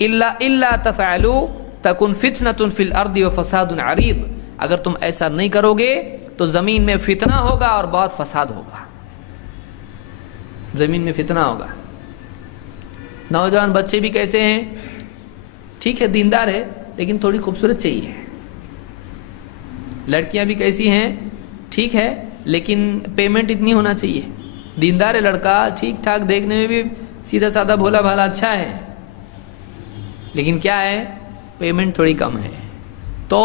الا تفعلوا تکن فتنة فی الارض وفساد عریض، اگر تم ایسا نہیں کرو گے تو زمین میں فتنہ ہوگا اور بہت فساد ہوگا، زمین میں فتنہ ہوگا. نوجوان بچے بھی کیسے ہیں؟ ٹھیک ہے دیندار ہے لیکن تھوڑی خوبصورت چاہیے. لڑکیاں بھی کیسی ہیں؟ ٹھیک ہے لیکن پیمنٹ اتنی ہونا چاہیے. دیندار ہے لڑکا، ٹھیک ٹھاک دیکھنے میں بھی سیدھا سادہ بھولا بھالا اچھا ہے، لیکن کیا ہے؟ پیمنٹ تھوڑی کم ہے. تو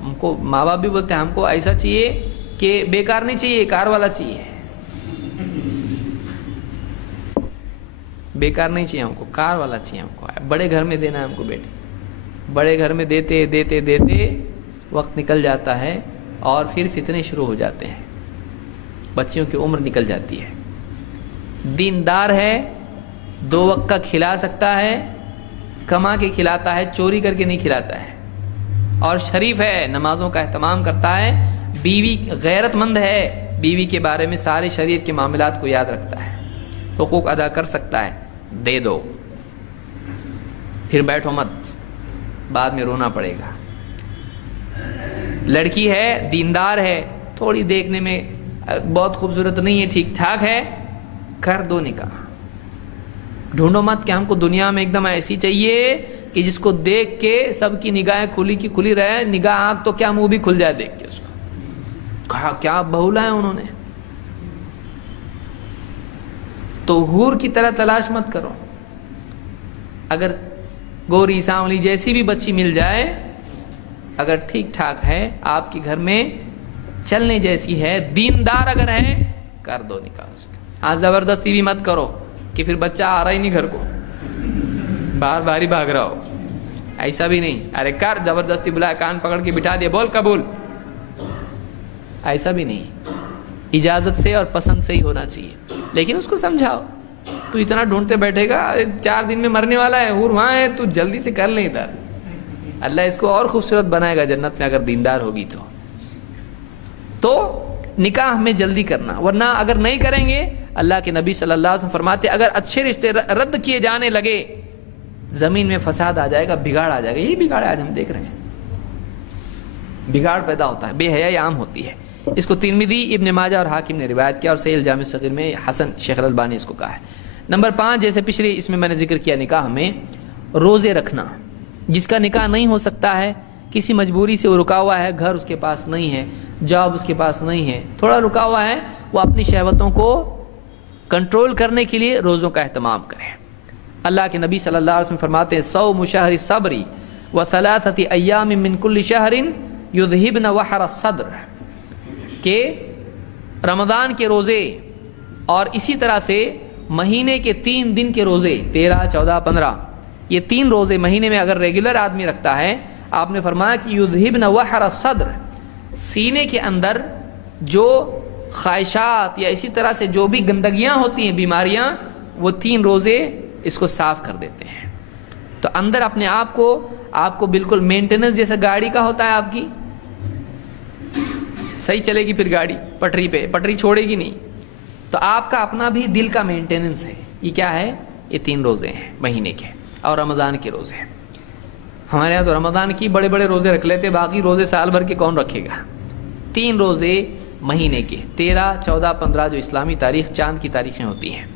ہم کو ماں باپ بھی بولتے ہیں ہم کو ایسا چاہیے کہ بیکار نہیں چاہیے، کار والا چاہیے. بیکار نہیں چاہیے ہم کو، کار والا چاہیے ہم کو. بڑے گھر میں دینا ہے ہم کو بیٹے. بڑے گھر میں دیتے دیتے دیتے وقت نکل جاتا ہے اور پھر فتنے شروع ہو جاتے ہیں، بچیوں کی عمر نکل جاتی ہے. دیندار ہے، 2 وقت کا کھلا سکتا ہے، کما کے کھلاتا ہے، چوری کر کے نہیں کھلاتا ہے. اور شریف ہے، نمازوں کا اہتمام کرتا ہے. بیوی غیرت مند ہے، بیوی کے بارے میں سارے شریعت کے معاملات کو یاد رکھتا ہے، حقوق ادا کر سکتا ہے. دے دو، پھر بیٹھو مت، بعد میں رونا پڑے گا. لڑکی ہے، دیندار ہے، تھوڑی دیکھنے میں بہت خوبصورت نہیں ہے، ٹھیک ٹھاک ہے، کر دو نکاح. ڈھونڈو مت کہ ہم کو دنیا میں ایک دم ایسی چاہیے کہ جس کو دیکھ کے سب کی نگاہیں کھلی کی کھلی رہے. نگاہ آنکھ تو کیا منہ بھی کھل جائے دیکھ کے اس کو. کہا کیا بہولا ہے انہوں نے. تو حور کی طرح تلاش مت کرو. اگر گوری سانولی جیسی بھی بچی مل جائے، اگر ٹھیک ٹھاک ہے، آپ کے گھر میں چلنے جیسی ہے، دیندار اگر ہے، کر دو نکاح اس کا. آج زبردستی بھی مت کرو کہ پھر بچہ آ رہا ہی نہیں گھر کو، باہر باہر ہی بھاگ رہا ہو. ایسا بھی نہیں، ارے کر، زبردستی بلایا، کان پکڑ کے بٹھا دیا، بول قبول. ایسا بھی نہیں، اجازت سے اور پسند سے ہی ہونا چاہیے. لیکن اس کو سمجھاؤ، تو اتنا ڈھونڈتے بیٹھے گا، 4 دن میں مرنے والا ہے، حور وہاں ہے، تو جلدی سے کر لیں ادھر. اللہ اس کو اور خوبصورت بنائے گا جنت میں اگر دیندار ہوگی تو نکاح میں جلدی کرنا. ورنہ اگر نہیں کریں گے، اللہ کے نبی صلی اللہ علیہ وسلم فرماتے اگر اچھے رشتے رد کیے جانے لگے، زمین میں فساد آ جائے گا، بگاڑ آ جائے گا. یہی بگاڑ آج ہم دیکھ رہے ہیں، بگاڑ پیدا ہوتا ہے، بے حیائی عام ہوتی ہے. اس کو ترمذی، ابن ماجہ اور حاکم نے روایت کیا، اور صحیح الجامع الصغیر میں حسن شیخ الالبانی اس کو کہا ہے. نمبر 5، جیسے پچھلے اس میں نے ذکر کیا، نکاح میں روزے رکھنا. جس کا نکاح نہیں ہو سکتا ہے، کسی مجبوری سے وہ رکا ہوا ہے، گھر اس کے پاس نہیں ہے، جاب اس کے پاس نہیں ہے، تھوڑا رکا ہوا ہے، وہ اپنی شہوتوں کو کنٹرول کرنے کے لیے روزوں کا اہتمام کرے. اللہ کے نبی صلی اللہ علیہ وسلم فرماتے ہیں صوم شہر الصبر وثلاثة ایام من کل شہر یذہبن وحر الصدر، کہ رمضان کے روزے اور اسی طرح سے مہینے کے 3 دن کے روزے، 13، 14، 15، یہ 3 روزے مہینے میں اگر ریگولر آدمی رکھتا ہے، آپ نے فرمایا کہ یذہبن وحر الصدر، سینے کے اندر جو خواہشات یا اسی طرح سے جو بھی گندگیاں ہوتی ہیں، بیماریاں، وہ 3 روزے اس کو صاف کر دیتے ہیں. تو اندر اپنے آپ کو بالکل مینٹیننس جیسا گاڑی کا ہوتا ہے، آپ کی صحیح چلے گی، پھر گاڑی پٹری پہ، پٹری چھوڑے گی نہیں. تو آپ کا اپنا بھی دل کا مینٹیننس ہے. یہ کیا ہے؟ یہ 3 روزے ہیں مہینے کے اور رمضان کے روزے ہیں. ہمارے یہاں تو رمضان کی بڑے بڑے روزے رکھ لیتے، باقی روزے سال بھر کے کون رکھے گا؟ 3 روزے مہینے کے، 13، 14، 15 جو اسلامی تاریخ چاند کی تاریخیں ہوتی ہیں.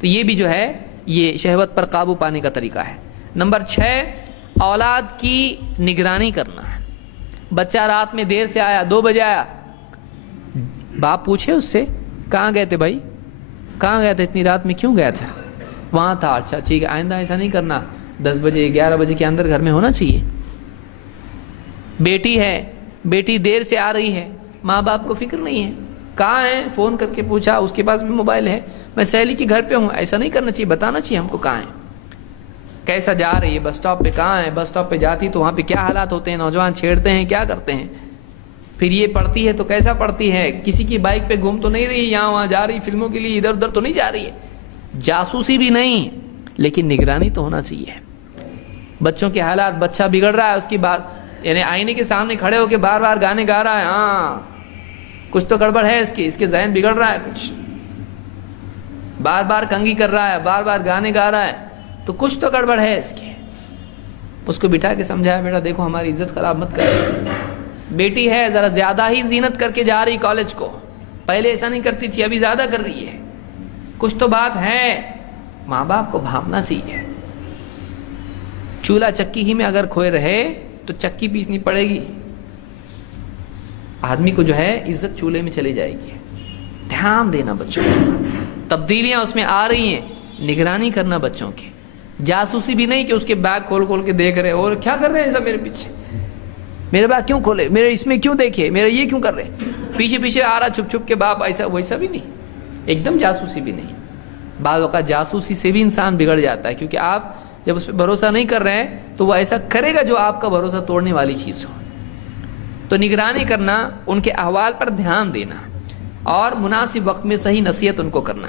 تو یہ بھی جو ہے یہ شہوت پر قابو پانے کا طریقہ ہے. نمبر 6، اولاد کی نگرانی کرنا. بچہ رات میں دیر سے آیا، 2 بجے آیا، باپ پوچھے اس سے کہاں گئے تھے بھائی، کہاں گیا تھا اتنی رات میں، کیوں گیا تھا؟ وہاں تھا. اچھا ٹھیک ہے، آئندہ ایسا نہیں کرنا، 10 بجے 11 بجے کے اندر گھر میں ہونا چاہیے. بیٹی ہے، بیٹی دیر سے آ رہی ہے، ماں باپ کو فکر نہیں ہے، کہاں ہے، فون کر کے پوچھا، اس کے پاس بھی موبائل ہے، میں سہیلی کے گھر پہ ہوں. ایسا نہیں کرنا چاہیے، بتانا چاہیے ہم کو کہاں ہے، کیسا جا رہی ہے، بس اسٹاپ پہ کہاں ہے، بس اسٹاپ پہ جاتی تو وہاں پہ کیا حالات ہوتے ہیں، نوجوان چھیڑتے ہیں، کیا کرتے ہیں، پھر یہ پڑھتی ہے تو کیسا پڑھتی ہے، کسی کی بائک پہ گھوم تو نہیں رہی، یہاں وہاں جا رہی، فلموں کے لیے ادھر ادھر تو نہیں جا رہی ہے. جاسوسی بھی نہیں، لیکن نگرانی تو ہونا چاہیے. بچوں کے حالات، بچہ بگڑ رہا ہے، اس کی بات یعنی آئینے کے سامنے کھڑے ہو کے بار بار گانے گا رہا ہے، ہاں کچھ تو گڑبڑ ہے، اس کے ذہن بگڑ رہا ہے، کچھ بار بار کنگھی کر رہا ہے، بار بار گانے گا رہا ہے، تو کچھ تو گڑبڑ ہے اس کے. اس کو بٹھا کے سمجھایا، بیٹا دیکھو ہماری عزت خراب مت کر. بیٹی ہے ذرا زیادہ ہی زینت کر کے جا رہی کالج کو، پہلے ایسا نہیں کرتی تھی، ابھی زیادہ کر رہی ہے، کچھ تو بات ہے. ماں باپ کو بھانپنا چاہیے. چولہا چکی ہی میں اگر کھوئے رہے تو چکی پیسنی پڑے گی. آدمی کو جو ہے عزت چولہے میں چلی جائے گی. دھیان دینا بچوں کو، تبدیلیاں اس میں آ رہی ہیں، نگرانی کرنا بچوں کی. جاسوسی بھی نہیں کہ اس کے بیگ کھول کھول کے دیکھ رہے اور کیا کر رہے ہیں سب میرے پیچھے، میرے بیگ کیوں کھولے، میرے اس میں کیوں دیکھے، میرے یہ کیوں کر رہے، پیچھے پیچھے آ رہا چھپ چھپ کے باپ. ایسا ویسا بھی نہیں، ایک دم جاسوسی بھی نہیں. بعض اوقات جاسوسی سے بھی انسان بگڑ جاتا ہے، کیونکہ آپ جب اس پہ بھروسہ نہیں کر رہے ہیں تو وہ ایسا کرے گا جو آپ کا بھروسہ توڑنے والی چیز ہو. تو نگرانی کرنا، ان کے احوال پر دھیان دینا، اور مناسب وقت میں صحیح نصیحت ان کو کرنا.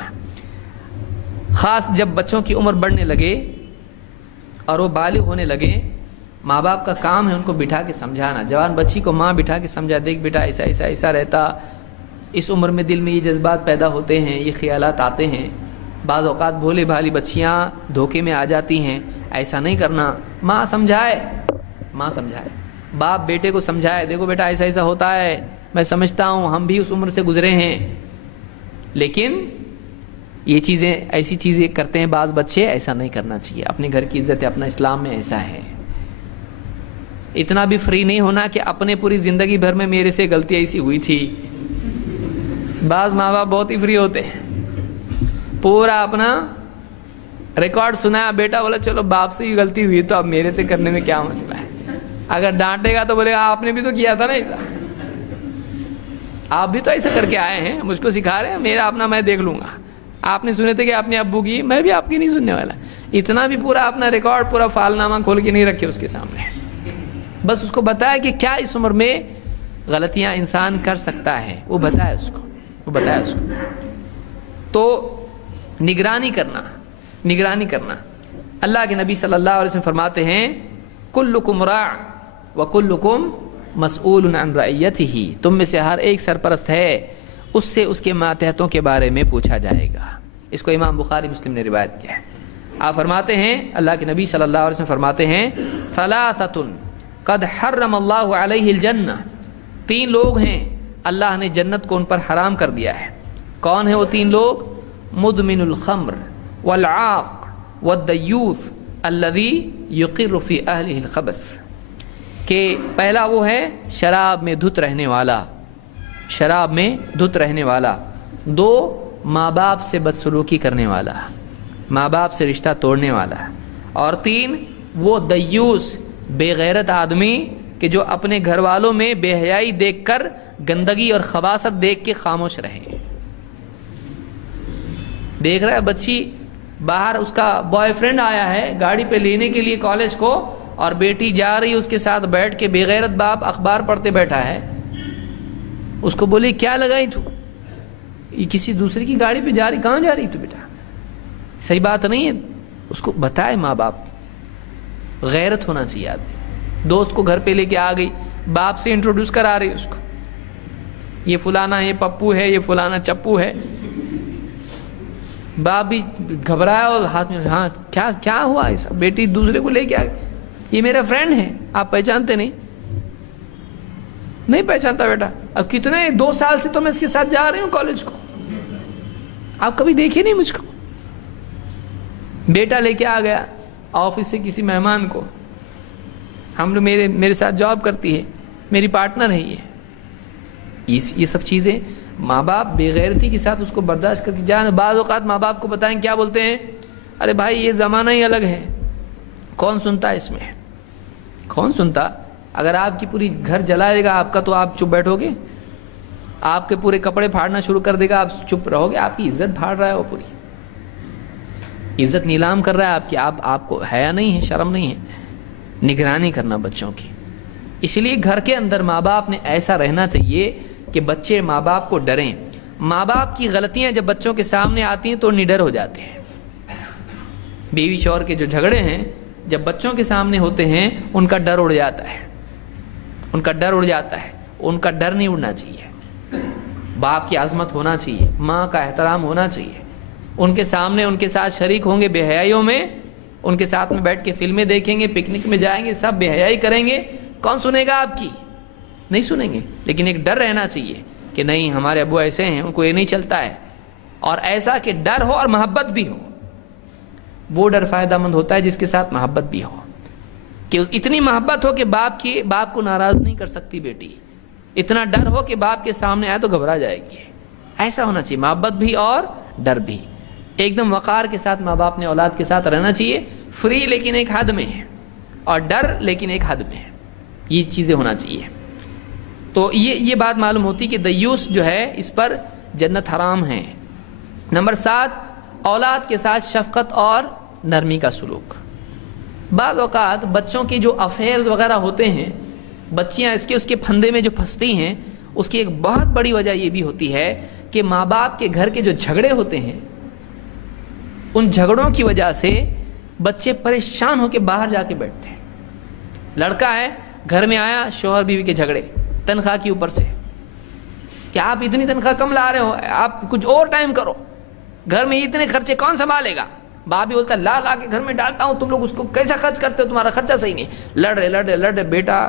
خاص جب بچوں کی عمر بڑھنے لگے اور وہ بالغ ہونے لگے، ماں باپ کا کام ہے ان کو بٹھا کے سمجھانا. جوان بچی کو ماں بٹھا کے سمجھا، دیکھ بیٹا ایسا ایسا ایسا رہتا، اس عمر میں دل میں یہ جذبات پیدا ہوتے ہیں، یہ خیالات آتے ہیں، بعض اوقات بھولے بھالی بچیاں دھوکے میں آ جاتی ہیں، ایسا نہیں کرنا. ماں سمجھائے، ماں سمجھائے، باپ بیٹے کو سمجھائے، دیکھو بیٹا ایسا ایسا ہوتا ہے، میں سمجھتا ہوں، ہم بھی اس عمر سے گزرے ہیں، لیکن یہ چیزیں ایسی چیزیں کرتے ہیں بعض بچے، ایسا نہیں کرنا چاہیے. اپنے گھر کی عزت ہے، اپنا اسلام میں ایسا ہے. اتنا بھی فری نہیں ہونا کہ اپنے پوری زندگی بھر میں میرے سے غلطی ایسی ہوئی تھی. بعض ماں باپ بہت ہی فری ہوتے ہیں، پورا اپنا ریکارڈ سنایا، بیٹا بولا چلو باپ سے ہی غلطی ہوئی تو اب میرے سے کرنے میں کیا مسئلہ ہے. اگر ڈانٹے گا تو بولے گا آپ نے بھی تو کیا تھا نا ایسا، آپ بھی تو ایسا کر کے آئے ہیں، مجھ کو سکھا رہے ہیں، میرا اپنا میں دیکھ لوں گا. آپ نے سنے تھے کہ اپنے ابو کی، میں بھی آپ کی نہیں سننے والا. اتنا بھی پورا اپنا ریکارڈ، پورا فال نامہ کھول کے نہیں رکھے اس کے سامنے. بس اس کو بتایا کہ کیا اس عمر میں غلطیاں انسان کر سکتا ہے، وہ بتایا اس کو، وہ بتایا اس کو. تو نگرانی کرنا، نگرانی کرنا. اللہ کے نبی صلی اللہ علیہ وسلم فرماتے ہیں کلکم راع وکلکم مسئول عن رعیتہ، تم میں سے ہر ایک سرپرست ہے، اس سے اس کے ماتحتوں کے بارے میں پوچھا جائے گا. اس کو امام بخاری مسلم نے روایت کیا ہے. آپ فرماتے ہیں، اللہ کے نبی صلی اللہ علیہ وسلم فرماتے ہیں ثلاثۃ قد حرم اللہ علیہ الجنہ، 3 لوگ ہیں اللہ نے جنت کو ان پر حرام کر دیا ہے. کون ہیں وہ 3 لوگ؟ مدمن الخمر والعاق والدیوث الذی یقر فی اہلہ الخبث، کہ پہلا وہ ہے شراب میں دھت رہنے والا، شراب میں دھت رہنے والا. 2 ماں باپ سے بدسلوکی کرنے والا، ماں باپ سے رشتہ توڑنے والا. اور 3 وہ دیوس، بے غیرت آدمی کہ جو اپنے گھر والوں میں بے حیائی دیکھ کر، گندگی اور خباثت دیکھ کے خاموش رہے. دیکھ رہا ہے بچی باہر، اس کا بوائے فرینڈ آیا ہے گاڑی پہ لینے کے لیے کالج کو، اور بیٹی جا رہی اس کے ساتھ بیٹھ کے، بے غیرت باپ اخبار پڑھتے بیٹھا ہے. اس کو بولی کیا لگائی تو، یہ کسی دوسرے کی گاڑی پہ جا رہی، کہاں جا رہی تو بیٹا، صحیح بات نہیں ہے. اس کو بتائے ماں باپ، غیرت ہونا چاہیے آدمی. دوست کو گھر پہ لے کے آ گئی، باپ سے انٹروڈیوس کرا رہی اس کو، یہ فلانا، یہ پپو ہے، یہ فلانا چپو ہے. باپ بھی گھبرایا اور ہاتھ میں، ہاں کیا ہوا ایسا، بیٹی دوسرے کو لے کے آ گئی. یہ میرا فرینڈ ہے, آپ پہچانتے نہیں؟ نہیں پہچانتا بیٹا. اب کتنے 2 سال سے تو میں اس کے ساتھ جا رہی ہوں کالج کو, آپ کبھی دیکھے نہیں مجھ کو. بیٹا لے کے آ گیا آفس سے کسی مہمان کو, ہم لوگ میرے ساتھ جاب کرتی ہے, میری پارٹنر ہے یہ سب چیزیں ماں باپ بے غیرتی کے ساتھ اس کو برداشت کر کے جانا. بعض اوقات ماں باپ کو بتائیں کیا بولتے ہیں, ارے بھائی یہ زمانہ ہی الگ ہے, کون سنتا ہے اس میں, کون سنتا. اگر آپ کی پوری گھر جلائے گا آپ کا تو آپ چپ بیٹھو گے؟ آپ کے پورے کپڑے پھاڑنا شروع کر دے گا, آپ چپ رہو گے؟ آپ کی عزت پھاڑ رہا ہے, وہ پوری عزت نیلام کر رہا ہے آپ کی. آپ کو حیا نہیں ہے, شرم نہیں ہے نگرانی کرنا بچوں کی. اس لیے گھر کے اندر ماں باپ نے ایسا رہنا چاہیے کہ بچے ماں باپ کو ڈریں. ماں باپ کی غلطیاں جب بچوں کے سامنے آتی ہیں تو نڈر ہو جاتے ہیں. بیوی شوہر کے جو جھگڑے ہیں جب بچوں کے سامنے ہوتے ہیں ان کا ڈر اڑ جاتا ہے, ان کا ڈر اڑ جاتا ہے. ان کا ڈر نہیں اڑنا چاہیے, باپ کی عظمت ہونا چاہیے, ماں کا احترام ہونا چاہیے. ان کے سامنے ان کے ساتھ شریک ہوں گے بے حیائیوں میں, ان کے ساتھ میں بیٹھ کے فلمیں دیکھیں گے, پکنک میں جائیں گے, سب بے حیائی کریں گے, کون سنے گا آپ کی؟ نہیں سنیں گے. لیکن ایک ڈر رہنا چاہیے کہ نہیں ہمارے ابو ایسے ہیں, ان کو یہ نہیں چلتا ہے. اور ایسا کہ ڈر ہو اور محبت بھی ہو. وہ ڈر فائدہ مند ہوتا ہے جس کے ساتھ محبت بھی ہو, کہ اتنی محبت ہو کہ باپ کو ناراض نہیں کر سکتی بیٹی, اتنا ڈر ہو کہ باپ کے سامنے آئے تو گھبرا جائے گی. ایسا ہونا چاہیے, محبت بھی اور ڈر بھی. ایک دم وقار کے ساتھ ماں باپ نے اولاد کے ساتھ رہنا چاہیے, فری لیکن ایک حد میں ہے, اور ڈر لیکن ایک حد میں ہے. یہ چیزیں ہونا چاہیے. تو یہ بات معلوم ہوتی کہ دیوس جو ہے اس پر جنت حرام ہے. نمبر 7, اولاد کے ساتھ شفقت اور نرمی کا سلوک. بعض اوقات بچوں کے جو افیئرز وغیرہ ہوتے ہیں, بچیاں اس کے پھندے میں جو پھنستی ہیں, اس کی ایک بہت بڑی وجہ یہ بھی ہوتی ہے کہ ماں باپ کے گھر کے جو جھگڑے ہوتے ہیں, ان جھگڑوں کی وجہ سے بچے پریشان ہو کے باہر جا کے بیٹھتے ہیں. لڑکا ہے گھر میں آیا, شوہر بیوی کے جھگڑے تنخواہ کے اوپر سے, کہ آپ اتنی تنخواہ کم لا رہے ہو, آپ کچھ اور ٹائم کرو, گھر میں اتنے خرچے کون سنبھالے گا. باپ بھی بولتا ہے لا کے گھر میں ڈالتا ہوں, تم لوگ اس کو کیسا خرچ کرتے ہو, تمہارا خرچہ صحیح نہیں. لڑ رہے بیٹا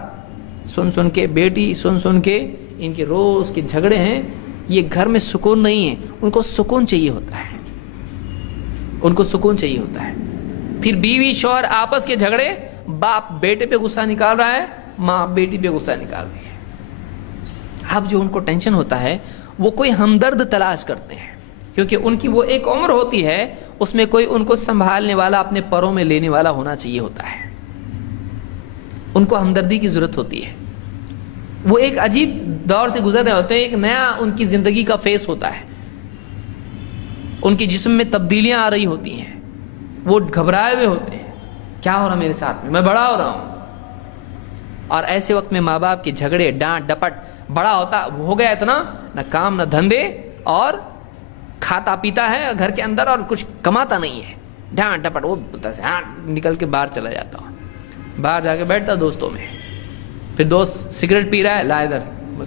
سن کے, بیٹی سن کے, ان کے روز کے جھگڑے ہیں. یہ گھر میں سکون نہیں ہے. ان کو سکون چاہیے ہوتا ہے, ان کو سکون چاہیے ہوتا ہے. پھر بیوی شوہر آپس کے جھگڑے, باپ بیٹے پہ غصہ نکال رہا ہے, ماں بیٹی پہ غصہ نکال رہی ہے. اب جو ان کو ٹینشن ہوتا ہے وہ کوئی ہمدرد تلاش کرتے ہیں, کیونکہ ان کی وہ ایک عمر ہوتی ہے اس میں کوئی ان کو سنبھالنے والا, اپنے پروں میں لینے والا ہونا چاہیے ہوتا ہے. ان کو ہمدردی کی ضرورت ہوتی ہے. وہ ایک عجیب دور سے گزر رہے ہوتے ہیں, ایک نیا ان کی زندگی کا فیس ہوتا ہے, ان کے جسم میں تبدیلیاں آ رہی ہوتی ہیں, وہ گھبرائے ہوئے ہوتے ہیں, کیا ہو رہا میرے ساتھ میں بڑا ہو رہا ہوں. اور ایسے وقت میں ماں باپ کے جھگڑے, ڈانٹ ڈپٹ, بڑا ہوتا ہو گیا اتنا, نہ کام نہ دھندے, اور کھاتا پیتا ہے گھر کے اندر اور کچھ کماتا نہیں ہے, ڈانٹ ڈپٹ. وہ بولتا ہے ہاں, نکل کے باہر چلا جاتا ہوں, باہر جا کے بیٹھتا دوستوں میں, پھر دوست سگریٹ پی رہا ہے, لا ادھر,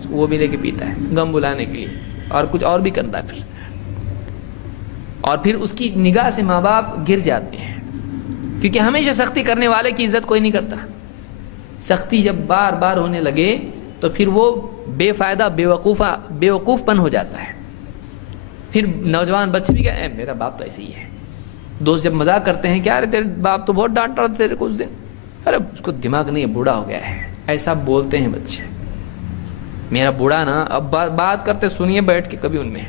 وہ بھی لے کے پیتا ہے غم بلانے کے لیے, اور کچھ اور بھی کرتا ہے پھر. اور پھر اس کی نگاہ سے ماں باپ گر جاتے ہیں, کیونکہ ہمیشہ سختی کرنے والے کی عزت کوئی نہیں کرتا. سختی جب بار بار ہونے لگے تو پھر وہ بے فائدہ بیوقوف پن ہو جاتا ہے. پھر نوجوان بچے بھی کہتے ہیں میرا باپ تو ایسے ہی ہے. دوست جب مذاق کرتے ہیں, کیا ارے تیرے باپ تو بہت ڈانٹ رہا تھا تیرے کو اس دن, ارے اس کو دماغ نہیں ہے, بوڑھا ہو گیا ہے, ایسا بولتے ہیں بچے. میرا بوڑھا نا, اب بات کرتے سنیے بیٹھ کے کبھی ان میں,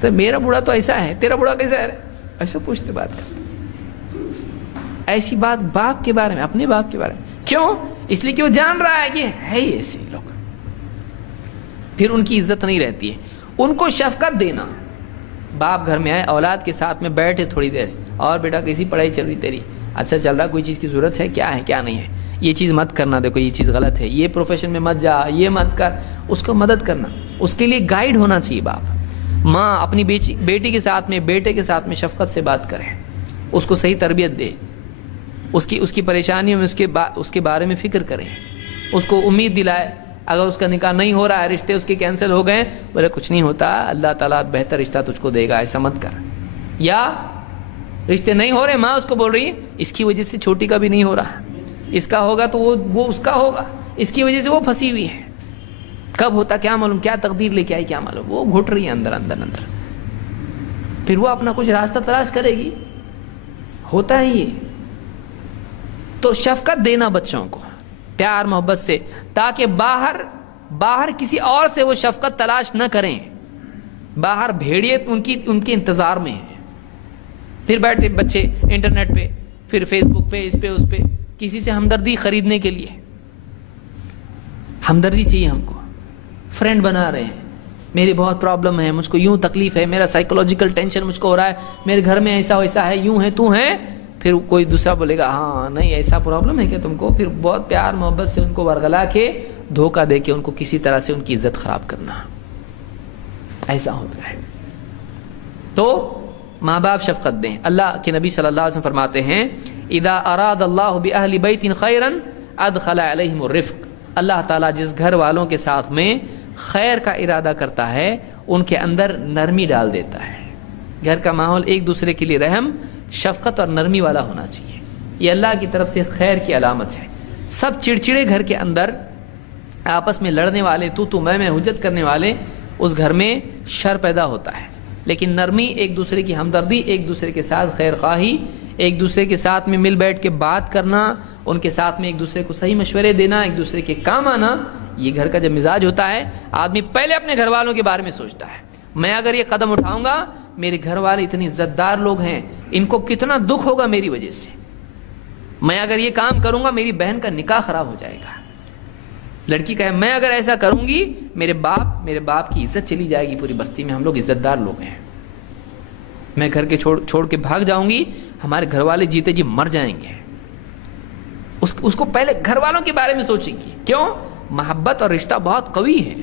تو میرا بوڑھا تو ایسا ہے, تیرا بوڑھا کیسا ہے, ایسا پوچھتے بات کرتے. ایسی بات باپ کے بارے میں, اپنے باپ کے بارے میں. کیوں؟ اس لیے کہ وہ جان رہا ہے کہ ہے ہی ایسے لوگ. پھر ان کی عزت نہیں رہتی ہے. ان کو شفقت دینا. باپ گھر میں آئے, اولاد کے ساتھ میں بیٹھے تھوڑی دیر, اور بیٹا کیسی پڑھائی چل رہی تیری, اچھا چل رہا, کوئی چیز کی ضرورت ہے کیا نہیں ہے, یہ چیز مت کرنا, دیکھو یہ چیز غلط ہے, یہ پروفیشن میں مت جا, یہ مت کر. اس کو مدد کرنا, اس کے لیے گائیڈ ہونا چاہیے باپ. ماں اپنی بیٹی کے ساتھ میں, بیٹے کے ساتھ میں شفقت سے بات کرے, اس کو صحیح تربیت دے, اس کی پریشانیوں میں اس کے بارے میں فکر کرے, اس کو امید دلائے. اگر اس کا نکاح نہیں ہو رہا ہے, رشتے اس کے کینسل ہو گئے, بولے کچھ نہیں ہوتا, اللہ تعالیٰ بہتر رشتہ تجھ کو دے گا, ایسا مت کر. یا رشتے نہیں ہو رہے، ماں اس کو بول رہی ہے اس کی وجہ سے چھوٹی کا بھی نہیں ہو رہا، اس کا ہوگا تو وہ اس کا ہوگا، اس کی وجہ سے وہ پھنسی ہوئی ہے، کب ہوتا کیا معلوم، کیا تقدیر لے کے آئی کیا معلوم، وہ گھٹ رہی ہے اندر اندر اندر، پھر وہ اپنا کچھ راستہ تلاش کرے گی، ہوتا ہے یہ۔ تو شفقت دینا بچوں کو پیار محبت سے، تاکہ باہر کسی اور سے وہ شفقت تلاش نہ کریں، باہر بھیڑیے ان کے انتظار میں ہیں، پھر بیٹھے بچے انٹرنیٹ پہ، پھر فیس بک پہ، اس پہ کسی سے ہمدردی خریدنے کے لیے، ہمدردی چاہیے ہم کو، فرینڈ بنا رہے ہیں، میری بہت پرابلم ہے، مجھ کو یوں تکلیف ہے، میرا سائیکولوجیکل ٹینشن مجھ کو ہو رہا ہے، میرے گھر میں ایسا ویسا ہے، یوں ہے تو ہے، پھر کوئی دوسرا بولے گا ہاں نہیں ایسا پرابلم ہے کہ تم کو، پھر بہت پیار محبت سے ان کو ورغلا کے دھوکہ دے کے ان کو کسی طرح سے ان کی عزت خراب کرنا، ایسا ہوتا ہے۔ تو ماں باپ شفقت دیں۔ اللہ کے نبی صلی اللہ علیہ وسلم فرماتے ہیں اذا اراد اللہ باہل بیت خیرا ادخل علیہم الرفق، اللہ تعالیٰ جس گھر والوں کے ساتھ میں خیر کا ارادہ کرتا ہے ان کے اندر نرمی ڈال دیتا ہے۔ گھر کا ماحول ایک دوسرے کے لیے رحم، شفقت اور نرمی والا ہونا چاہیے، یہ اللہ کی طرف سے خیر کی علامت ہے۔ سب چڑچڑے گھر کے اندر آپس میں لڑنے والے، تو میں حجت کرنے والے، اس گھر میں شر پیدا ہوتا ہے۔ لیکن نرمی، ایک دوسرے کی ہمدردی، ایک دوسرے کے ساتھ خیر خواہی، ایک دوسرے کے ساتھ میں مل بیٹھ کے بات کرنا، ان کے ساتھ میں ایک دوسرے کو صحیح مشورے دینا، ایک دوسرے کے کام آنا، یہ گھر کا جب مزاج ہوتا ہے، آدمی پہلے اپنے گھر والوں کے بارے میں سوچتا ہے، میں اگر یہ قدم اٹھاؤں گا، میرے گھر والے اتنی عزت دار لوگ ہیں، ان کو کتنا دکھ ہوگا میری وجہ سے، میں اگر یہ کام کروں گا میری بہن کا نکاح خراب ہو جائے گا، لڑکی کہے میں اگر ایسا کروں گی میرے باپ کی عزت چلی جائے گی پوری بستی میں، ہم لوگ عزت دار لوگ ہیں، میں گھر کے چھوڑ کے بھاگ جاؤں گی، ہمارے گھر والے جیتے جی مر جائیں گے۔ اس کو پہلے گھر والوں کے بارے میں سوچیں گی، کیوں؟ محبت اور رشتہ بہت قوی ہے،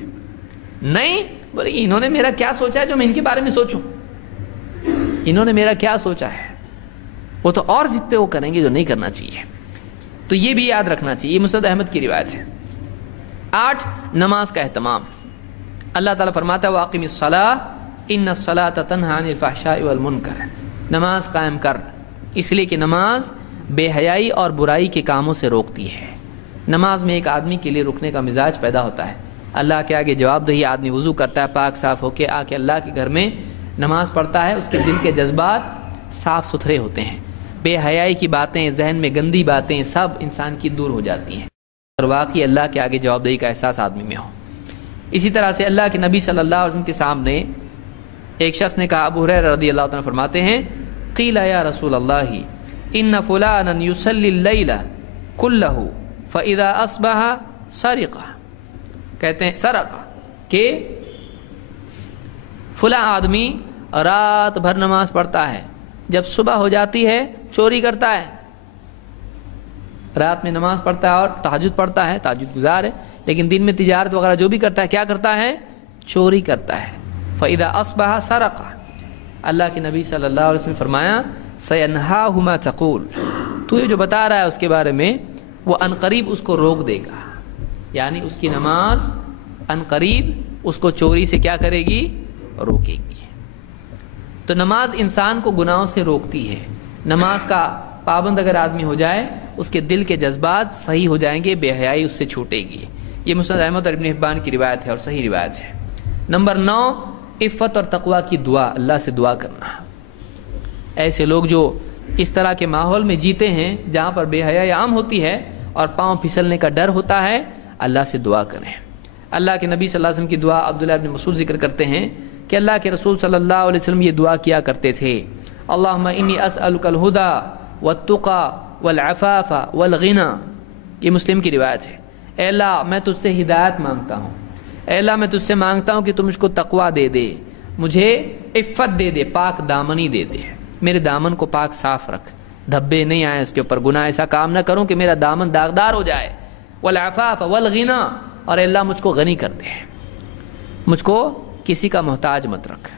نہیں بولے انہوں نے میرا کیا سوچا ہے جو میں ان کے بارے میں سوچوں، انہوں نے میرا کیا سوچا ہے، وہ تو اور ضد پہ وہ کریں گے جو نہیں کرنا چاہیے۔ تو یہ بھی یاد رکھنا چاہیے، یہ مسند احمد کی روایت ہے۔ 8 نماز کا اہتمام، اللہ تعالیٰ فرماتا ہے وَأَقِمِ الصَّلَاةَ إِنَّ الصَّلَاةَ تَنْهَىٰ عَنِ الْفَحْشَاءِ وَالْمُنكَرِ، نماز قائم کر، اس لیے کہ نماز بے حیائی اور برائی کے کاموں سے روکتی ہے۔ نماز میں ایک آدمی کے لیے رکنے کا مزاج پیدا ہوتا ہے، اللہ کے آگے جواب دہی، آدمی وضو کرتا ہے پاک صاف ہو کے آ کے اللہ کے گھر میں نماز پڑھتا ہے، اس کے دل کے جذبات صاف ستھرے ہوتے ہیں، بے حیائی کی باتیں، ذہن میں گندی باتیں سب انسان کی دور ہو جاتی ہیں، اور واقعی اللہ کے آگے جواب دہی کا احساس آدمی میں ہو۔ اسی طرح سے اللہ کے نبی صلی اللہ علیہ وسلم کے سامنے ایک شخص نے کہا، ابو ہریرہ رضی اللہ عنہ فرماتے ہیں قیل یا رسول اللہ ان فلانا یصلی اللیل کلہ فاذا اصبح سرق، کہتے ہیں سرق، کہ فلاں آدمی رات بھر نماز پڑھتا ہے، جب صبح ہو جاتی ہے چوری کرتا ہے، رات میں نماز پڑھتا ہے اور تہجد پڑھتا ہے، تہجد گزار ہے، لیکن دن میں تجارت وغیرہ جو بھی کرتا ہے کیا کرتا ہے؟ چوری کرتا ہے۔ فَإِذَا أَصْبَحَ سَرَقَ، اللہ کے نبی صلی اللہ علیہ وسلم نے فرمایا سَيَنْهَاهُ مَا تَقُولُ، تو یہ جو بتا رہا ہے اس کے بارے میں وہ عنقریب اس کو روک دے گا، یعنی اس کی نماز عنقریب اس کو چوری سے کیا کرے گی؟ روکے گی۔ تو نماز انسان کو گناہوں سے روکتی ہے، نماز کا پابند اگر آدمی ہو جائے اس کے دل کے جذبات صحیح ہو جائیں گے، بے حیائی اس سے چھوٹے گی۔ یہ مسند احمد اور ابن حبان کی روایت ہے اور صحیح روایت ہے۔ نمبر 9 عفت اور تقوی کی دعا، اللہ سے دعا کرنا۔ ایسے لوگ جو اس طرح کے ماحول میں جیتے ہیں جہاں پر بے حیائی عام ہوتی ہے اور پاؤں پھسلنے کا ڈر ہوتا ہے، اللہ سے دعا کریں۔ اللہ کے نبی صلی اللہ علیہ وسلم کی دعا عبداللہ بن مسعود ذکر کرتے ہیں کہ اللہ کے رسول صلی اللہ علیہ وسلم یہ دعا کیا کرتے تھے، اللہم انی اسألک الہدی والتقی والعفاف والغنی، یہ مسلم کی روایت ہے۔ اے اللہ میں تجھ سے ہدایت مانگتا ہوں، اے اللہ میں تجھ سے مانگتا ہوں کہ تم مجھ کو تقوی دے دے، مجھے عفت دے دے، پاک دامنی دے دے، میرے دامن کو پاک صاف رکھ، دھبے نہیں آئے اس کے اوپر، گناہ ایسا کام نہ کروں کہ میرا دامن داغدار ہو جائے، والعفاف والغنی، اور اللہ مجھ کو غنی کر دے، مجھ کو کسی کا محتاج مت رکھ۔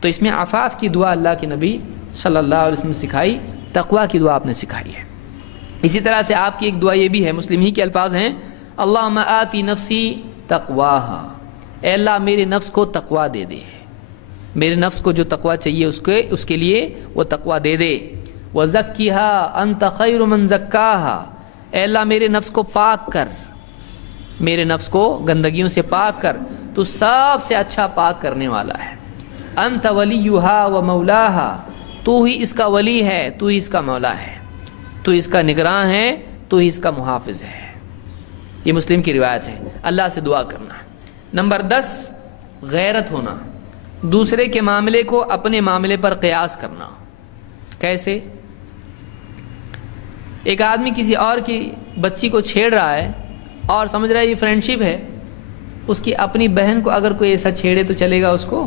تو اس میں عفاف کی دعا اللہ کے نبی صلی اللہ علیہ وسلم نے سکھائی، تقوی کی دعا آپ نے سکھائی ہے۔ اسی طرح سے آپ کی ایک دعا یہ بھی ہے، مسلم ہی کے الفاظ ہیں، اللہم آتی نفسی تقواہا، اے اللہ میرے نفس کو تقوی دے دے، میرے نفس کو جو تقوی چاہیے اس کے لیے وہ تقوی دے دے. وَزَكِّهَا أَنْتَ خَيْرُ مَنْ زَكَّاهَا، اے اللہ میرے نفس کو پاک کر، میرے نفس کو گندگیوں سے پاک کر، تو سب سے اچھا پاک کرنے والا ہے. أَنْتَ وَلِيُّهَا وَمَوْلَاهَا، تو ہی اس کا ولی ہے، تو ہی اس کا مولا ہے، تو اس کا نگراں ہے، تو ہی اس کا محافظ ہے. یہ مسلم کی روایت ہے. اللہ سے دعا کرنا. نمبر 10، غیرت ہونا، دوسرے کے معاملے کو اپنے معاملے پر قیاس کرنا. کیسے؟ ایک آدمی کسی اور کی بچی کو چھیڑ رہا ہے اور سمجھ رہا ہے یہ فرینڈ شپ ہے، اس کی اپنی بہن کو اگر کوئی ایسا چھیڑے تو چلے گا اس کو؟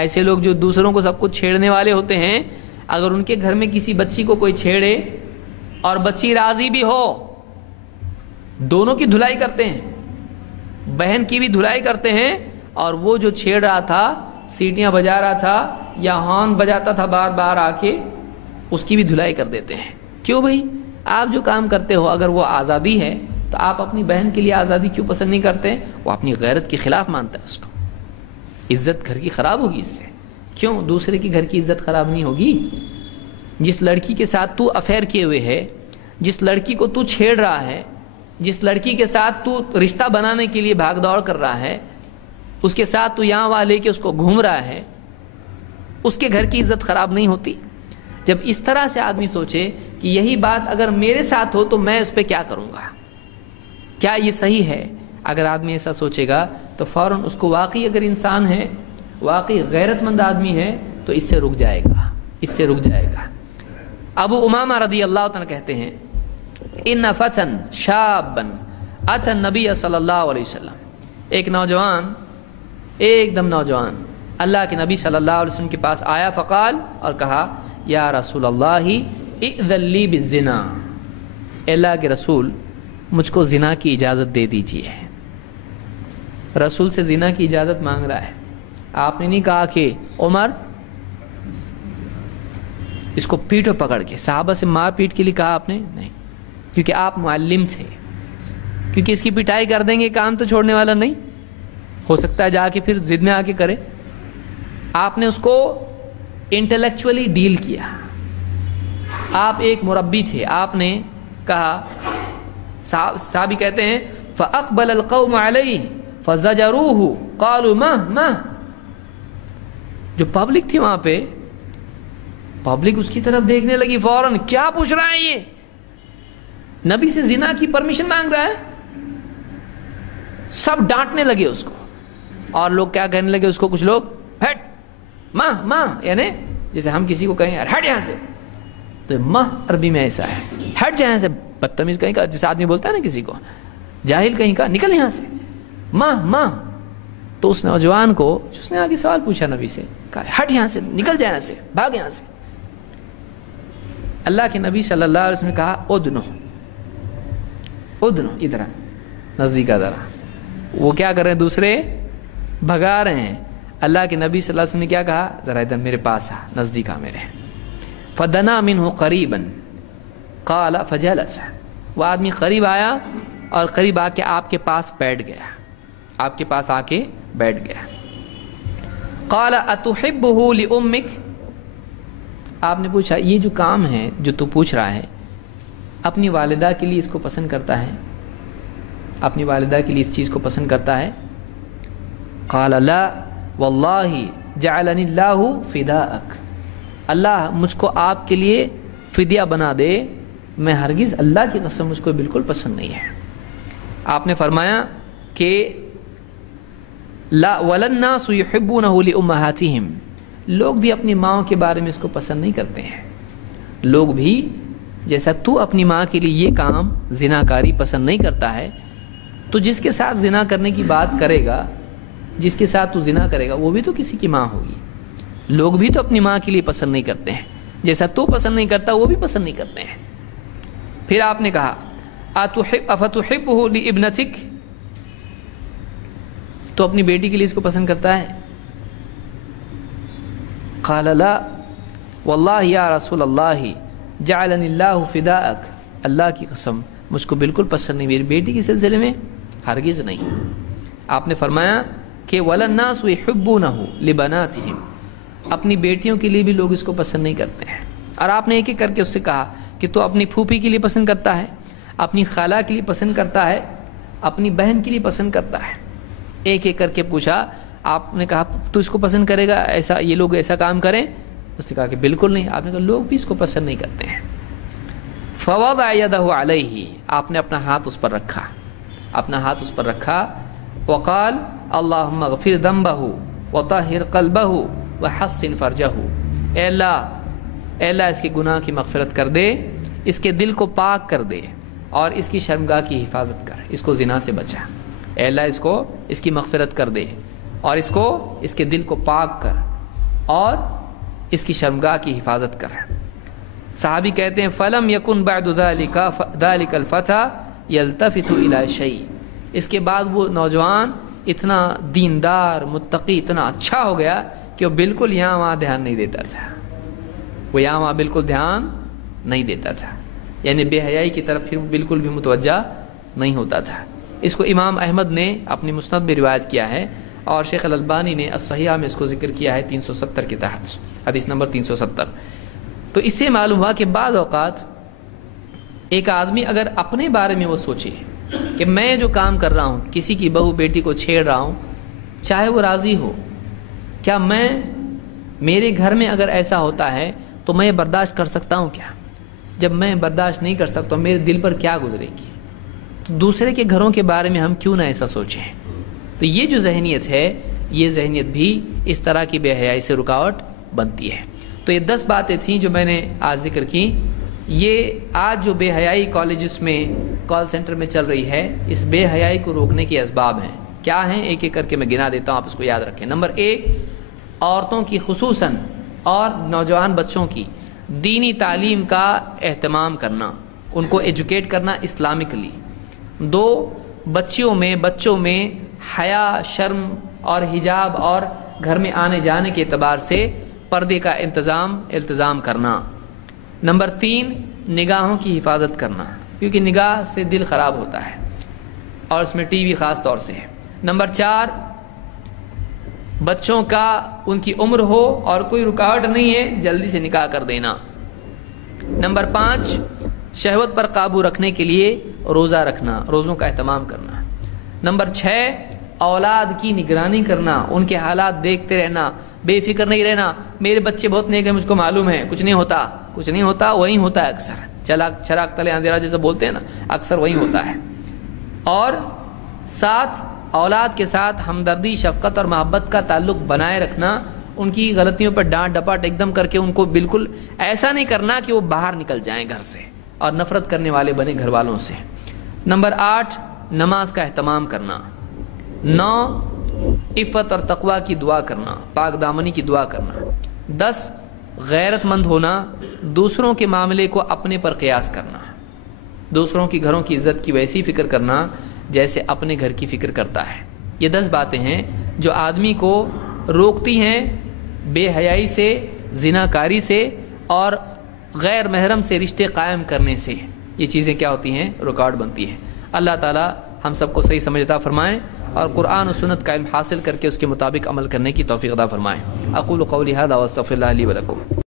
ایسے لوگ جو دوسروں کو سب کچھ چھیڑنے والے ہوتے ہیں، اگر ان کے گھر میں کسی بچی کو کوئی چھیڑے اور بچی راضی بھی ہو، دونوں کی دھلائی کرتے ہیں، بہن کی بھی دھلائی کرتے ہیں، اور وہ جو چھیڑ رہا تھا، سیٹیاں بجا رہا تھا یا ہارن بجاتا تھا بار بار آ کے، اس کی بھی دھلائی کر دیتے ہیں. کیوں بھائی؟ آپ جو کام کرتے ہو اگر وہ آزادی ہے تو آپ اپنی بہن کے لیے آزادی کیوں پسند نہیں کرتے؟ وہ اپنی غیرت کے خلاف مانتا ہے اس کو. عزت گھر کی خراب ہوگی اس سے. کیوں؟ دوسرے کے گھر کی عزت خراب نہیں ہوگی. جس لڑکی کے ساتھ تو افیئر کیے ہوئے ہے، جس لڑکی کو تو چھیڑ رہا ہے، جس لڑکی کے ساتھ تو رشتہ بنانے کے لیے بھاگ دوڑ کر رہا ہے، اس کے ساتھ تو یہاں وہاں لے کے اس کو گھوم رہا ہے، اس کے گھر کی عزت خراب نہیں ہوتی؟ جب اس طرح سے آدمی سوچے کہ یہی بات اگر میرے ساتھ ہو تو میں اس پہ کیا کروں گا، کیا یہ صحیح ہے؟ اگر آدمی ایسا سوچے گا تو فوراً اس کو واقعی اگر انسان ہے، واقعی غیرت مند آدمی ہے، تو اس سے رک جائے گا، اس سے رک جائے گا. ابو امامہ رضی اللہ تعالیٰ کہتے ہیں ان فتن شابن اتى النبی صلی اللہ علیہ وسلم، ایک نوجوان، ایک دم نوجوان اللہ کے نبی صلی اللہ علیہ وسلم کے پاس آیا، فقال، اور کہا، یا رسول اللہ اذن لی بالزنا، اللہ کے رسول مجھ کو زنا کی اجازت دے دیجیے. رسول سے زنا کی اجازت مانگ رہا ہے. آپ نے نہیں کہا کہ عمر اس کو پیٹو پکڑ کے، صحابہ سے مار پیٹ کے لیے کہا آپ نے؟ نہیں، کیونکہ آپ معلم تھے، کیونکہ اس کی پٹائی کر دیں گے کام تو چھوڑنے والا نہیں، ہو سکتا ہے جا کے پھر ضد میں آ کے کرے. آپ نے اس کو انٹلیکچولی ڈیل کیا. آپ ایک مربی تھے. آپ نے کہا، صحابی کہتے ہیں فَأَقْبَلَ الْقَوْمُ عَلَيْهِ فَزَجَرُوهُ قَالُوا مَا جو پبلک تھی وہاں پہ، پبلک اس کی طرف دیکھنے لگی فوراً، کیا پوچھ رہا ہے یہ؟ نبی سے زنا کی پرمیشن مانگ رہا ہے. سب ڈانٹنے لگے اس کو، اور لوگ کیا کہنے لگے اس کو، کچھ لوگ ہٹ ماں، یعنی جیسے ہم کسی کو کہیں یار ہٹ یہاں سے، تو ماں عربی میں ایسا ہے، ہٹ جائے یہاں سے، بدتمیز کہیں کا، جیسے آدمی بولتا ہے نا کسی کو، جاہل کہیں کا، نکل یہاں سے، ماں. تو اس نوجوان کو جس نے آگے سوال پوچھا نبی سے، کہا ہٹ یہاں سے، نکل جائے یہاں سے، بھاگ یہاں سے. اللہ کے نبی صلی اللہ علیہ وسلم نے کہا ادنو، ادھر نزدیک آ ذرا. وہ کیا کر رہے ہیں؟ دوسرے بھگا رہے ہیں. اللہ کے نبی صلی اللہ علیہ وسلم نے کیا کہا؟ ذرا ادھر میرے پاس آ، نزدیک آ میرے. فدنا منہ قریبا قال فجلس، وہ آدمی قریب آیا اور قریب آ کے آپ کے پاس بیٹھ گیا، آپ کے پاس آ کے بیٹھ گیا. قال اتحبہ لامک، آپ نے پوچھا یہ جو کام ہے جو تو پوچھ رہا ہے، اپنی والدہ کے لیے اس کو پسند کرتا ہے؟ اپنی والدہ کے لیے اس چیز کو پسند کرتا ہے؟ قال لا واللہ جعلنی اللہ فداءک، اللہ مجھ کو آپ کے لیے فدیہ بنا دے، میں ہرگز، اللہ کی قسم مجھ کو بالکل پسند نہیں ہے. آپ نے فرمایا کہ لا وللناس یحبونہ لامہاتہم، لوگ بھی اپنی ماں کے بارے میں اس کو پسند نہیں کرتے ہیں. لوگ بھی جیسا تو اپنی ماں کے لیے یہ کام زناکاری پسند نہیں کرتا ہے، تو جس کے ساتھ زنا کرنے کی بات کرے گا، جس کے ساتھ تو زنا کرے گا، وہ بھی تو کسی کی ماں ہوگی. لوگ بھی تو اپنی ماں کے لیے پسند نہیں کرتے ہیں، جیسا تو پسند نہیں کرتا وہ بھی پسند نہیں کرتے ہیں. پھر آپ نے کہا افتحبہ لابنتک، تو اپنی بیٹی کے لیے اس کو پسند کرتا ہے؟ قال لا واللہ یا رسول اللہ جعلنی اللہ فداءک، اللہ کی قسم مجھ کو بالکل پسند نہیں، میری بیٹی کے سلسلے میں ہرگز نہیں. آپ نے فرمایا کہ وَلَلنَّاسُ يُحِبُّونَهُ لِبَنَاتِهِمْ، اپنی بیٹیوں کے لیے بھی لوگ اس کو پسند نہیں کرتے ہیں. اور آپ نے ایک ایک کر کے اس سے کہا کہ تو اپنی پھوپھی کے لیے پسند کرتا ہے، اپنی خالہ کے لیے پسند کرتا ہے، اپنی بہن کے لیے پسند کرتا ہے. ایک ایک کر کے پوچھا. آپ نے کہا تو اس کو پسند کرے گا، ایسا یہ لوگ ایسا کام کریں؟ اس نے کہا کہ بالکل نہیں. آپ نے کہا لوگ بھی اس کو پسند نہیں کرتے ہیں. فوضع یدہ علیہ، آپ نے اپنا ہاتھ اس پر رکھا، اپنا ہاتھ اس پر رکھا. وقال اللہم اغفر ذنبہ وطہر قلبہ وحسن فرجہ، اے اللہ اس کے گناہ کی مغفرت کر دے، اس کے دل کو پاک کر دے، اور اس کی شرمگاہ کی حفاظت کر، اس کو زنا سے بچا. اے اللہ اس کی مغفرت کر دے، اور اس کے دل کو پاک کر، اور اس کی شرمگاہ کی حفاظت کر. صحابی کہتے ہیں فلم یکن بعد ذلك الفتى يلتفت الى شيء، اس کے بعد وہ نوجوان اتنا دیندار متقی اتنا اچھا ہو گیا کہ وہ بالکل یہاں وہاں دھیان نہیں دیتا تھا، وہ یہاں وہاں بالکل دھیان نہیں دیتا تھا، یعنی بے حیائی کی طرف پھر بالکل بھی متوجہ نہیں ہوتا تھا. اس کو امام احمد نے اپنی مسند میں روایت کیا ہے، اور شیخ الالبانی نے الصحیحہ میں اس کو ذکر کیا ہے 370 کے تحت، حدیث نمبر 370. تو اس سے معلوم ہوا کہ بعض اوقات ایک آدمی اگر اپنے بارے میں وہ سوچے کہ میں جو کام کر رہا ہوں، کسی کی بہو بیٹی کو چھیڑ رہا ہوں، چاہے وہ راضی ہو، کیا میرے گھر میں اگر ایسا ہوتا ہے تو میں برداشت کر سکتا ہوں کیا؟ جب میں برداشت نہیں کر سکتا میرے دل پر کیا گزرے گی؟ تو دوسرے کے گھروں کے بارے میں ہم کیوں نہ ایسا سوچیں؟ تو یہ جو ذہنیت ہے، یہ ذہنیت بھی اس طرح کی بے حیائی سے رکاوٹ بنتی ہے. تو یہ 10 باتیں تھیں جو میں نے آج ذکر کی. یہ آج جو بے حیائی کالجز میں، کال سینٹر میں چل رہی ہے، اس بے حیائی کو روکنے کے اسباب ہیں. کیا ہیں؟ ایک ایک کر کے میں گنا دیتا ہوں، آپ اس کو یاد رکھیں. نمبر 1، عورتوں کی خصوصاً اور نوجوان بچوں کی دینی تعلیم کا اہتمام کرنا، ان کو ایجوکیٹ کرنا اسلامکلی. 2، بچوں میں حیا، شرم اور حجاب اور گھر میں آنے جانے کے اعتبار سے پردے کا التزام کرنا. نمبر 3، نگاہوں کی حفاظت کرنا، کیونکہ نگاہ سے دل خراب ہوتا ہے، اور اس میں ٹی وی خاص طور سے ہے. نمبر 4، بچوں کا ان کی عمر ہو اور کوئی رکاوٹ نہیں ہے جلدی سے نکاح کر دینا. نمبر 5، شہوت پر قابو رکھنے کے لیے روزہ رکھنا، روزوں کا اہتمام کرنا. نمبر 6، اولاد کی نگرانی کرنا، ان کے حالات دیکھتے رہنا، بے فکر نہیں رہنا. میرے بچے بہت نیک ہیں، مجھ کو معلوم ہے، کچھ نہیں ہوتا، وہی ہوتا ہے اکثر. چراغ تلے اندھیرا جیسا بولتے ہیں نا، اکثر وہی ہوتا ہے. اور 7، اولاد کے ساتھ ہمدردی، شفقت اور محبت کا تعلق بنائے رکھنا، ان کی غلطیوں پر ڈانٹ ڈپاٹ ایک دم کر کے ان کو بالکل ایسا نہیں کرنا کہ وہ باہر نکل جائیں گھر سے اور نفرت کرنے والے بنے گھر والوں سے. نمبر 8، نماز کا اہتمام کرنا. 9، عفت اور تقوی کی دعا کرنا، پاک دامنی کی دعا کرنا. 10، غیرت مند ہونا، دوسروں کے معاملے کو اپنے پر قیاس کرنا، دوسروں کی گھروں کی عزت کی ویسی فکر کرنا جیسے اپنے گھر کی فکر کرتا ہے. یہ 10 باتیں ہیں جو آدمی کو روکتی ہیں بے حیائی سے، زناکاری سے اور غیر محرم سے رشتے قائم کرنے سے. یہ چیزیں کیا ہوتی ہیں؟ رکاوٹ بنتی ہے. اللہ تعالی ہم سب کو صحیح سمجھ عطا فرمائیں، اور قرآن و سنت کا علم حاصل کر کے اس کے مطابق عمل کرنے کی توفیق عطا فرمائیں. اقول قولی ھذا واستغفر اللہ لی ولکم.